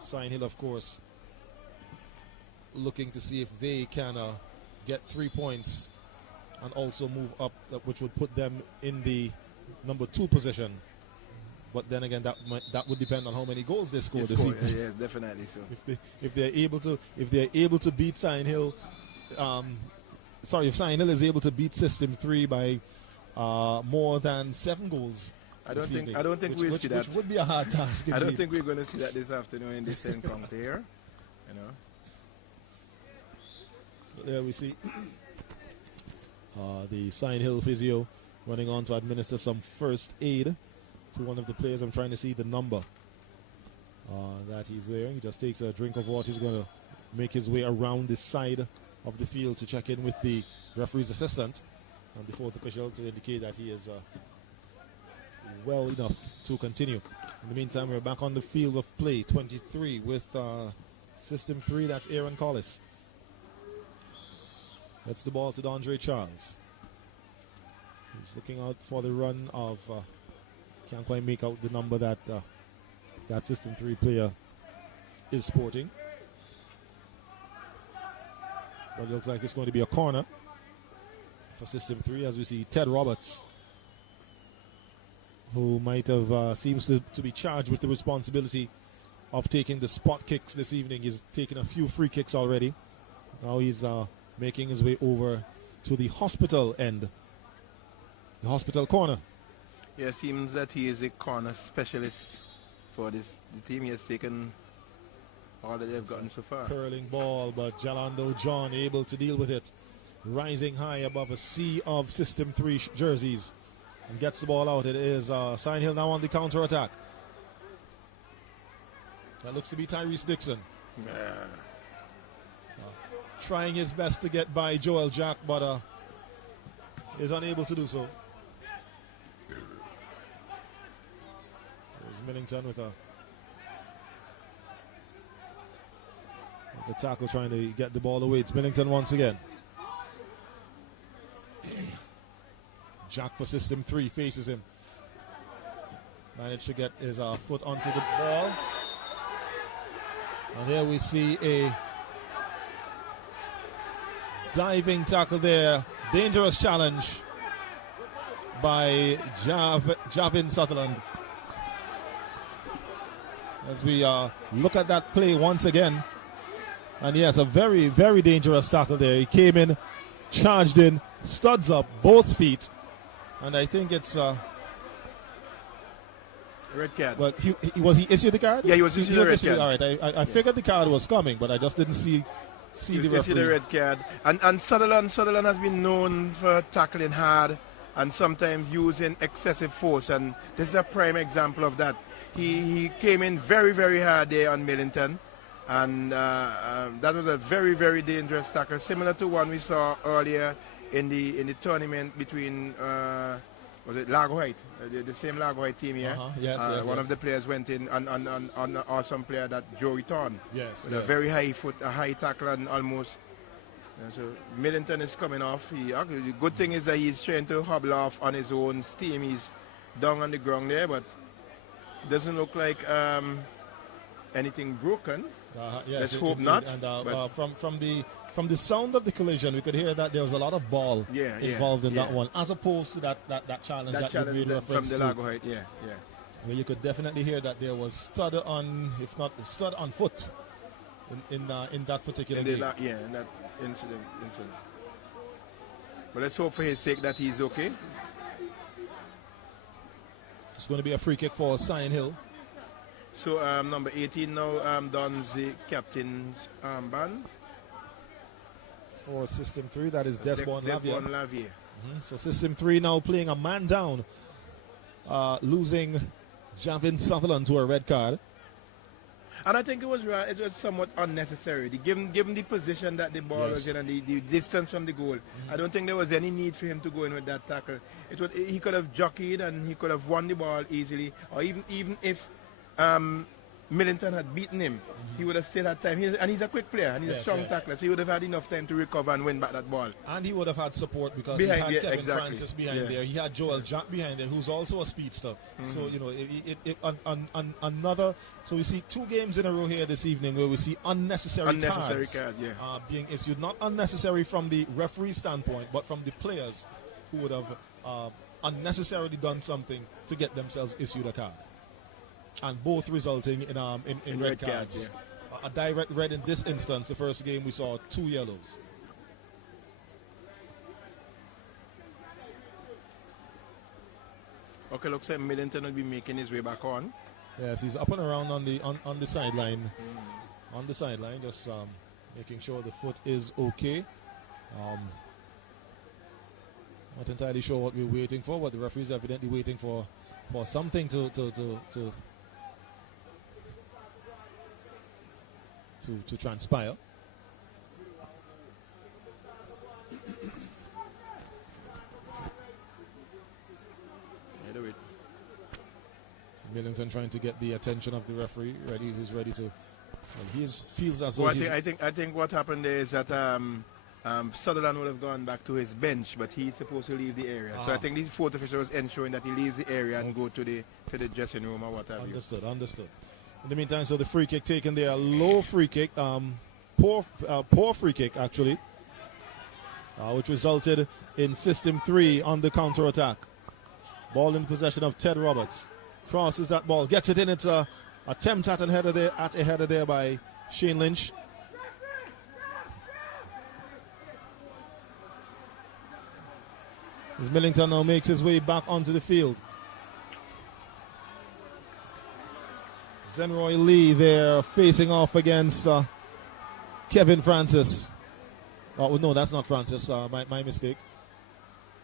Sign Hill, of course, looking to see if they can get 3 points and also move up, which would put them in the number 2 position. But then again, that would depend on how many goals they score this evening. Yes, definitely so. If they're able to beat Sign Hill, if Sign Hill is able to beat System 3 by more than 7 goals. I don't think we'll see that. Which would be a hard task. I don't think we're going to see that this afternoon in this encounter here. You know. But there we see the Sign Hill physio running on to administer some first aid to one of the players. I'm trying to see the number that he's wearing. He just takes a drink of water. He's going to make his way around the side of the field to check in with the referee's assistant and before the official to indicate that he is well enough to continue. In the meantime, we're back on the field of play, 23 with System 3. That's Aaron Collis. That's the ball to Dondre Charles. He's looking out for the run of can't quite make out the number that that System 3 player is sporting. But it looks like it's going to be a corner for System 3 as we see Ted Roberts, who might have seems to be charged with the responsibility of taking the spot kicks this evening. He's taken a few free kicks already. Now he's making his way over to the hospital end, the hospital corner. Yeah, it seems that he is a corner specialist for the team. He has taken all that they've gotten so far. Curling ball, but Jalando John able to deal with it. Rising high above a sea of System 3 jerseys. And gets the ball out. It is Sign Hill now on the counter attack. That looks to be Tyrese Dixon. Yeah. Trying his best to get by Joel Jack, but is unable to do so. There's Millington with the tackle trying to get the ball away. It's Millington once again. Jack for System 3 faces him. Managed to get his foot onto the ball. And here we see a diving tackle there. Dangerous challenge by Javin Sutherland. As we look at that play once again. And yes, a very, very dangerous tackle there. He came in, charged in, studs up, both feet. And I think it's red card. Well, was he issued the card? Yeah, he was issued the red card. All right, I figured the card was coming, but I just didn't see the referee. The red card. And Sutherland has been known for tackling hard and sometimes using excessive force, and this is a prime example of that. He came in very, very hard there on Millington, and that was a very, very dangerous tackle, similar to one we saw earlier in the tournament between was it LARGO Height, the same LARGO Height team here. Yes, one of the players went in on an awesome player, that Joey Thorne. Yes. With a very high foot, a high tackle, and almost. So Millington is coming off. The good thing is that he's trying to hobble off on his own steam. He's down on the ground there, but it doesn't look like anything broken. Yes, let's hope not. And from the sound of the collision, we could hear that there was a lot of ball involved in that one, as opposed to that challenge that you made reference from the LARGO Height. Yeah. Where you could definitely hear that there was stud on, if not stud on foot, in that particular game. In that incident. But let's hope for his sake that he's okay. It's going to be a free kick for Sign Hill. So number 18 now dons the captain's armband. For System 3, that is Desmond Lavier. Mm-hmm. So System 3 now playing a man down, losing Javin Sutherland to a red card. And I think it was somewhat unnecessary. Given the position that the ball was in and the distance from the goal, I don't think there was any need for him to go in with that tackle. He could have jockeyed and he could have won the ball easily, or even if Millington had beaten him, he would have still had time. And he's a quick player, and he's a strong tackler, so he would have had enough time to recover and win back that ball. And he would have had support because Behind, he had Kevin exactly. Francis behind there. He had Joel Jack behind there, who's also a speedster. So, you know, another. So we see 2 games in a row here this evening where we see unnecessary cards being issued. Not unnecessary from the referee standpoint, but from the players who would have unnecessarily done something to get themselves issued a card. And both resulting in red cards. A direct red in this instance. The first game we saw 2 yellows. Okay, looks like Millington will be making his way back on. Yes, he's up and around on the sideline. On the sideline, just making sure the foot is okay. Not entirely sure what we're waiting for, but the referee's evidently waiting for something to transpire. Millington trying to get the attention of the referee, who's ready to. Well, he feels as though. I think what happened there is that Sutherland would have gone back to his bench, but he's supposed to leave the area. So I think the fourth official was ensuring that he leaves the area and go to the dressing room or whatever. Understood. In the meantime, so the free kick taken there, low free kick, poor free kick actually, which resulted in System 3 on the counter attack. Ball in possession of Ted Roberts. Crosses that ball, gets it in. It's a attempt at a header there by Shane Lynch. As Millington now makes his way back onto the field. Zenroy Lee there facing off against Kevin Francis. Oh, no, that's not Francis. My mistake.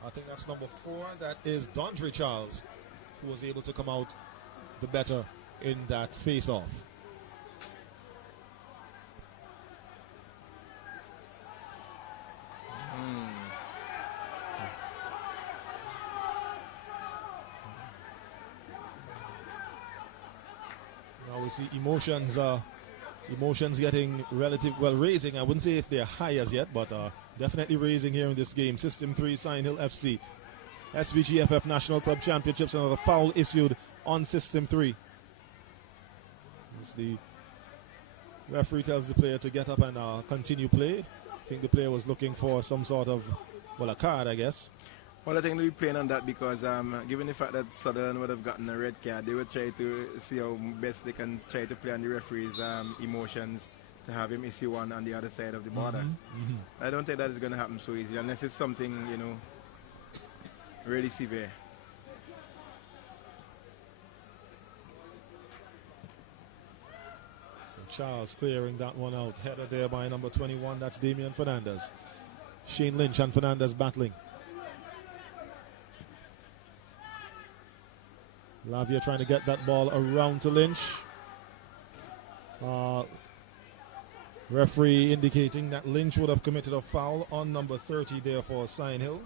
I think that's number 4. That is Dondre Charles, who was able to come out the better in that face-off. Now we see emotions getting raising. I wouldn't say if they're high as yet, but definitely raising here in this game. System 3, Sign Hill FC. SVG FF National Club Championships, another foul issued on System 3. As the referee tells the player to get up and continue play. I think the player was looking for some sort of, a card, I guess. Well, I think they'll be playing on that because given the fact that Sutherland would have gotten a red card, they would try to see how best they can try to play on the referee's emotions to have him issue one on the other side of the border. I don't think that is going to happen so easy unless it's something, really severe. So Charles clearing that one out. Header there by number 21. That's Damian Fernandez. Shane Lynch and Fernandez battling. Lavia trying to get that ball around to Lynch. Referee indicating that Lynch would have committed a foul on number 30 there for Sign Hill.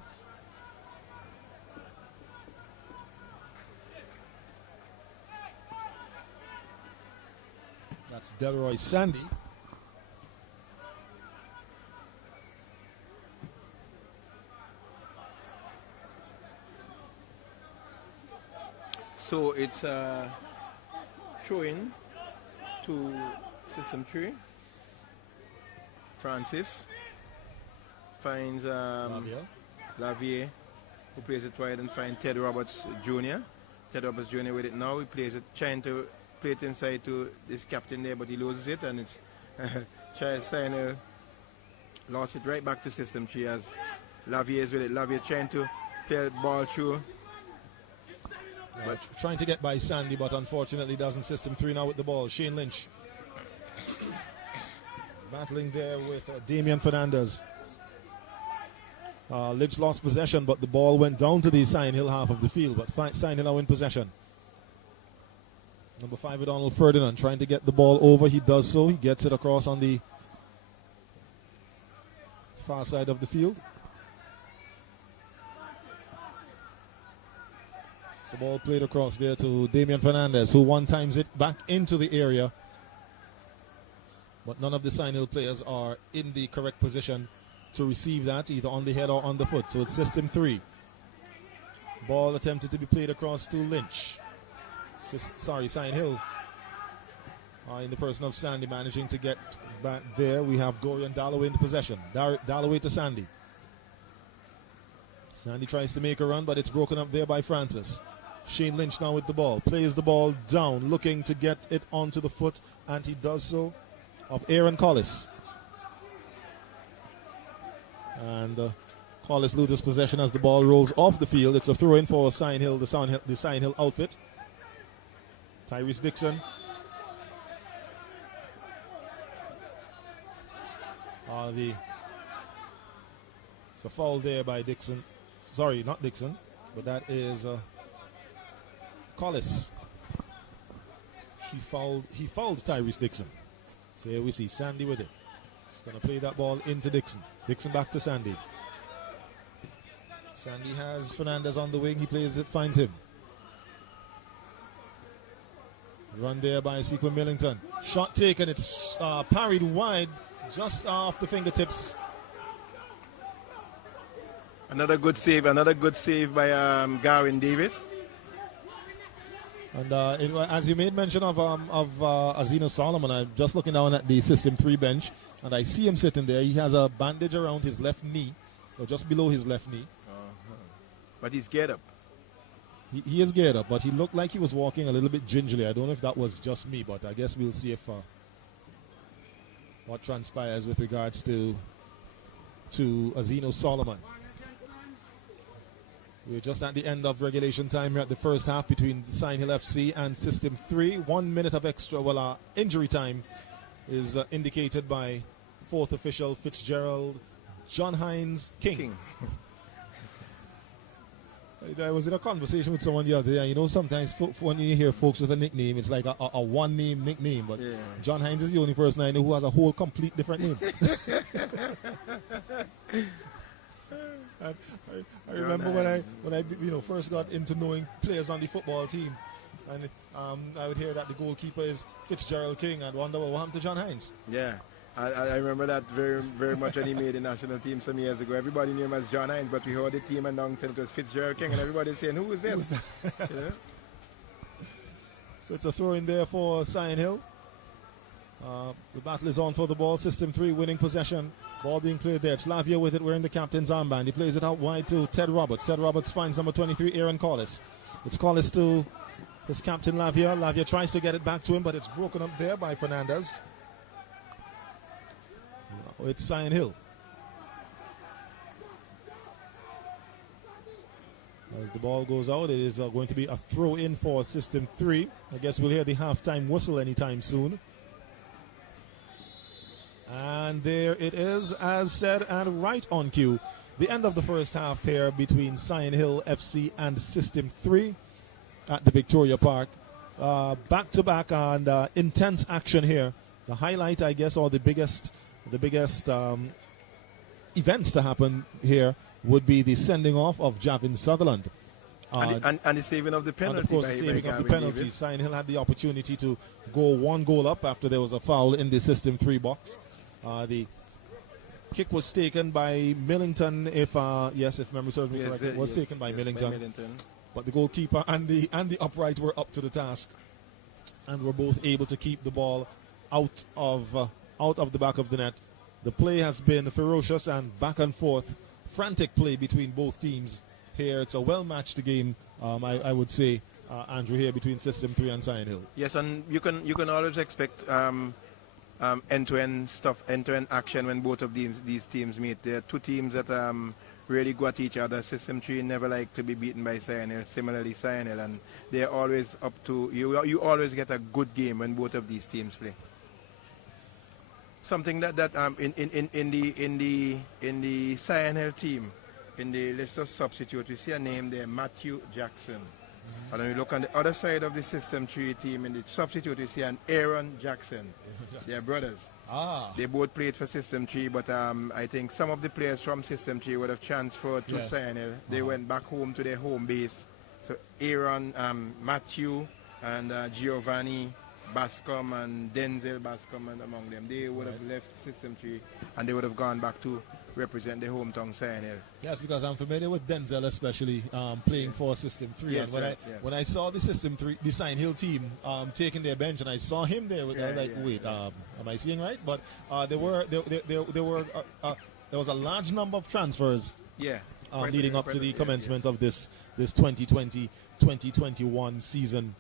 That's Delroy Sandy. So it's showing to System 3. Francis finds Lavier, who plays it wide, and finds Ted Roberts Jr. Ted Roberts Jr. with it now. He plays it, trying to play it inside to this captain there, but he loses it, and it's Charles Steiner lost it right back to System 3 as Lavier is with it. Lavier trying to play the ball through. But trying to get by Sandy, but unfortunately doesn't. System 3 now with the ball. Shane Lynch battling there with Damian Fernandez. Lynch lost possession, but the ball went down to the Sign Hill half of the field. But Sign Hill now in possession. Number 5, Donald Ferdinand trying to get the ball over. He does so. He gets it across on the far side of the field. So ball played across there to Damian Fernandez, who one times it back into the area. But none of the Sion Hill players are in the correct position to receive that, either on the head or on the foot. So it's system 3. Ball attempted to be played across to Lynch. Sion Hill in the person of Sandy managing to get back there. We have Dorian Dalloway in the possession. Dalloway to Sandy. Sandy tries to make a run, but it's broken up there by Francis. Shane Lynch now with the ball. Plays the ball down, looking to get it onto the foot, and he does so, of Aaron Collis. And Collis loses possession as the ball rolls off the field. It's a throw-in for the Sion Hill outfit. Tyrese Dixon. It's a foul there by Dixon. Sorry, not Dixon, but that is Collis. He fouled Tyrese Dixon. So here we see Sandy with it. He's going to play that ball into Dixon. Dixon back to Sandy. Sandy has Fernandez on the wing. He plays it, finds him. Run there by Sequin Millington. Shot taken. It's parried wide, just off the fingertips. Another good save by Garwin Davis. And as you made mention of Azino Solomon, I'm just looking down at the System 3 bench, and I see him sitting there. He has a bandage around his left knee, or just below his left knee. But he's geared up. He is geared up, but he looked like he was walking a little bit gingerly. I don't know if that was just me, but I guess we'll see if what transpires with regards to Azino Solomon. We're just at the end of regulation time here at the first half between Sion Hill FC and System 3. 1 minute of extra, injury time is indicated by fourth official Fitzgerald John Hines King. I was in a conversation with someone the other day. You know, sometimes when you hear folks with a nickname, it's like a one-name nickname. But yeah. John Hines is the only person I know who has a whole complete different name. I remember when I first got into knowing players on the football team, and I would hear that the goalkeeper is Fitzgerald King. I'd wonder what happened to John Hines. Yeah. I remember that very, very much when he made the national team some years ago. Everybody knew him as John Hines, but we heard the team announced it was Fitzgerald King, and everybody's saying, who is him? You know? So it's a throw in there for Sion Hill. The battle is on for the ball. System 3 winning possession. Ball being played there. It's Lavia with it, wearing the captain's armband. He plays it out wide to Ted Roberts. Ted Roberts finds number 23, Aaron Collis. It's Collis to his captain, Lavia. Lavia tries to get it back to him, but it's broken up there by Fernandez. It's Sion Hill. As the ball goes out, it is going to be a throw in for System 3. I guess we'll hear the halftime whistle anytime soon. And there it is, as said and right on cue. The end of the first half here between Sion Hill FC and System 3 at the Victoria Park. Back to back and intense action here. The highlight, I guess, or the biggest events to happen here would be the sending off of Javin Sutherland. And the saving of the penalty. And of course, the saving of the penalty. Sion Hill had the opportunity to go one goal up after there was a foul in the System 3 box. The kick was taken by Millington, if memory serves me correctly. It was taken by Millington. But the goalkeeper and the upright were up to the task, and were both able to keep the ball out of the back of the net. The play has been ferocious and back and forth, frantic play between both teams here. It's a well-matched game, I would say, Andrew, here between System 3 and Sion Hill. Yes, and you can always expect end-to-end stuff, end-to-end action when both of these teams meet. There are two teams that really go at each other. System 3 never like to be beaten by Sion Hill, similarly Sion Hill, and they're always up to, you always get a good game when both of these teams play. Something that in the Sion Hill team, in the list of substitutes, we see a name there, Matthew Jackson. And when we look on the other side of the System 3 team, in the substitute, we see an Aaron Jackson. They're brothers. They both played for System 3, but I think some of the players from System 3 would have transferred to Sion Hill. They went back home to their home base So Aaron, Matthew, and Giovanni Bascom and Denzel Bascom and among them, they would have left System 3 and they would have gone back to represent their hometown Sion Hill. Yes, because I'm familiar with Denzel, especially playing for System 3. Yes, and when I saw the System 3, the Sion Hill team taking their bench, and I saw him there, I was like, wait, am I seeing right? But there was a large number of transfers. Leading up to the commencement of this 2020-2021 season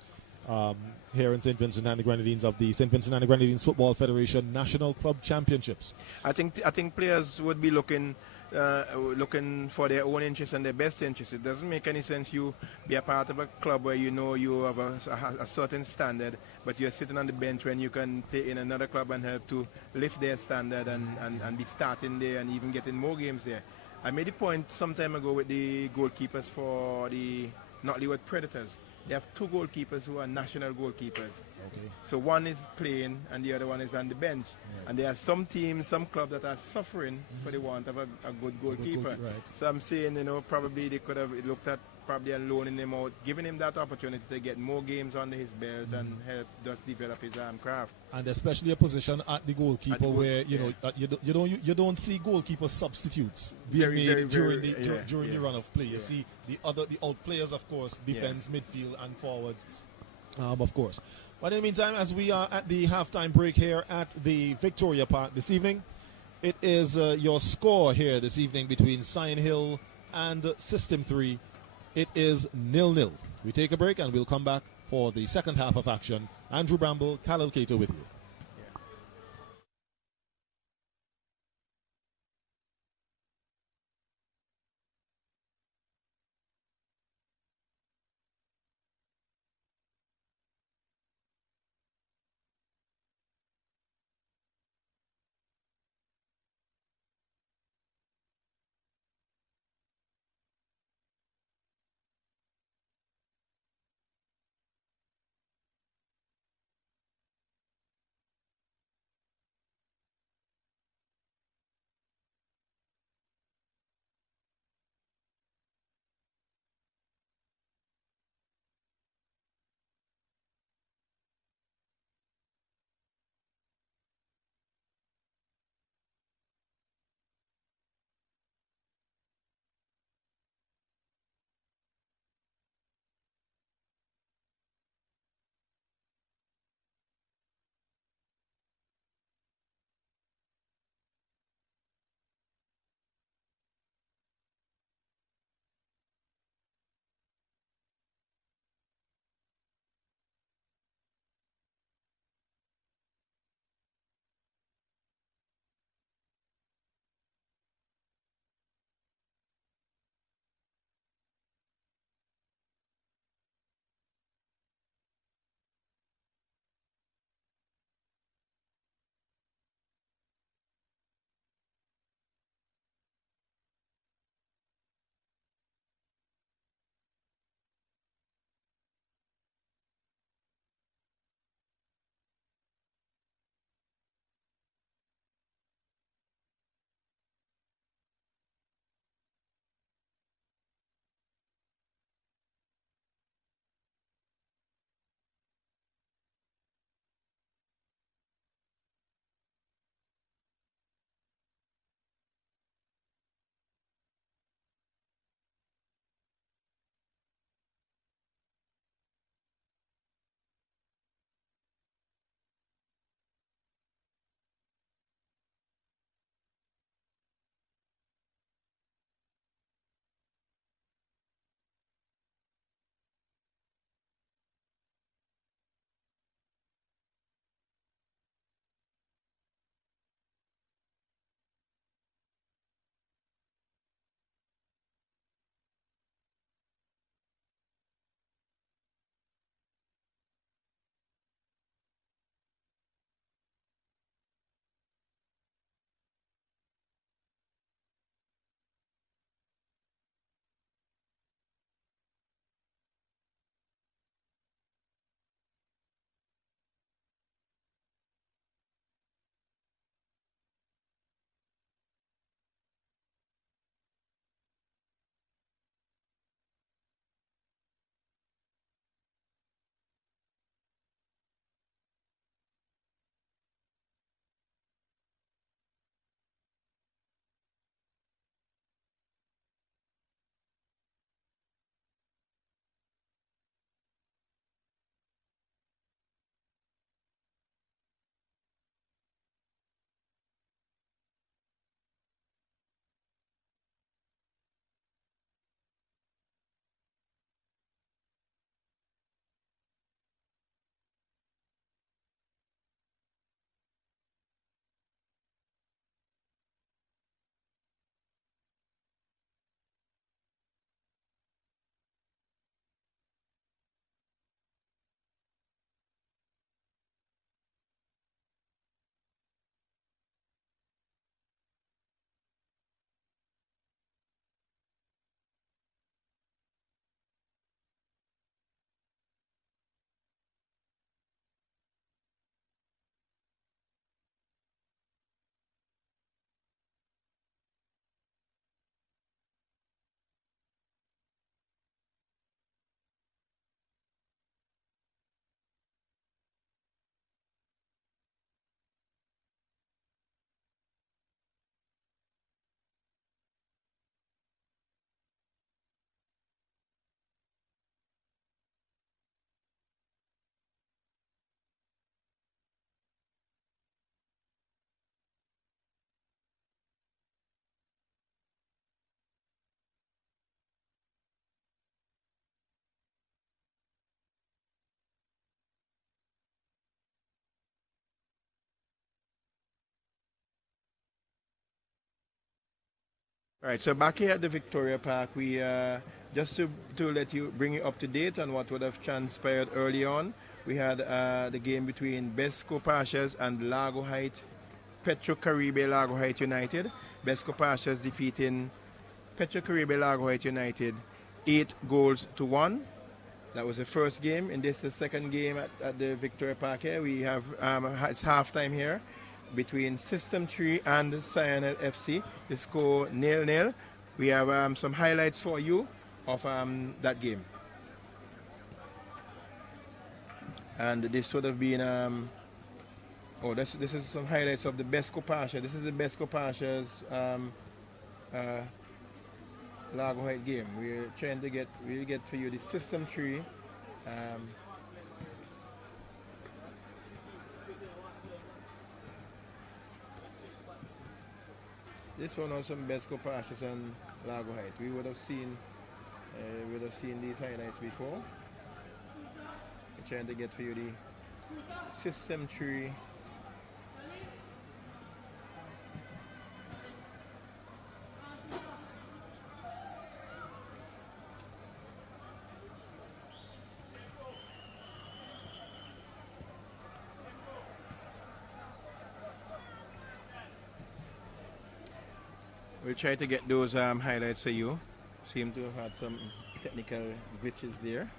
here in St. Vincent and the Grenadines of the St. Vincent and the Grenadines Football Federation National Club Championships. I think players would be looking for their own interest and their best interest. It doesn't make any sense you be a part of a club where you know you have a certain standard, but you're sitting on the bench when you can play in another club and help to lift their standard and be starting there and even getting more games there. I made a point some time ago with the goalkeepers for the Notleywood Predators. They have two goalkeepers who are national goalkeepers. Okay. So one is playing and the other one is on the bench. Right. And there are some teams, some clubs that are suffering for the want of a good goalkeeper. Right. So I'm saying, probably they could have looked at probably loaning him out, giving him that opportunity to get more games under his belt and help just develop his craft. And especially a position at the goalkeeper where you don't see goalkeeper substitutes being made during the run of play. You see the out players, of course, defense, midfield, and forwards, of course. But in the meantime, as we are at the halftime break here at the Victoria Park this evening, it is your score here this evening between Sion Hill and System 3. It is 0-0. We take a break and we'll come back for the second half of action. Andrew Bramble, Khalil Cato with you. Right, so back here at the Victoria Park, we just to bring you up to date on what would have transpired early on. We had the game between BESCO Pastures and Largo Height, Petro Caribe Largo Height United. BESCO Pastures defeating Petro Caribe Largo Height United 8-1. That was the first game, and this is the second game at the Victoria Park here. We have it's halftime here between System 3 and SION FC. The score 0-0. We have some highlights for you of that game. And this would have been this is some highlights of the BESCO Pastures. This is the BESCO Pastures Largo Height game. We're trying to get for you the System 3. This one was some BESCO Pastures and Largo Height. We would have seen these highlights before. We're trying to get for you the System 3. We'll try to get those highlights for you. Seem to have had some technical glitches there.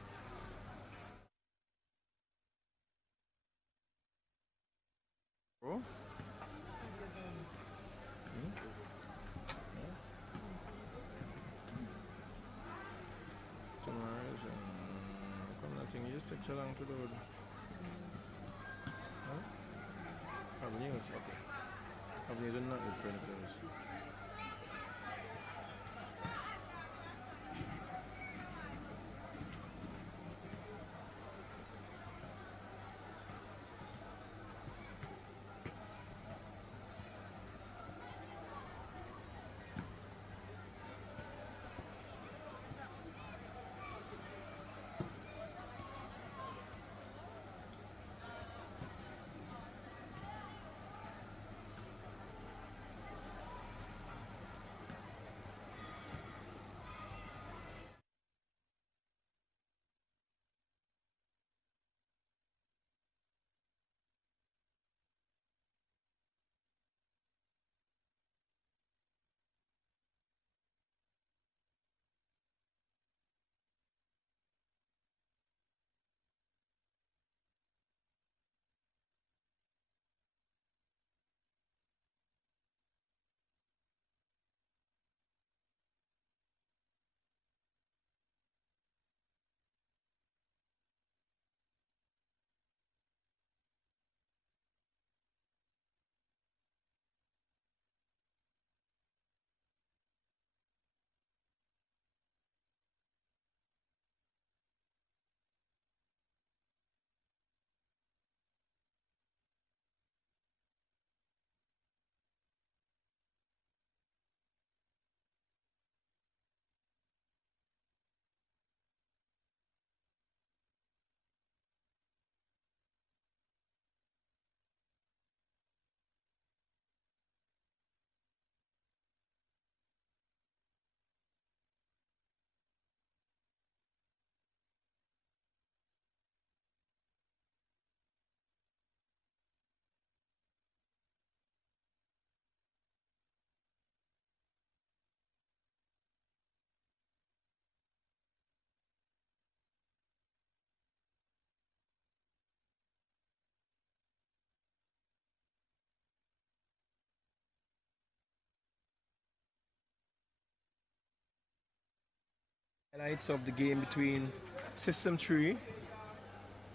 Highlights of the game between System 3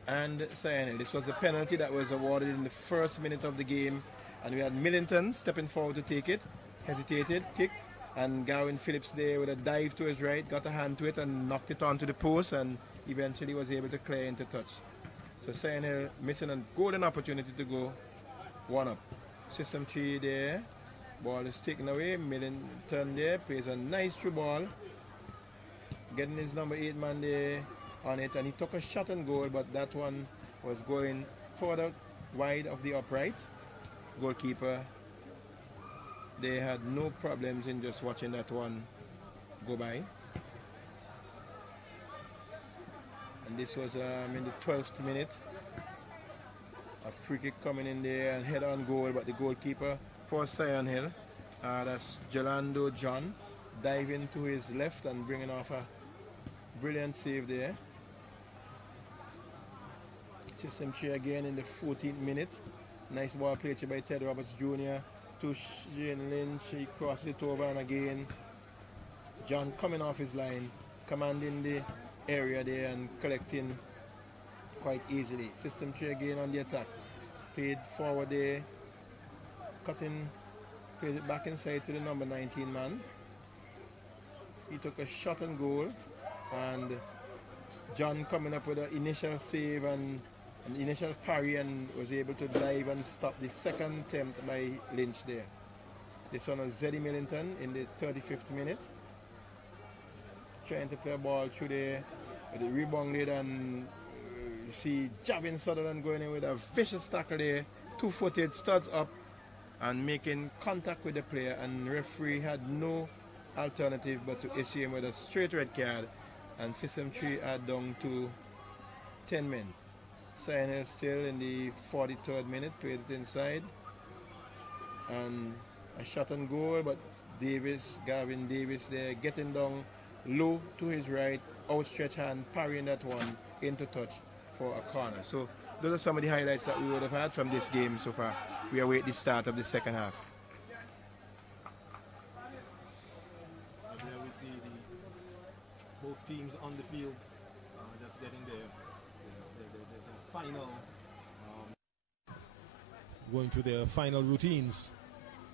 and SION. This was a penalty that was awarded in the first minute of the game, and we had Millington stepping forward to take it, hesitated, kicked, and Garwin Phillips there with a dive to his right, got a hand to it and knocked it onto the post, and eventually was able to clear into touch. So SION missing a golden opportunity to go one up. System 3 there, ball is taken away, Millington there, plays a nice through ball, getting his number 8 man there on it, and he took a shot and goal, but that one was going further wide of the upright. Goalkeeper they had no problems in just watching that one go by. And this was in the 12th minute. A free kick coming in there and head on goal, but the goalkeeper for Sion Hill, that's Jolando John, diving to his left and bringing off a brilliant save there. System 3 again in the 14th minute. Nice ball played by Ted Roberts Jr. to Shane Lynch. He crosses it over, and again John coming off his line, commanding the area there and collecting quite easily. System 3 again on the attack. Played forward there, cutting, plays it back inside to the number 19 man. He took a shot on goal, and John coming up with an initial save and an initial parry, and was able to dive and stop the second attempt by Lynch there. This one was Zeddy Millington in the 35th minute, trying to play a ball through there, but it rebounded, and you see Javin Sutherland going in with a vicious tackle there, two-footed, studs up and making contact with the player, and referee had no alternative but to issue him with a straight red card, and System 3 are down to 10 men. Sion Hill still in the 43rd minute, played it inside, and a shot on goal, but Gavin Davis there getting down low to his right, outstretched hand, parrying that one into touch for a corner. So those are some of the highlights that we would have had from this game so far. We await the start of the second half. And there we see both teams on the field just getting the final, going through their final routines,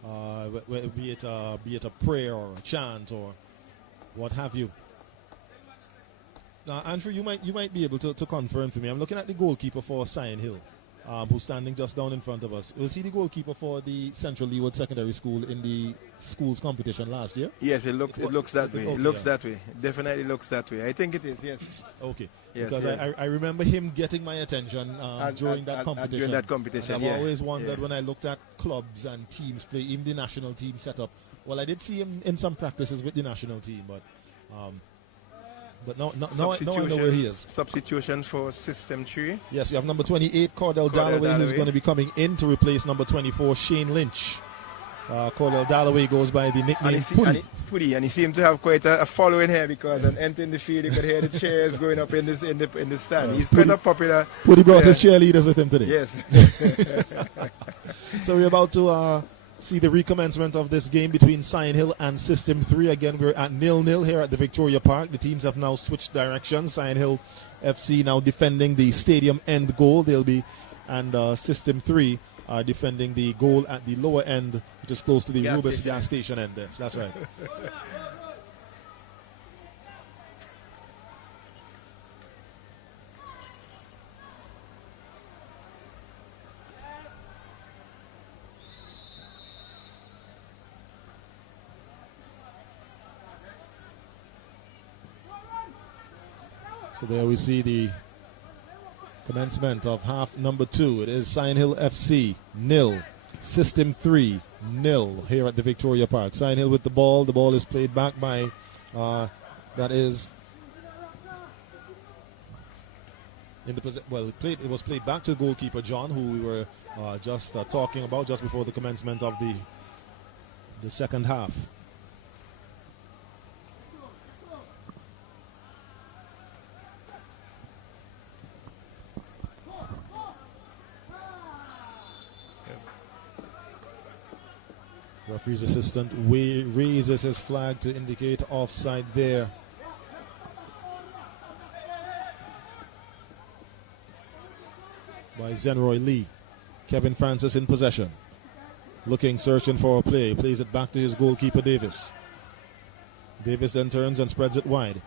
be it a prayer or a chant or what have you. Now, Andrew, you might be able to confirm for me. I'm looking at the goalkeeper for Sion Hill, who's standing just down in front of us. Was he the goalkeeper for the Central Leeward Secondary School in the schools competition last year? Yes, it looks that way. Okay, it looks that way. Definitely looks that way. I think it is, yes. Okay. Yes, because yes. I remember him getting my attention during that competition. During that competition, I've yeah. always wondered when I looked at clubs and teams play, even the national team setup. Well, I did see him in some practices with the national team, but now I know where he is. Substitution for System 3. Yes, we have number 28, Cordell Dalloway, who's going to be coming in to replace number 24, Shane Lynch. Cordell Dalloway goes by the nickname Pudi, and he seems to have quite a following here, because on entering the field you could hear the cheers going up in the stand. He's quite a popular. Pudi brought his cheerleaders with him today. Yes. So we're about to see the recommencement of this game between Sion Hill and System 3. Again, we're at 0-0 here at the Victoria Park. The teams have now switched directions. Sion Hill FC now defending the stadium end goal. And System 3 are defending the goal at the lower end, which is close to the Rubis gas station end there. That's right. So there we see the commencement of half number 2. It is Sion Hill FC 0, System 3 0 here at the Victoria Park. Sion Hill with the ball. The ball is played back by it was played back to goalkeeper John, who we were just talking about just before the commencement of the second half. Referee's assistant raises his flag to indicate offside there. By Zenroy Lee. Kevin Francis in possession. Searching for a play. Plays it back to his goalkeeper Davis. Davis then turns and spreads it wide.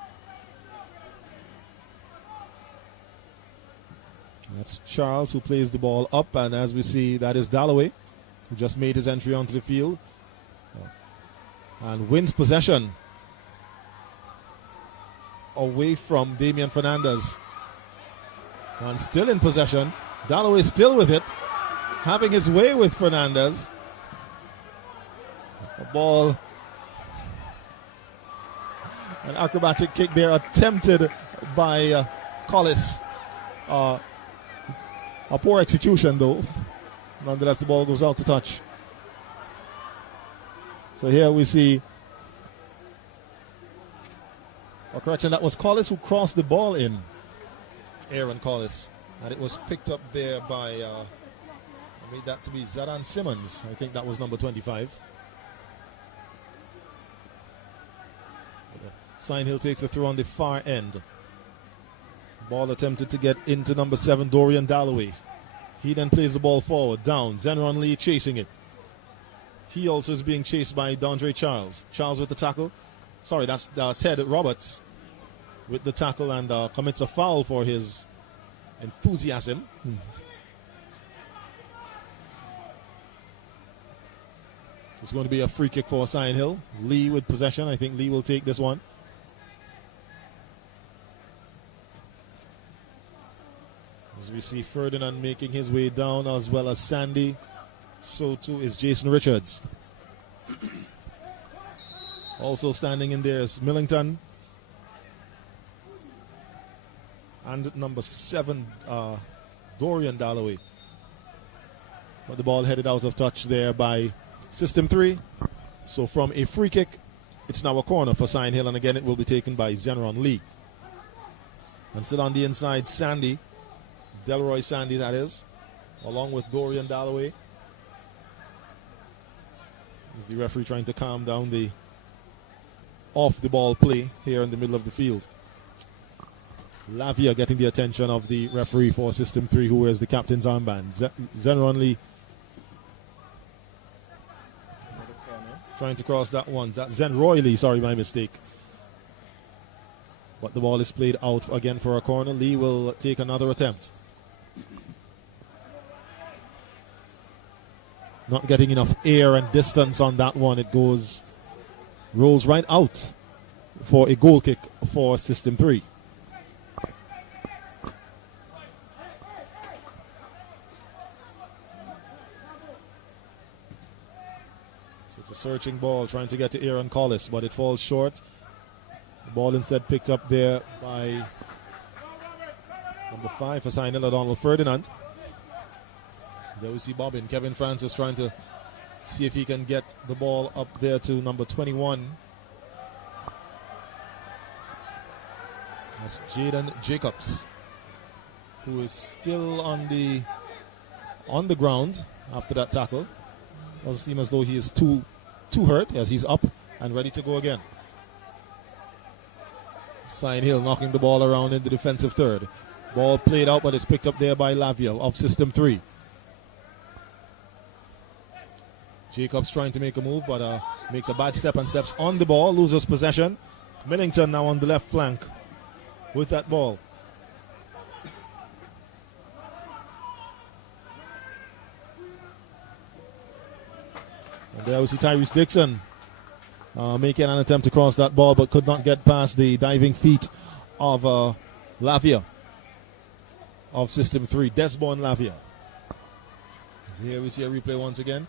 That's Charles who plays the ball up, and as we see, that is Dalloway, who just made his entry onto the field and wins possession away from Damian Fernandez. And still in possession. Dalloway still with it, having his way with Fernandez. ball. An acrobatic kick there attempted by Collis. A poor execution though. Nonetheless, the ball goes out to touch. So here we see a correction. That was Collis who crossed the ball in. Aaron Collis. And it was picked up there by, I made that to be Zadan Simmons. I think that was number 25. Sign Hill takes the throw on the far end. Ball attempted to get into number 7, Dorian Dalloway. He then plays the ball forward, down. Zenron Lee chasing it. He also is being chased by Dondre Charles. Charles with the tackle. Sorry, that's Ted Roberts with the tackle and commits a foul for his enthusiasm. It's going to be a free kick for Sign Hill. Lee with possession. I think Lee will take this one. As we see Ferdinand making his way down, as well as Sandy. So too is Jason Richards. Also standing in there is Millington. And number 7, Dorian Dalloway. But the ball headed out of touch there by System 3. So from a free kick, it's now a corner for Sign Hill. And again, it will be taken by Zenron Lee. And still on the inside, Sandy. Delroy Sandy, that is. Along with Dorian Dalloway. Is the referee trying to calm down the off-the-ball play here in the middle of the field. Lavia getting the attention of the referee for System 3, who wears the captain's armband. Zenron Lee trying to cross that one. Zenroy Lee, sorry, my mistake. But the ball is played out again for a corner. Lee will take another attempt. Not getting enough air and distance on that one. It rolls right out for a goal kick for System 3. So it's a searching ball trying to get to Aaron Collis, but it falls short. The ball instead picked up there by number 5 for Sign Hill, Donald Ferdinand. There we see Bobbin. Kevin Francis trying to see if he can get the ball up there to number 21. That's Jaden Jacobs, who is still on the ground after that tackle. Doesn't seem as though he is too hurt, as he's up and ready to go again. Sign Hill knocking the ball around in the defensive third. Ball played out, but it's picked up there by Lavia of System 3. Jacobs trying to make a move, but makes a bad step and steps on the ball, loses possession. Millington now on the left flank with that ball. And there we see Tyrese Dixon making an attempt to cross that ball, but could not get past the diving feet of Lavia of System 3, Desborn Lavia. Here we see a replay once again.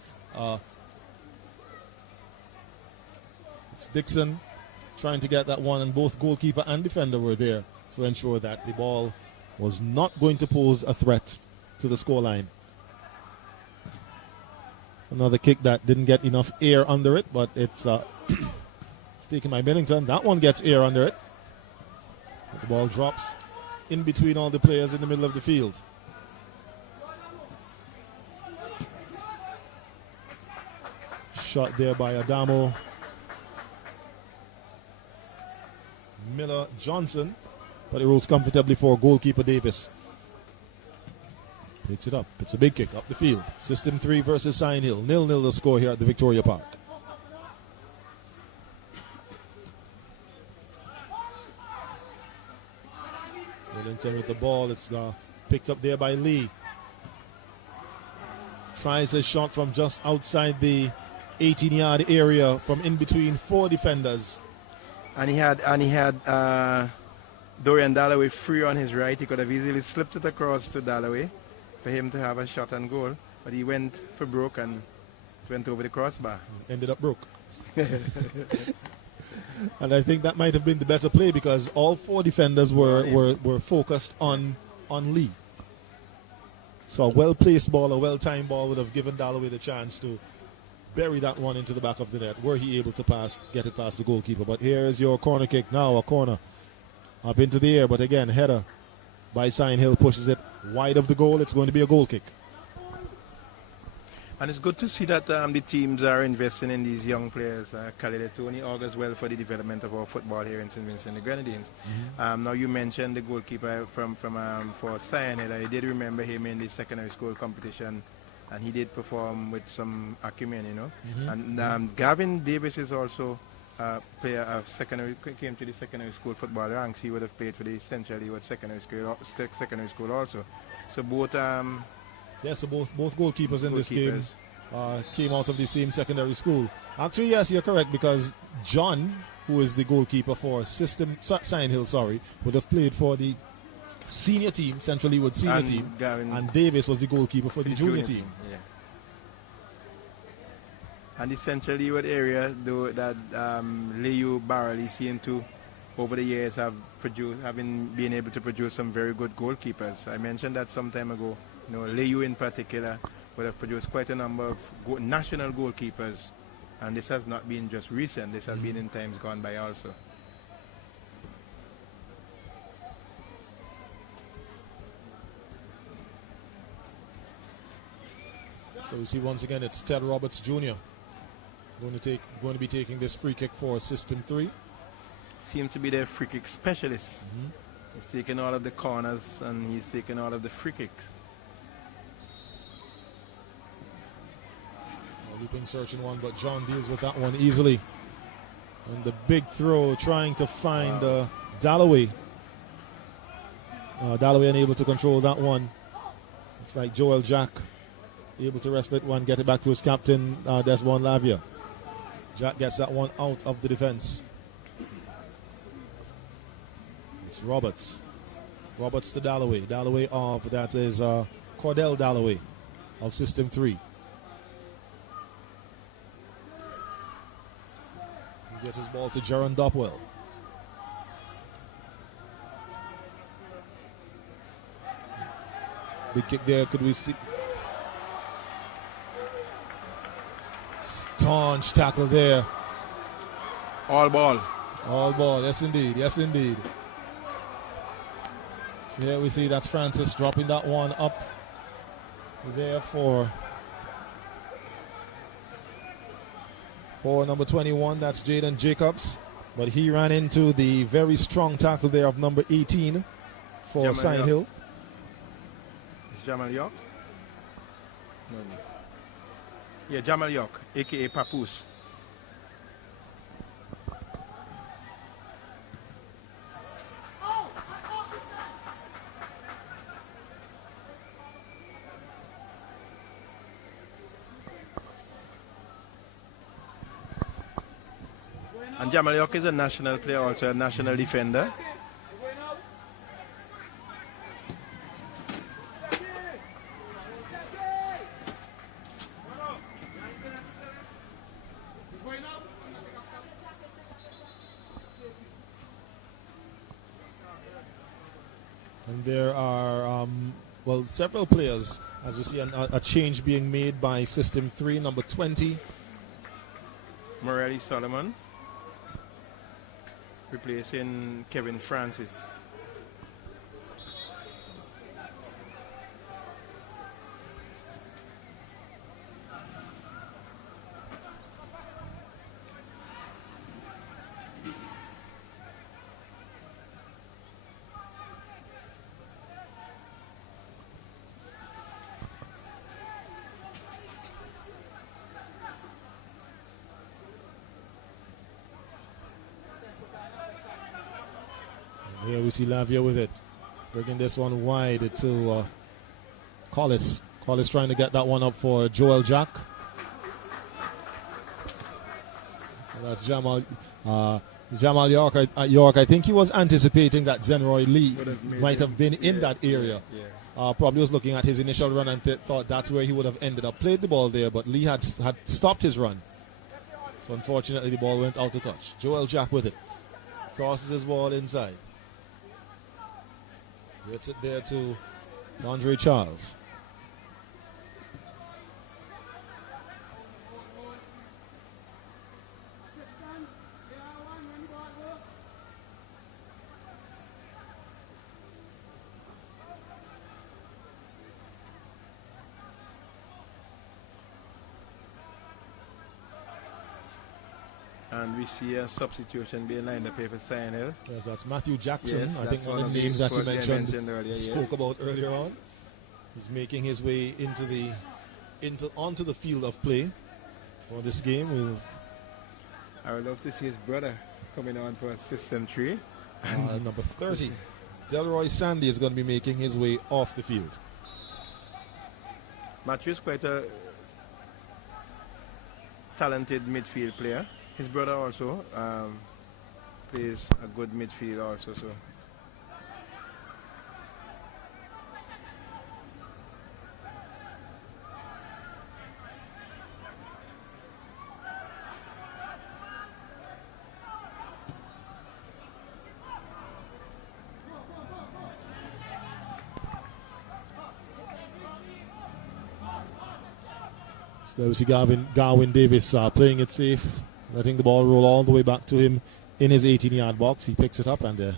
It's Dixon trying to get that one, and both goalkeeper and defender were there to ensure that the ball was not going to pose a threat to the scoreline. Another kick that didn't get enough air under it, but it's taken by Millington. That one gets air under it. But the ball drops in between all the players in the middle of the field. Shot there by Adamo. Miller Johnson, but it rolls comfortably for goalkeeper Davis. Picks it up. It's a big kick up the field. System 3 versus Sign Hill. 0-0 the score here at the Victoria Park. Millington with the ball. It's picked up there by Lee. Tries a shot from just outside the 18-yard area from in between 4 defenders. And he had Dorian Dalloway free on his right. He could have easily slipped it across to Dalloway for him to have a shot and goal. But he went for broke and went over the crossbar. Ended up broke. And I think that might have been the better play because all 4 defenders were focused on Lee. So a well-placed ball, a well-timed ball would have given Dalloway the chance to bury that one into the back of the net. Were he able to get it past the goalkeeper. But here is your corner kick now, a corner. Up into the air, but again, header by Sion Hill pushes it wide of the goal. It's going to be a goal kick. And it's good to see that the teams are investing in these young players. Khalid Tony augurs well for the development of our football here in St. Vincent and the Grenadines. Now you mentioned the goalkeeper for Sion Hill. I did remember him in the secondary school competition, and he did perform with some acumen, you know. And Gavin Davis is also a player of came to the secondary school football ranks. He would have played for the Central Leeward secondary school also. So both yes, so both goalkeepers in this game came out of the same secondary school. Actually, yes, you're correct, because John, who is the goalkeeper for Sion Hill, would have played for the senior team, Central Leeward senior team, and Davis was the goalkeeper for the junior team. Yeah. And the Central Leeward area, though, that Leo Barley seem to, over the years, been able to produce some very good goalkeepers. I mentioned that some time ago. You know, Leo in particular would have produced quite a number of national goalkeepers, and this has not been just recent. This has been in times gone by also. So we see once again it's Ted Roberts Jr. going to be taking this free kick for System 3. Seems to be their free kick specialist. He's taking all of the corners and he's taking all of the free kicks. Leaping searching one, but John deals with that one easily. And the big throw trying to find Dalloway. Dalloway unable to control that one. Looks like Joel Jack able to wrest that one, get it back to his captain, Desmond Lavia. Jack gets that one out of the defense. It's Roberts. Roberts to Dalloway. Dalloway off. That is Cordell Dalloway of System 3. He gets his ball to Jaron Dopwell. Big kick there. Could we see? Staunch tackle there. All ball. All ball. Yes, indeed. Yes, indeed. So here we see that's Francis dropping that one up there for number 21. That's Jaden Jacobs. But he ran into the very strong tackle there of number 18 for Sion Hill. Is Jamal York? No. Yeah, Jamal York, a.k.a. Papoose. And Jamal York is a national player, also a national defender. And there are, several players, as we see a change being made by System 3, number 20. Morelli Solomon replacing Kevin Francis. Here we see Lavia with it. Bringing this one wide to Collis. Collis trying to get that one up for Joel Jack. And that's Jamal York. York. I think he was anticipating that Zenroy Lee might have been in that area. Probably was looking at his initial run and thought that's where he would have ended up. Played the ball there, but Lee had stopped his run. So unfortunately the ball went out of touch. Joel Jack with it. Crosses his ball inside. Gets it there to Andre Charles. And we see a substitution being lined up here for Sion Hill. Yes, that's Matthew Jackson. Yes, I that's think one of the the names that you people mentioned, earlier, spoke about earlier on. He's making his way onto the field of play for this game. I would love to see his brother coming on for System 3. Number 30, Delroy Sandy, is going to be making his way off the field. Matthew is quite a talented midfield player. His brother also plays a good midfield also. So there we see Garwin Davis playing it safe, letting the ball roll all the way back to him in his 18-yard box. He picks it up and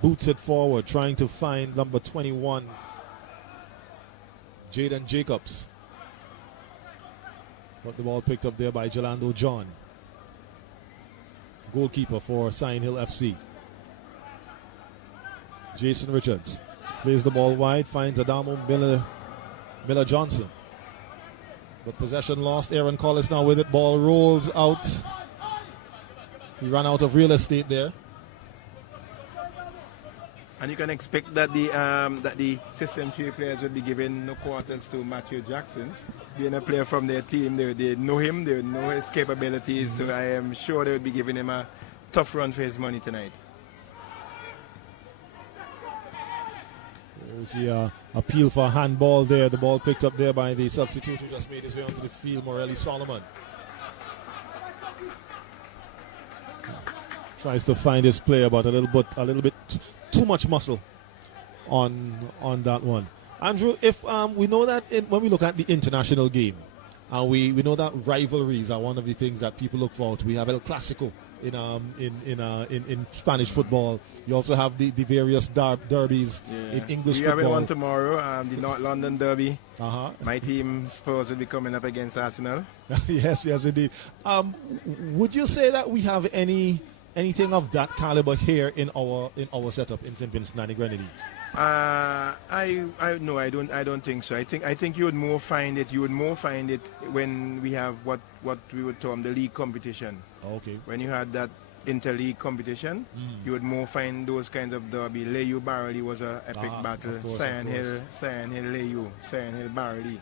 boots it forward, trying to find number 21, Jaden Jacobs. But the ball picked up there by Jelando John, goalkeeper for Sion Hill FC. Jason Richards plays the ball wide, finds Adamo Miller Johnson. But possession lost. Aaron Collis now with it. Ball rolls out. He ran out of real estate there. and you can expect that the System 3 players would be giving no quarters to Matthew Jackson. Being a player from their team, they know him, they know his capabilities, so I am sure they would be giving him a tough run for his money tonight. There's the appeal for a handball there. The ball picked up there by the substitute who just made his way onto the field, Morelli Solomon. Tries to find his player, but a little bit too much muscle on that one. Andrew, if we know that when we look at the international game, we know that rivalries are one of the things that people look forward to. We have El Clasico in Spanish football. You also have the various derbies in English we football. We have one tomorrow, the North London Derby. Uh-huh. My team Spurs will be coming up against Arsenal. yes, indeed. Would you say that we have anything of that caliber here in our setup in St. Vincent and the Grenadines? No, I don't think so. I think you would more find it when we have what we would term the league competition. Okay. When you had that interleague competition, you would more find those kinds of derby. Leyu Barley was a epic battle. Sion Hill Leyu, Sion Hill Barley.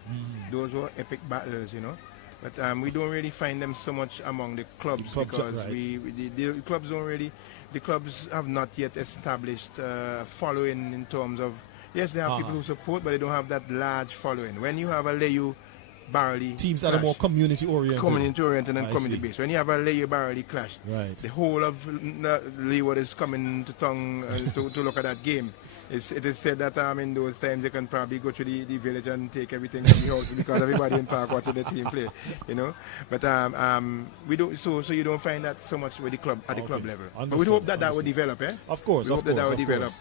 Those were epic battles, you know. But we don't really find them so much among the clubs because the clubs don't really. The clubs have not yet established following in terms of, yes, they have people who support, but they don't have that large following. When you have a Leyu Barley teams clash, that are more community oriented and community based. When you have a Leyu Barley clash, the whole of Leeward is coming to tongue to look at that game. It is said that in those times you can probably go to the village and take everything from the house because everybody in park watching the team play, you know. But we don't. So you don't find that so much with the club at the club level. But we hope that will develop, eh? Of course, we hope that will develop.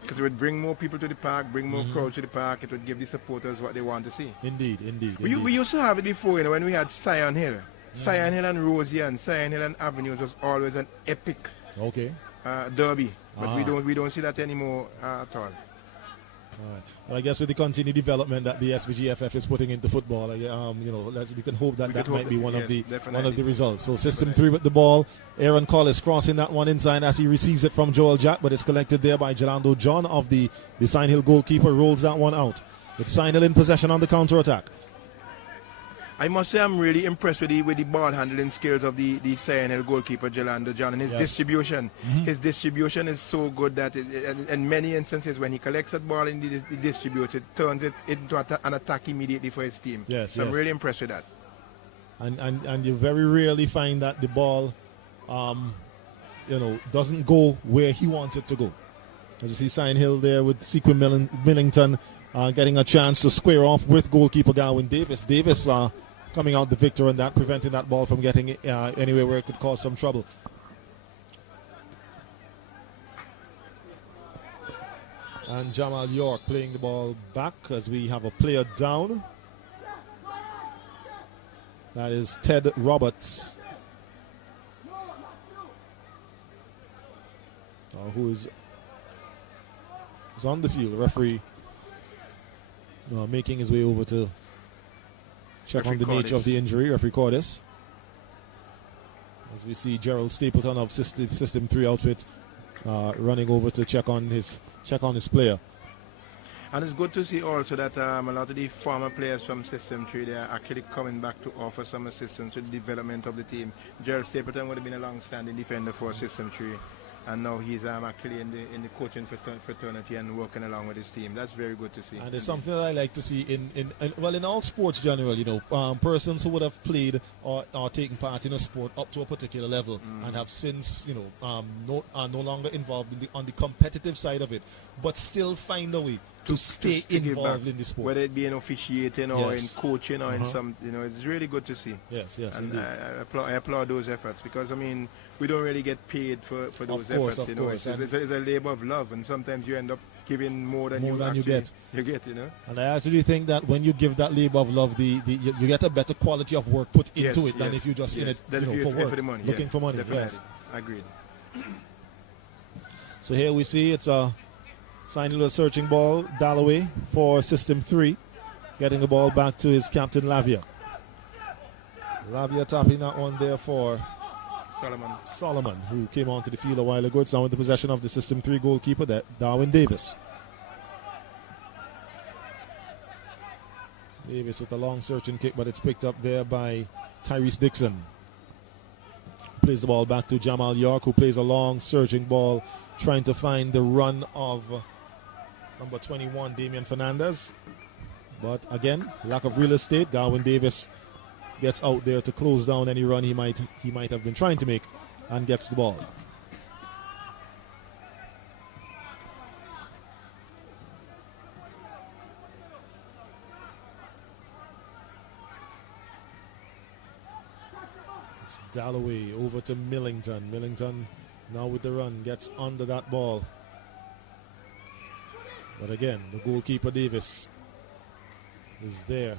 Because it would bring more people to the park, bring more crowds to the park. It would give the supporters what they want to see. Indeed. We used to have it before, you know, when we had Sion Hill. Sion Hill and Rosie and Sion Hill and Avenues was always an epic derby. But we don't see that anymore at all. Right. Well, I guess with the continued development that the SVGFF is putting into football, we can hope that might be one of the results. So System 3 with the ball. Aaron Collis crossing that one inside as he receives it from Joel Jack, but it's collected there by Jelando John of the Sion Hill goalkeeper, rolls that one out. With Sion Hill in possession on the counter-attack. I must say I'm really impressed with the ball handling skills of the Sion Hill goalkeeper, Jelando John, and his distribution. His distribution is so good that in many instances when he collects that ball and he distributes it, turns it into an attack immediately for his team. I'm really impressed with that. and you very rarely find that the ball, doesn't go where he wants it to go. As you see, Sion Hill there with Sequin Millington getting a chance to square off with goalkeeper Darwin Davis. Davis coming out the victor on that, preventing that ball from getting anywhere where it could cause some trouble. And Jamal York playing the ball back as we have a player down. That is Ted Roberts, who is on the field. The referee making his way over to check on the nature of the injury. Referee Cordis. As we see Gerald Stapleton of System 3 outfit running over to check on his player. And it's good to see also that a lot of the former players from System 3, they are actually coming back to offer some assistance with the development of the team. Gerald Stapleton would have been a long-standing defender for System 3, and now he's actually in the coaching fraternity and working along with his team. That's very good to see. And it's something that I like to see in all sports generally. Persons who would have played or taken part in a sport up to a particular level and have since are no longer involved on the competitive side of it, but still find a way to stay involved in the sport, whether it be in officiating or in coaching or in some, it's really good to see. Yes, and I applaud those efforts, because we don't really get paid for those efforts. It's a labor of love, and sometimes you end up giving more than you get. And I actually think that when you give that labor of love, you get a better quality of work put into it than if you just in it for work, for the money, looking for money. Definitely. Yes, agreed. So here we see it's a signing a searching ball. Dalloway for System 3, getting the ball back to his captain Lavia. Lavia tapping that one there for Solomon, who came onto the field a while ago. It's now in the possession of the System 3 goalkeeper, Darwin Davis. Davis with a long searching kick, but it's picked up there by Tyrese Dixon. Plays the ball back to Jamal York, who plays a long searching ball, trying to find the run of number 21, Damian Fernandez. But again, lack of real estate. Darwin Davis gets out there to close down any run he might have been trying to make, and gets the ball. It's Dalloway over to Millington. Millington now with the run, gets under that ball. But again, the goalkeeper Davis is there.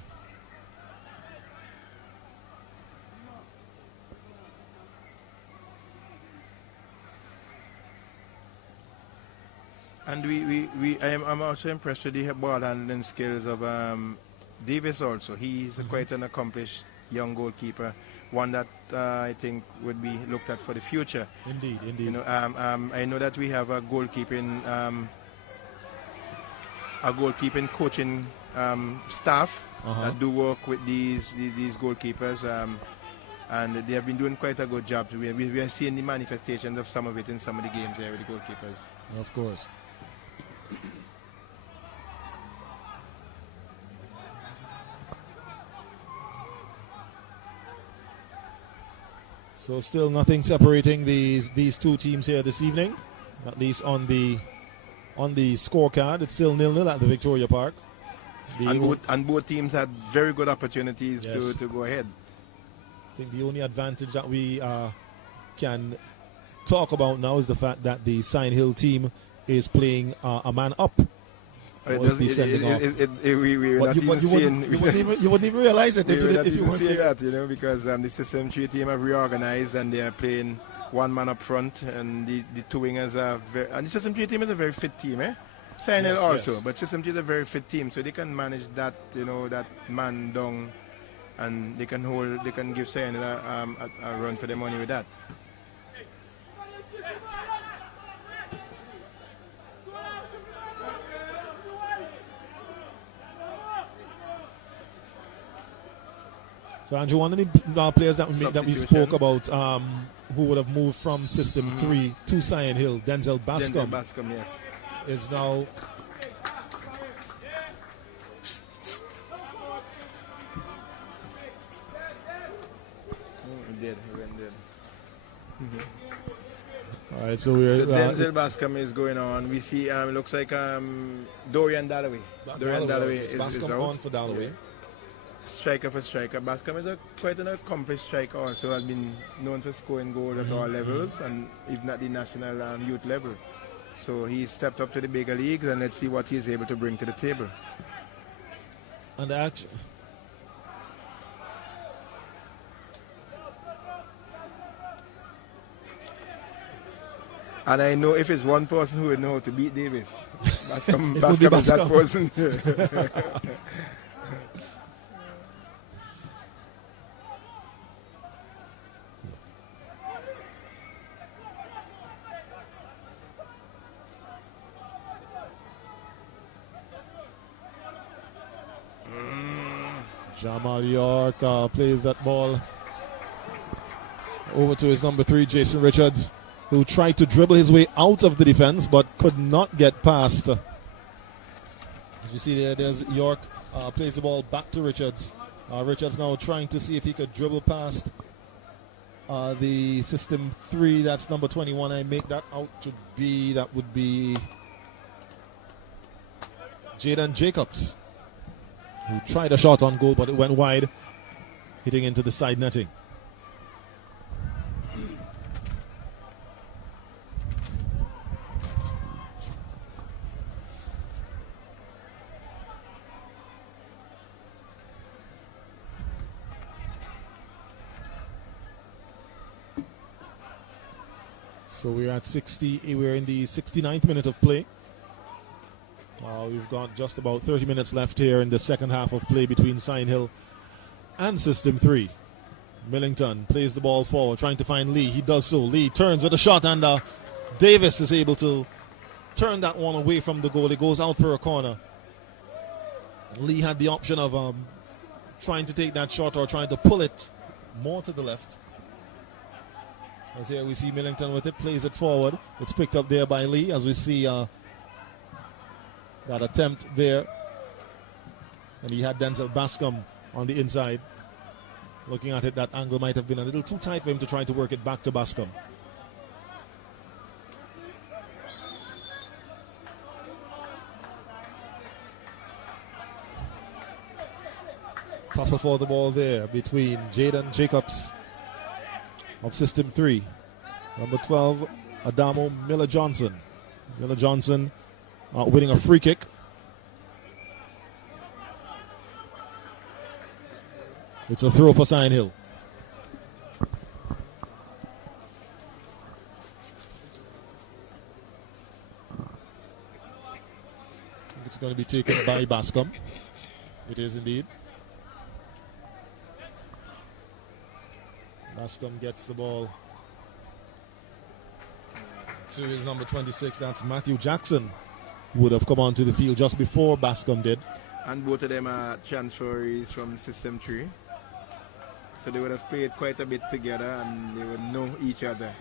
And I'm also impressed with the ball handling skills of Davis also. He's quite an accomplished young goalkeeper, one that I think would be looked at for the future. Indeed. I know that we have a goalkeeping coaching staff that do work with these goalkeepers, and they have been doing quite a good job. We are seeing the manifestations of some of it in some of the games here with the goalkeepers. Of course. So still nothing separating these two teams here this evening, at least on the scorecard. It's still 0-0 at the Victoria Park. And both teams had very good opportunities to go ahead. I think the only advantage that we can talk about now is the fact that the Sion Hill team is playing a man up. You wouldn't even realize it if you weren't see that, because the System 3 team have reorganized and they are playing one man up front, and the two wingers are and the System 3 team is a very fit team, Sion Hill also, but System 3 is a very fit team, so they can manage that, that man down, and they can give Sion Hill a run for their money with that. So Andrew, one of the players that we spoke about who would have moved from System 3 to Sion Hill, Denzel Bascom, yes, is now All right, so we're... So Denzel Bascom is going on. We see, looks like Dorian Dalloway. Dorian Dalloway is Bascom out. on for Dalloway. Yeah. Striker for striker. Bascom is quite an accomplished striker also, has been known for scoring goals at all levels, and even at the national youth level. So he stepped up to the bigger leagues, and let's see what he's able to bring to the table. And actually... And I know if it's one person who would know how to beat Davis, Bascom is Bascom. that person. Jamal York plays that ball over to his number 3, Jason Richards, who tried to dribble his way out of the defense but could not get past. As you see there's York, plays the ball back to Richards. Richards now trying to see if he could dribble past the system 3. That's number 21. I make that out to be, that would be Jaden Jacobs, who tried a shot on goal, but it went wide, hitting into the side netting. So we're at 60. We're in the 69th minute of play. We've got just about 30 minutes left here in the second half of play between Sign Hill and System 3. Millington plays the ball forward, trying to find Lee. He does so. Lee turns with a shot, and Davis is able to turn that one away from the goal. It goes out for a corner. Lee had the option of trying to take that shot or trying to pull it more to the left. As here we see Millington with it, plays it forward. It's picked up there by Lee, as we see that attempt there. And he had Denzel Bascom on the inside. Looking at it, that angle might have been a little too tight for him to try to work it back to Bascom. Tussle for the ball there between Jaden Jacobs of System 3. Number 12, Adamo Miller-Johnson. Miller-Johnson winning a free kick. It's a throw for Sign Hill. It's going to be taken by Bascom. It is indeed. Bascom gets the ball to his number 26. That's Matthew Jackson, who would have come onto the field just before Bascom did. And both of them are transferees from System 3. So they would have played quite a bit together and they would know each other.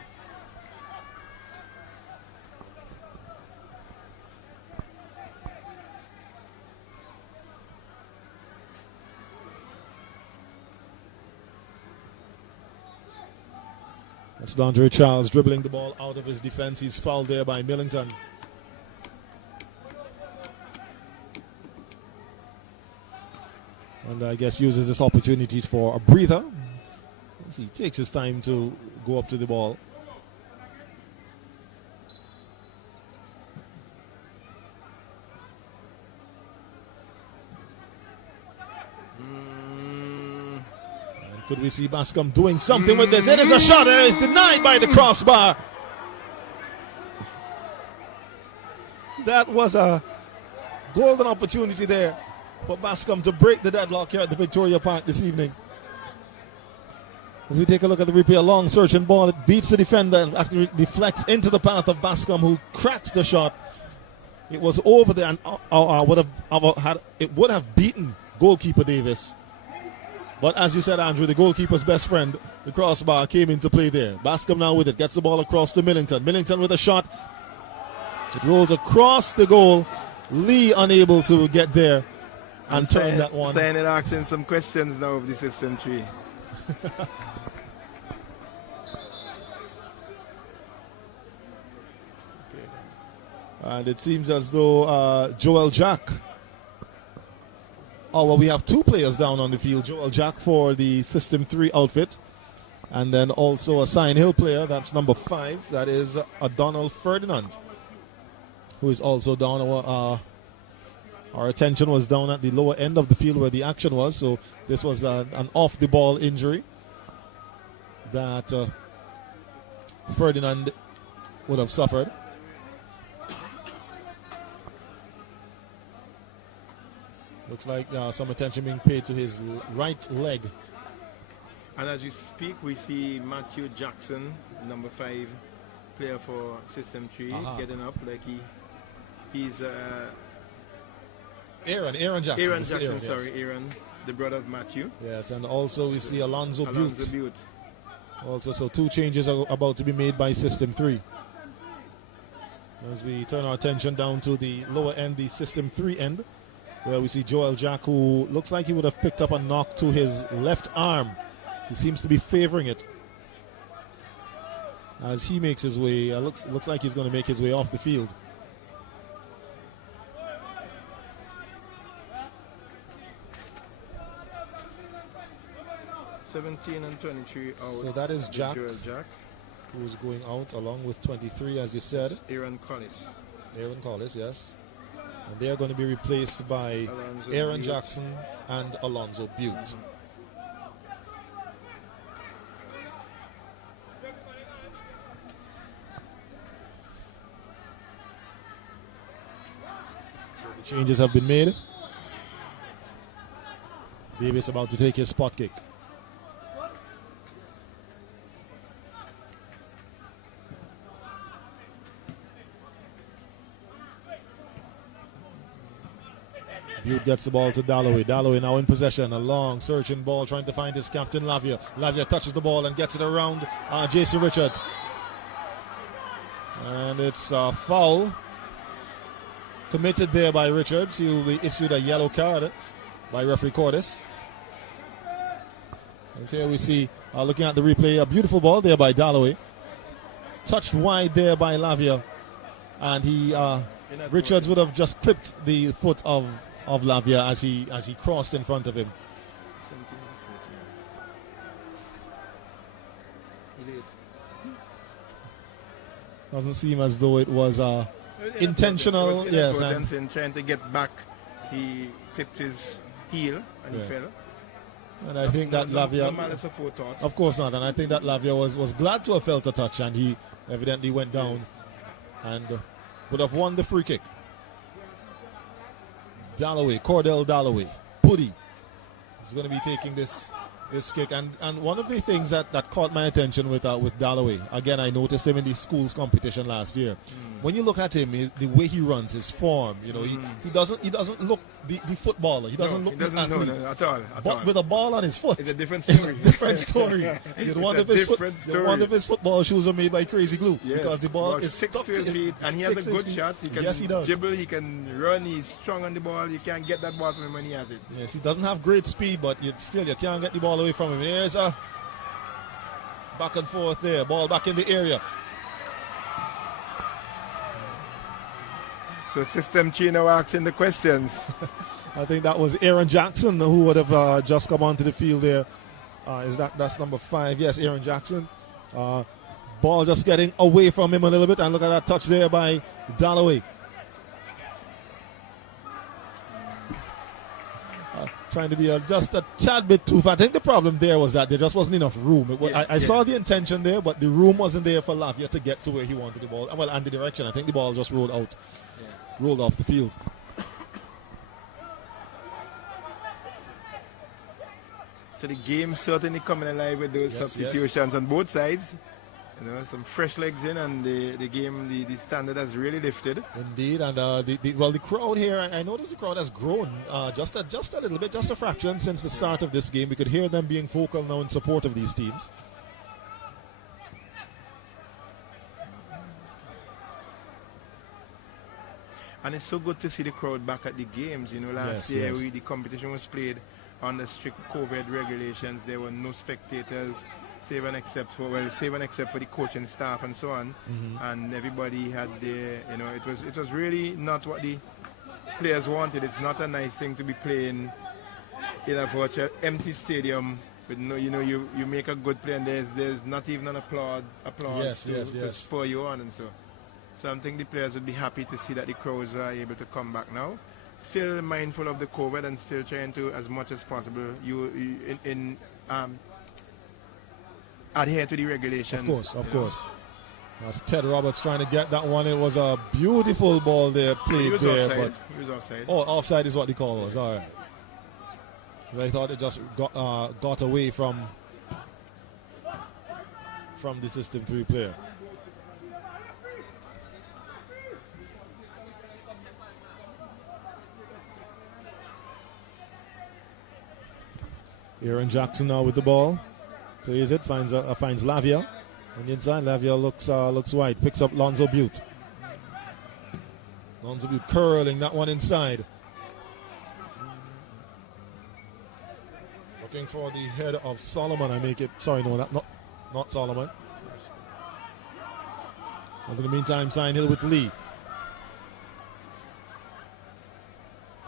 That's Dondre Charles dribbling the ball out of his defense. He's fouled there by Millington. And I guess uses this opportunity for a breather as he takes his time to go up to the ball. Could we see Bascom doing something with this? It is a shot and it is denied by the crossbar. That was a golden opportunity there for Bascom to break the deadlock here at the Victoria Park this evening. As we take a look at the replay, a long search and ball, it beats the defender and actually deflects into the path of Bascom, who cracks the shot. It was over there and it would have beaten goalkeeper Davis. But as you said, Andrew, the goalkeeper's best friend, the crossbar, came into play there. Bascom now with it, gets the ball across to Millington. Millington with a shot. It rolls across the goal. Lee unable to get there and turn that one. Sign asking some questions now of the System 3. And it seems as though Joel Jack. Oh, well, we have two players down on the field. Joel Jack for the System 3 outfit. And then also a Sign Hill player. That's number 5. That is Donald Ferdinand, who is also down. Our attention was down at the lower end of the field where the action was. So this was an off-the-ball injury that Ferdinand would have suffered. Looks like some attention being paid to his right leg. And as you speak, we see Matthew Jackson, number 5 player for System 3, getting up like he's Aaron Jackson. Aaron Jackson, sorry, yes. Aaron, the brother of Matthew. Yes, and also we see Alonzo Butte. Butte. Also, so 2 changes are about to be made by System 3. As we turn our attention down to the lower end, the System 3 end, where we see Joel Jack, who looks like he would have picked up a knock to his left arm. He seems to be favoring it as he makes his way. Looks like he's going to make his way off the field. (17 and 23 out). So that is Jack, Jack, who is going out along with 23, as you said. Aaron Collis. Aaron Collis, yes. And they are going to be replaced by Alonzo Aaron Butte. Jackson and Alonzo Butte. So the changes have been made. Davis about to take his spot kick. Butte gets the ball to Dalloway. Dalloway now in possession. A long searching ball trying to find his captain Lavia. Lavia touches the ball and gets it around Jason Richards. And it's a foul committed there by Richards. He will be issued a yellow card by referee Cordes. And here we see, looking at the replay, a beautiful ball there by Dalloway. Touched wide there by Lavia. And Richards would have just clipped the foot of Lavia as he crossed in front of him. 17 and 14. Doesn't seem as though it was intentional. Yes, and trying to get back, he clipped his heel and he fell. And I think that Lavia, no malice aforethought. of course not. And I think that Lavia was glad to have felt a touch, and he evidently went down and would have won the free kick. Dalloway, Cordell Dalloway, Putty is going to be taking this kick. And one of the things that caught my attention with Dalloway, again, I noticed him in the schools competition last year. When you look at him, the way he runs, his form, he doesn't look the footballer. He doesn't look the athlete. No, at all. But with a ball on his foot, it's a different story. It's a different story. You'd wonder if his football shoes were made by crazy glue, because the ball is 6 stuck to his feet, and he has a good shot. He can dribble, he can run, he's strong on the ball. You can't get that ball from him when he has it. Yes, he doesn't have great speed, but you can't get the ball away from him. There's a back and forth there, ball back in the area. So System 3 now asking the questions. I think that was Aaron Jackson who would have just come onto the field there. That's number 5? Yes, Aaron Jackson. Ball just getting away from him a little bit, and look at that touch there by Dalloway. Trying to be just a tad bit too far. I think the problem there was that there just wasn't enough room. I saw the intention there, but the room wasn't there for Lavia to get to where he wanted the ball. Well, and the direction. I think the ball just rolled out, rolled off the field. So the game certainly coming alive with those substitutions on both sides. Some fresh legs in, and the game, the standard has really lifted. Indeed, and the crowd here, I noticed the crowd has grown just a little bit, just a fraction since the start of this game. We could hear them being vocal now in support of these teams. And it's so good to see the crowd back at the games. Last year the competition was played under strict COVID regulations. There were no spectators. save and except for the coaching staff and so on, and everybody had their, it was really not what the players wanted. It's not a nice thing to be playing in a virtual empty stadium with you make a good play and there's not even an applause to spur you on, and so I think the players would be happy to see that the crowds are able to come back now. Still mindful of the COVID and still trying to, as much as possible, adhere to the regulations. Of course. That's Ted Roberts trying to get that one. It was a beautiful ball there played there. Offside. But he was offside. Oh, offside is what the call was. All right. I thought it just got away from the System 3 player. Aaron Jackson now with the ball. Plays it, finds Lavia. On the inside, Lavia looks wide. Picks up Lonzo Butte. Lonzo Butte curling that one inside. Looking for the head of Solomon. Not Solomon. In the meantime, Sion Hill with Lee.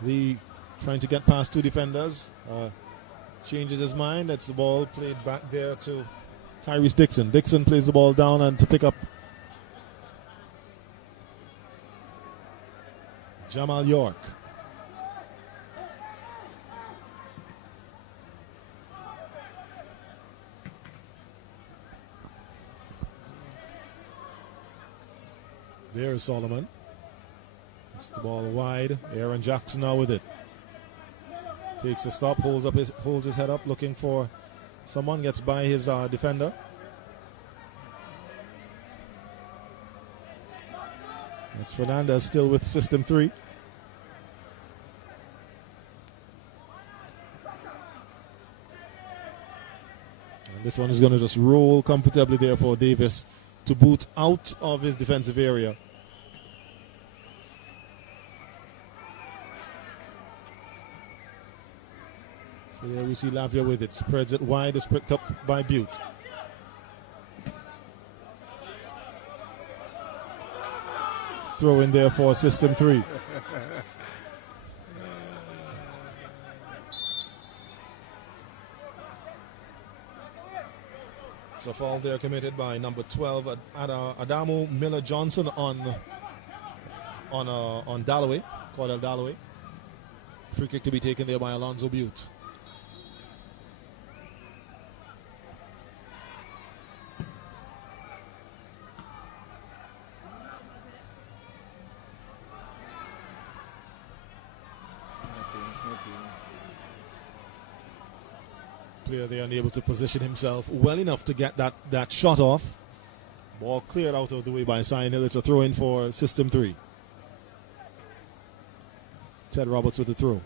Lee trying to get past two defenders. Changes his mind. That's the ball played back there to Tyrese Dixon. Dixon plays the ball down and to pick up Jamal York. There's Solomon. It's the ball wide. Aaron Jackson now with it. Takes a stop, holds his head up, looking for someone, gets by his defender. That's Fernandez still with System 3. And this one is going to just roll comfortably there for Davis to boot out of his defensive area. So there we see Lavia with it. Spreads it wide. Is picked up by Butte. Throw in there for System 3. It's a foul there committed by number 12, Adamu Miller Johnson on Dalloway, Cordell Dalloway. Free kick to be taken there by Alonzo Butte. Player there unable to position himself well enough to get that shot off. Ball cleared out of the way by Sion Hill. It's a throw in for System 3. Ted Roberts with the throw.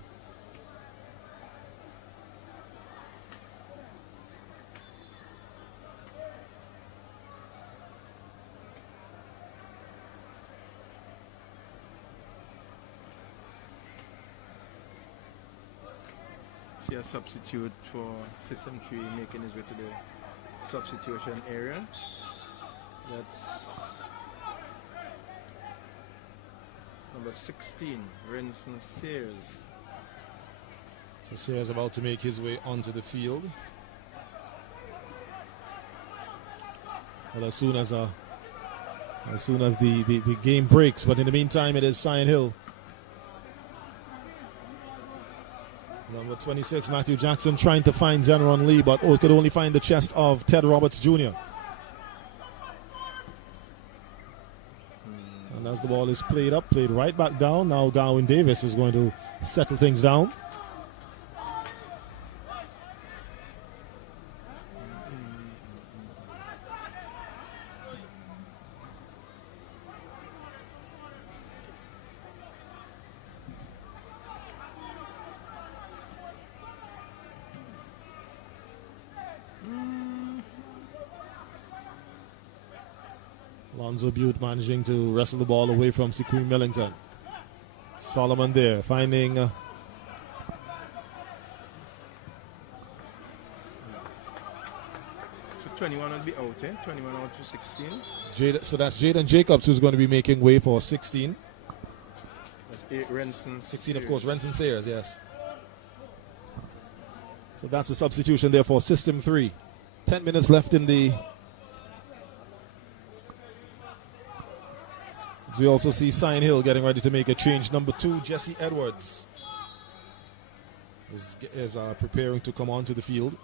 See a substitute for System 3 making his way to the substitution area. That's number 16, Renson Sears. So Sears about to make his way onto the field. Well, as soon as the game breaks, but in the meantime, it is Sion Hill. Number 26, Matthew Jackson, trying to find Zeneron Lee, but could only find the chest of Ted Roberts Jr. And as the ball is played right back down, now Darwin Davis is going to settle things down. Lonzo Butte managing to wrestle the ball away from Sequim Millington. Solomon there, finding So 21 will be out, 21 out to 16. So that's Jaden Jacobs who's going to be making way for 16. That's 8 Renson 16, Sayers. of course, Renson Sayers, yes. So that's a substitution there for System 3. 10 minutes left in the... We also see Sion Hill getting ready to make a change. Number 2, Jesse Edwards is preparing to come onto the field.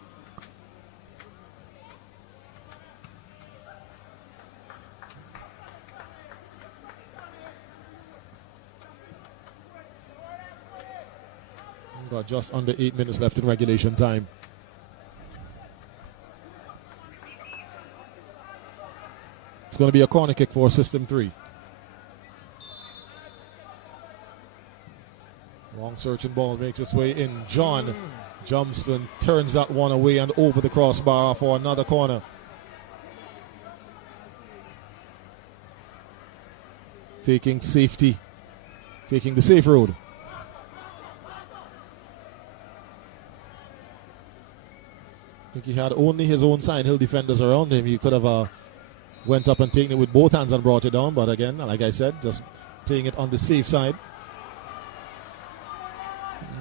Got just under 8 minutes left in regulation time. It's going to be a corner kick for System 3. Long searching ball makes its way in. John Johnston turns that one away and over the crossbar for another corner. Taking safety, taking the safe road. I think he had only his own Sion Hill defenders around him. He could have went up and taken it with both hands and brought it down. But again, like I said, just playing it on the safe side.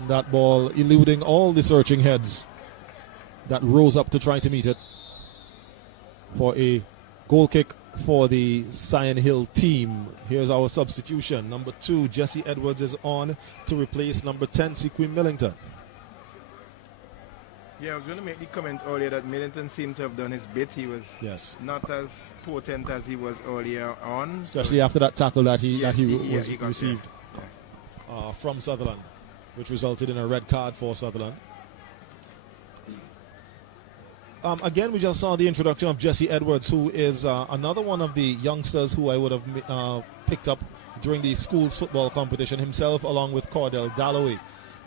That ball eluding all the searching heads that rose up to try to meet it for a goal kick for the Sion Hill team. Here's our substitution. Number 2, Jesse Edwards is on to replace number 10, Sequim Millington. Yeah, I was going to make the comment earlier that Millington seemed to have done his bit. He was not as potent as he was earlier on. Especially after that tackle that he received yeah. From Sutherland, which resulted in a red card for Sutherland. Again, we just saw the introduction of Jesse Edwards, who is another one of the youngsters who I would have picked up during the school's football competition himself, along with Cordell Dalloway.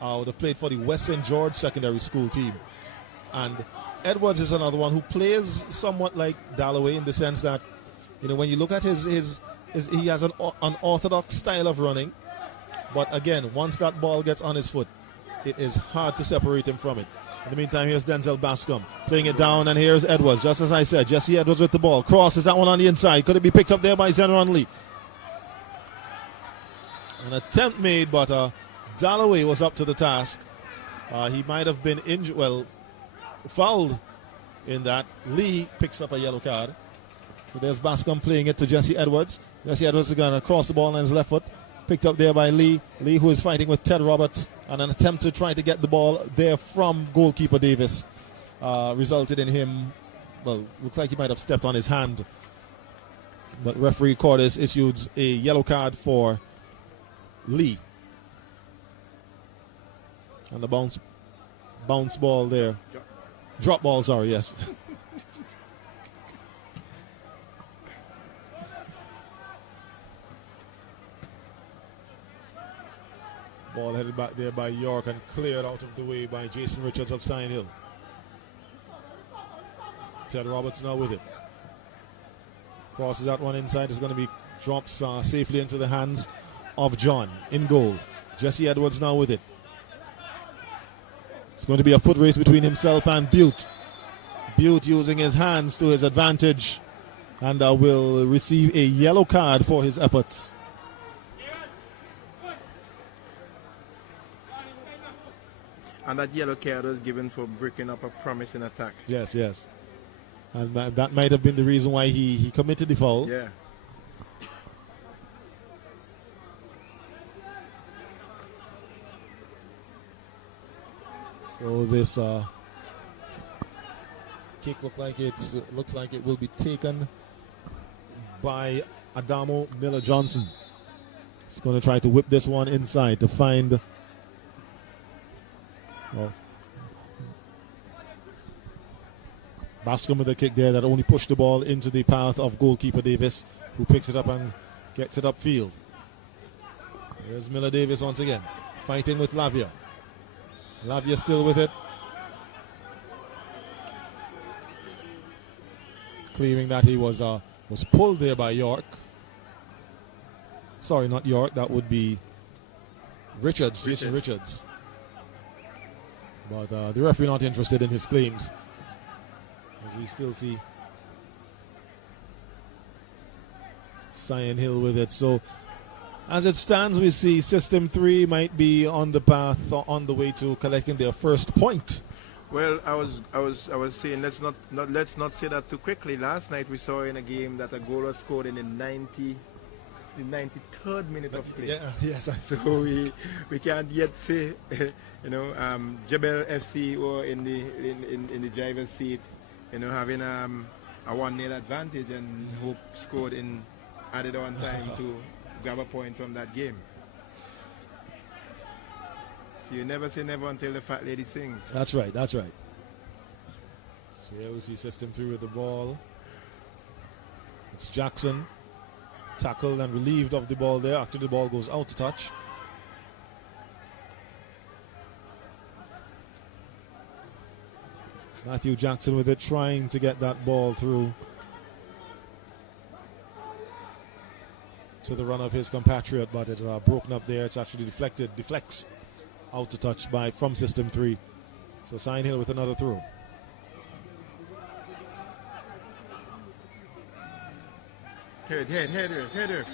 Would have played for the West St. George secondary school team. And Edwards is another one who plays somewhat like Dalloway in the sense that, when you look at he has an unorthodox style of running. But again, once that ball gets on his foot, it is hard to separate him from it. In the meantime, here's Denzel Bascom playing it down, and here's Edwards. Just as I said, Jesse Edwards with the ball. Crosses that one on the inside. Could it be picked up there by Zenron Lee? An attempt made, but Dalloway was up to the task. He might have been fouled in that. Lee picks up a yellow card. So there's Bascom playing it to Jesse Edwards. Jesse Edwards is going to cross the ball on his left foot. Picked up there by Lee. Lee, who is fighting with Ted Roberts, and an attempt to try to get the ball there from goalkeeper Davis resulted in him, looks like he might have stepped on his hand. But referee Cordes issued a yellow card for Lee. And the bounce ball there. Drop ball, sorry, yes. Ball headed back there by York and cleared out of the way by Jason Richards of Sion Hill. Ted Roberts now with it. Crosses that one inside. Is going to be dropped safely into the hands of John in goal. Jesse Edwards now with it. It's going to be a foot race between himself and Butte. Butte using his hands to his advantage and will receive a yellow card for his efforts. And that yellow card was given for breaking up a promising attack. Yes. And that might have been the reason why he committed the foul. Yeah. So this kick looks like it will be taken by Adamo Miller Johnson. He's going to try to whip this one inside to find. Bascom with a kick there that only pushed the ball into the path of goalkeeper Davis, who picks it up and gets it upfield. Here's Miller Davis once again, fighting with Lavia. Lavia still with it. Clearing that he was pulled there by York. Sorry, not York. That would be Richards, Jason Richards. But the referee not interested in his claims, as we still see Sion Hill with it. So as it stands, we see System 3 might be on the path or on the way to collecting their first point. Well, I was saying let's not say that too quickly. Last night we saw in a game that a goal was scored in the 93rd minute of play. Yeah, yes. So we can't yet say, Jebel FC or in the driver's seat, having a 1-0 advantage, and Hope scored in added on time to grab a point from that game. So you never say never until the fat lady sings. That's right, that's right. So here we see System 3 with the ball. It's Jackson. Tackled and relieved of the ball there after the ball goes out to touch. Matthew Jackson with it, trying to get that ball through to the run of his compatriot, but it's broken up there. It's actually deflects out to touch from System 3. So Sion Hill with another throw. Header.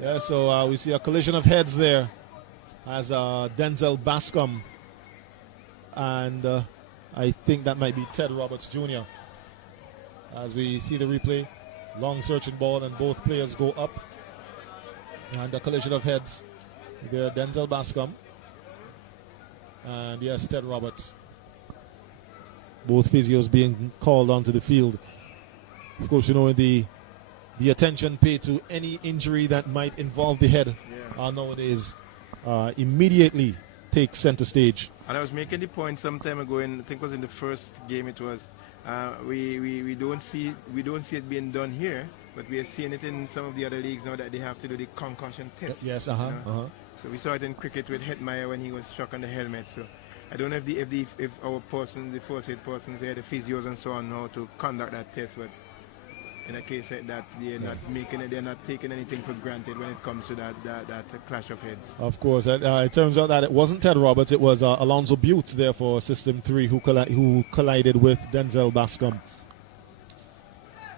Yeah, so we see a collision of heads there as Denzel Bascom and I think that might be Ted Roberts Jr. As we see the replay, long searching ball and both players go up, and a collision of heads there. Denzel Bascom and yes, Ted Roberts. Both physios being called onto the field. Of course, the attention paid to any injury that might involve the head nowadays immediately takes center stage. And I was making the point some time ago, I think it was in the first game. It was we don't see it being done here, but we are seeing it in some of the other leagues now that they have to do the concussion test. Yes, So we saw it in cricket with Hetmeyer when he was struck on the helmet. So I don't know if our person, the first aid persons here, the physios and so on, know how to conduct that test, but in a case like that, they're not taking anything for granted when it comes to that clash of heads. Of course, it turns out that it wasn't Ted Roberts, it was Alonzo Butte there for System 3 who collided with Denzel Bascom.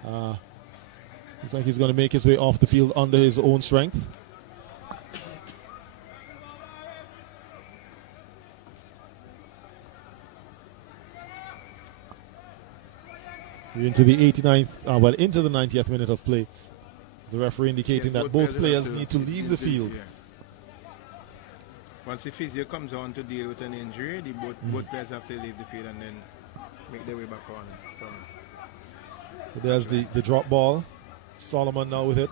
Looks like he's going to make his way off the field under his own strength. Into the 89th, into the 90th minute of play. The referee indicating that both players need to leave the field. Once the physio comes on to deal with an injury, both players have to leave the field and then make their way back on. So there's the drop ball. Solomon now with it.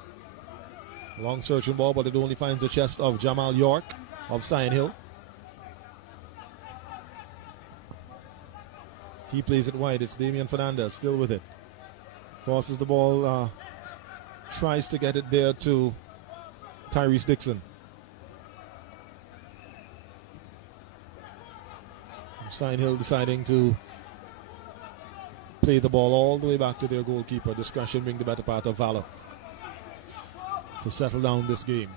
Long searching ball, but it only finds the chest of Jamal York of Sion Hill. He plays it wide. It's Damian Fernandez still with it. Crosses the ball. Tries to get it there to Tyrese Dixon. Sion Hill deciding to play the ball all the way back to their goalkeeper. Discretion being the better part of valor to settle down this game.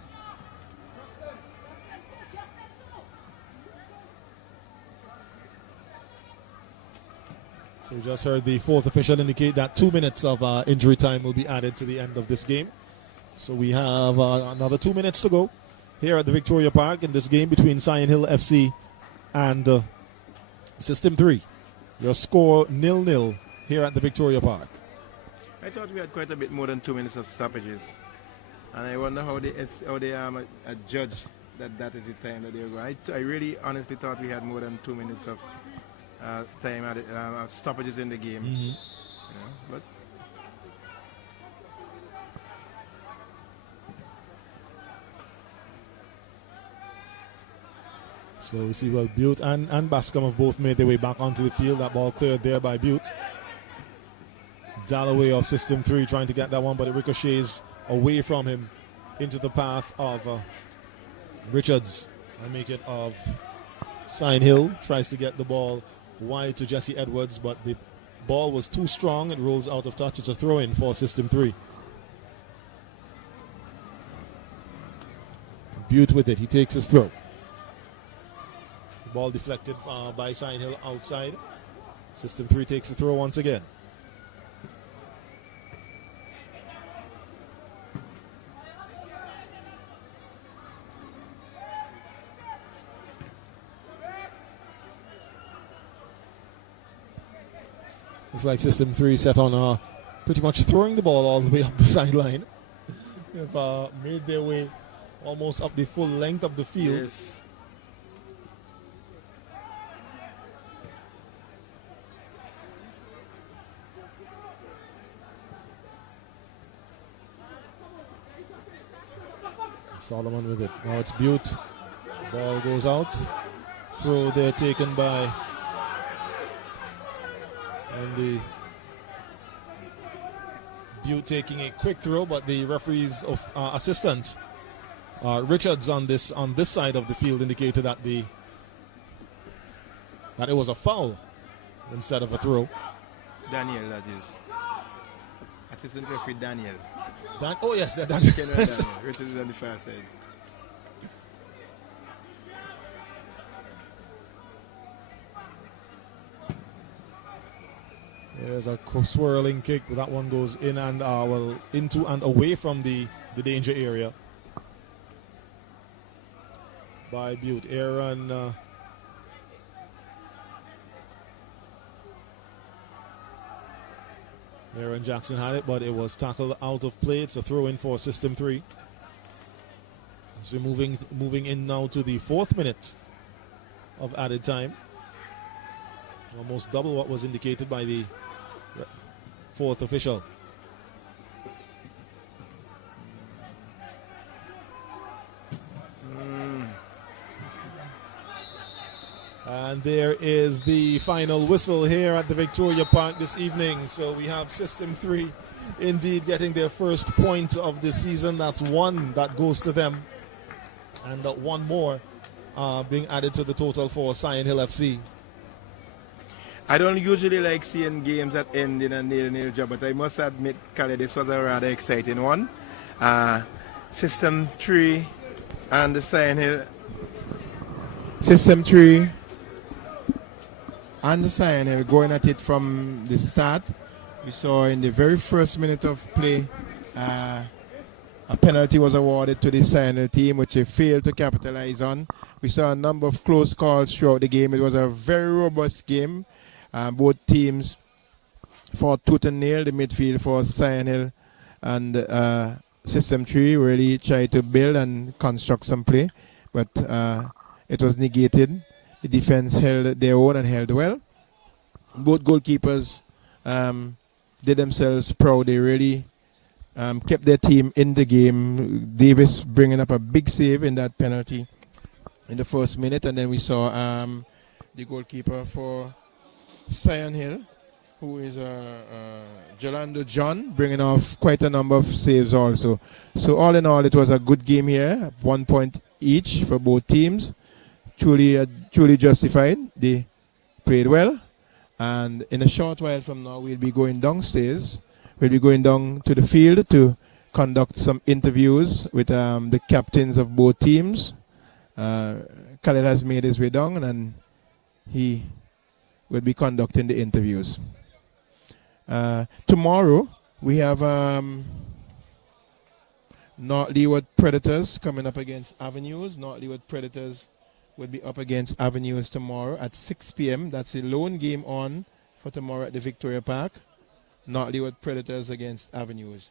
So we just heard the fourth official indicate that 2 minutes of injury time will be added to the end of this game. So we have another 2 minutes to go here at the Victoria Park in this game between Sion Hill FC and System 3. Your score 0-0 here at the Victoria Park. I thought we had quite a bit more than 2 minutes of stoppages. And I wonder how they judge that is the time that they go. I really honestly thought we had more than 2 minutes of time at stoppages in the game. But so we see Butte and Bascom have both made their way back onto the field. That ball cleared there by Butte. Dalloway of System 3 trying to get that one, but it ricochets away from him into the path of Richards. I make it of Sion Hill. Tries to get the ball wide to Jesse Edwards, but the ball was too strong. It rolls out of touch. It's a throw-in for System 3. Butte with it. He takes his throw. The ball deflected by Sion Hill outside. System 3 takes the throw once again. It's like System 3 set on pretty much throwing the ball all the way up the sideline. They've made their way almost up the full length of the field. Yes. Solomon with it. Now it's Butte. Ball goes out. Throw there taken by the Butte taking a quick throw, but the referee's assistant Richards on this side of the field indicated that it was a foul instead of a throw. Daniel, that is. Assistant referee Daniel. Oh yes, Daniel. Richards is on the far side. There's a swirling kick. That one goes in and into and away from the danger area by Butte. Aaron Jackson had it, but it was tackled out of play. It's a throw in for System 3. So moving in now to the 4th minute of added time. Almost double what was indicated by the 4th official. And there is the final whistle here at the Victoria Park this evening. So we have System 3 indeed getting their first point of the season. That's one that goes to them. And one more being added to the total for Sion Hill FC. I don't usually like seeing games that end in a 0-0 draw, but I must admit, Khaled, this was a rather exciting one. System 3 and the Sion Hill. System 3 and the Sion Hill going at it from the start. We saw in the very first minute of play, a penalty was awarded to the Sion Hill team, which they failed to capitalize on. We saw a number of close calls throughout the game. It was a very robust game. Both teams fought tooth and nail. The midfield for Sion Hill and System 3 really tried to build and construct some play, but it was negated. The defense held their own and held well. Both goalkeepers did themselves proud. They really kept their team in the game. Davis bringing up a big save in that penalty in the first minute, and then we saw the goalkeeper for Sion Hill, who is Jolando John, bringing off quite a number of saves also. So all in all, it was a good game here. 1 point each for both teams. Truly justified. They played well. And in a short while from now, we'll be going downstairs. We'll be going down to the field to conduct some interviews with the captains of both teams. Khaled has made his way down, and he will be conducting the interviews. Tomorrow, we have North Leeward Predators coming up against Avenues. North Leeward Predators will be up against Avenues tomorrow at 6 p.m. That's the lone game on for tomorrow at the Victoria Park. North Leeward Predators against Avenues.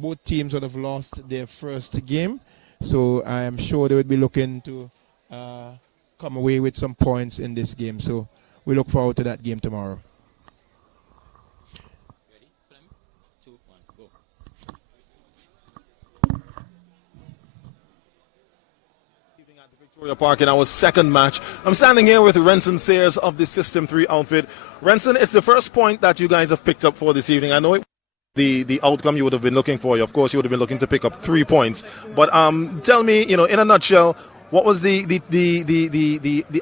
Both teams would have lost their first game, so I am sure they would be looking to come away with some points in this game. So we look forward to that game tomorrow. Ready? 2, 1, go. At the Victoria Park in our second match. I'm standing here with Renson Sayers of the System 3 outfit. Renson, it's the first point that you guys have picked up for this evening. I know it the outcome you would have been looking for. Of course, you would have been looking to pick up 3 points. But tell me, in a nutshell, what was the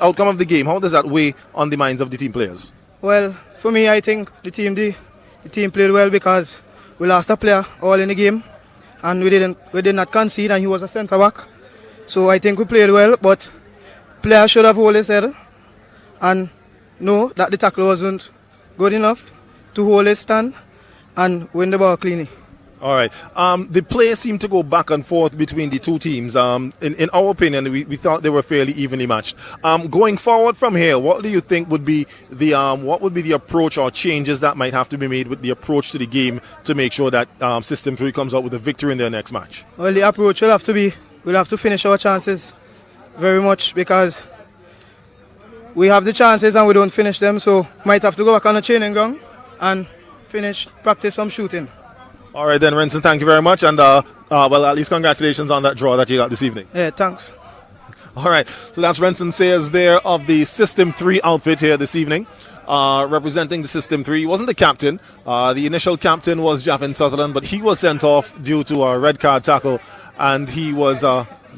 outcome of the game? How does that weigh on the minds of the team players? Well, for me, I think the team played well because we lost a player all in the game, and we did not concede, and he was a centre back. So I think we played well, but players should have hold his head and know that the tackle wasn't good enough to hold his stand and win the ball cleanly. All right. The play seemed to go back and forth between the two teams. In our opinion, we thought they were fairly evenly matched. Going forward from here, what do you think would be the approach or changes that might have to be made with the approach to the game to make sure that System 3 comes out with a victory in their next match? Well, the approach will have to be, we'll have to finish our chances very much, because we have the chances and we don't finish them, so might have to go back on the training ground and practice some shooting. All right then, Renson, thank you very much, and well, at least congratulations on that draw that you got this evening. Yeah, thanks. All right, so that's Renson Sayers there of the System 3 outfit here this evening, representing the System 3. He wasn't the captain. The initial captain was Jaffin Sutherland, but he was sent off due to a red card tackle, and he was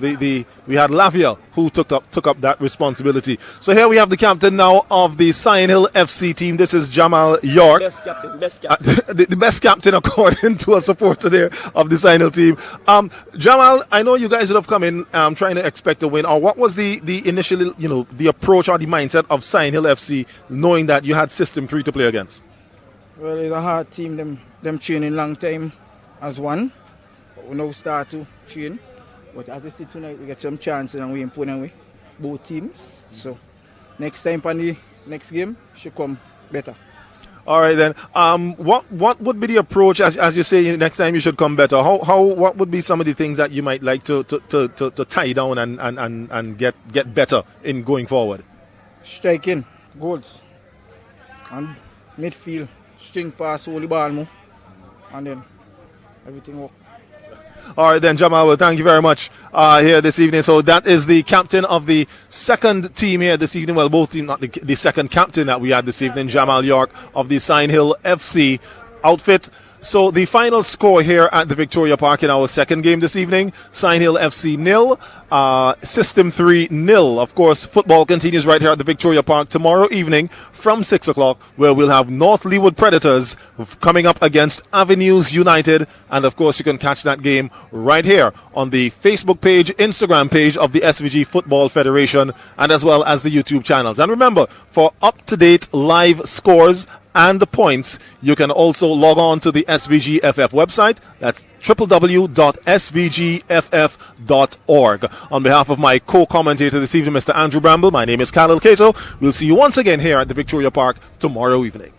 we had Lavia who took up that responsibility. So here we have the captain now of the Sion Hill FC team. This is Jamal York. Best captain. The best captain according to a supporter there of the Sion Hill team. Jamal, I know you guys would have come in trying to expect a win. Or what was the initial, the approach or the mindset of Sion Hill FC, knowing that you had System 3 to play against? Well, it's a hard team. Them training long time as one. But we now start to train. But as we see tonight, we get some chances and we improve with both teams. So next time on the next game should come better. All right then. What would be the approach as you say next time you should come better? What would be some of the things that you might like to tie down and get better in going forward? Striking, goals, and midfield, string pass, hold the ball more, and then everything works. All right then, Jamal, well, thank you very much here this evening. So that is the captain of the second team here this evening. Well, both teams, not the second captain that we had this evening, Jamal York of the Sion Hill FC outfit. So the final score here at the Victoria Park in our second game this evening, Sion Hill FC 0, System 3 0. Of course, football continues right here at the Victoria Park tomorrow evening from 6 o'clock, where we'll have North Leeward Predators coming up against Avenues United. And of course, you can catch that game right here on the Facebook page, Instagram page of the SVG Football Federation, and as well as the YouTube channels. And remember, for up-to-date live scores and the points, you can also log on to the SVGFF website. That's www.svgff.org. On behalf of my co-commentator this evening, Mr. Andrew Bramble, my name is Khalil Cato. We'll see you once again here at the Victoria Park tomorrow evening.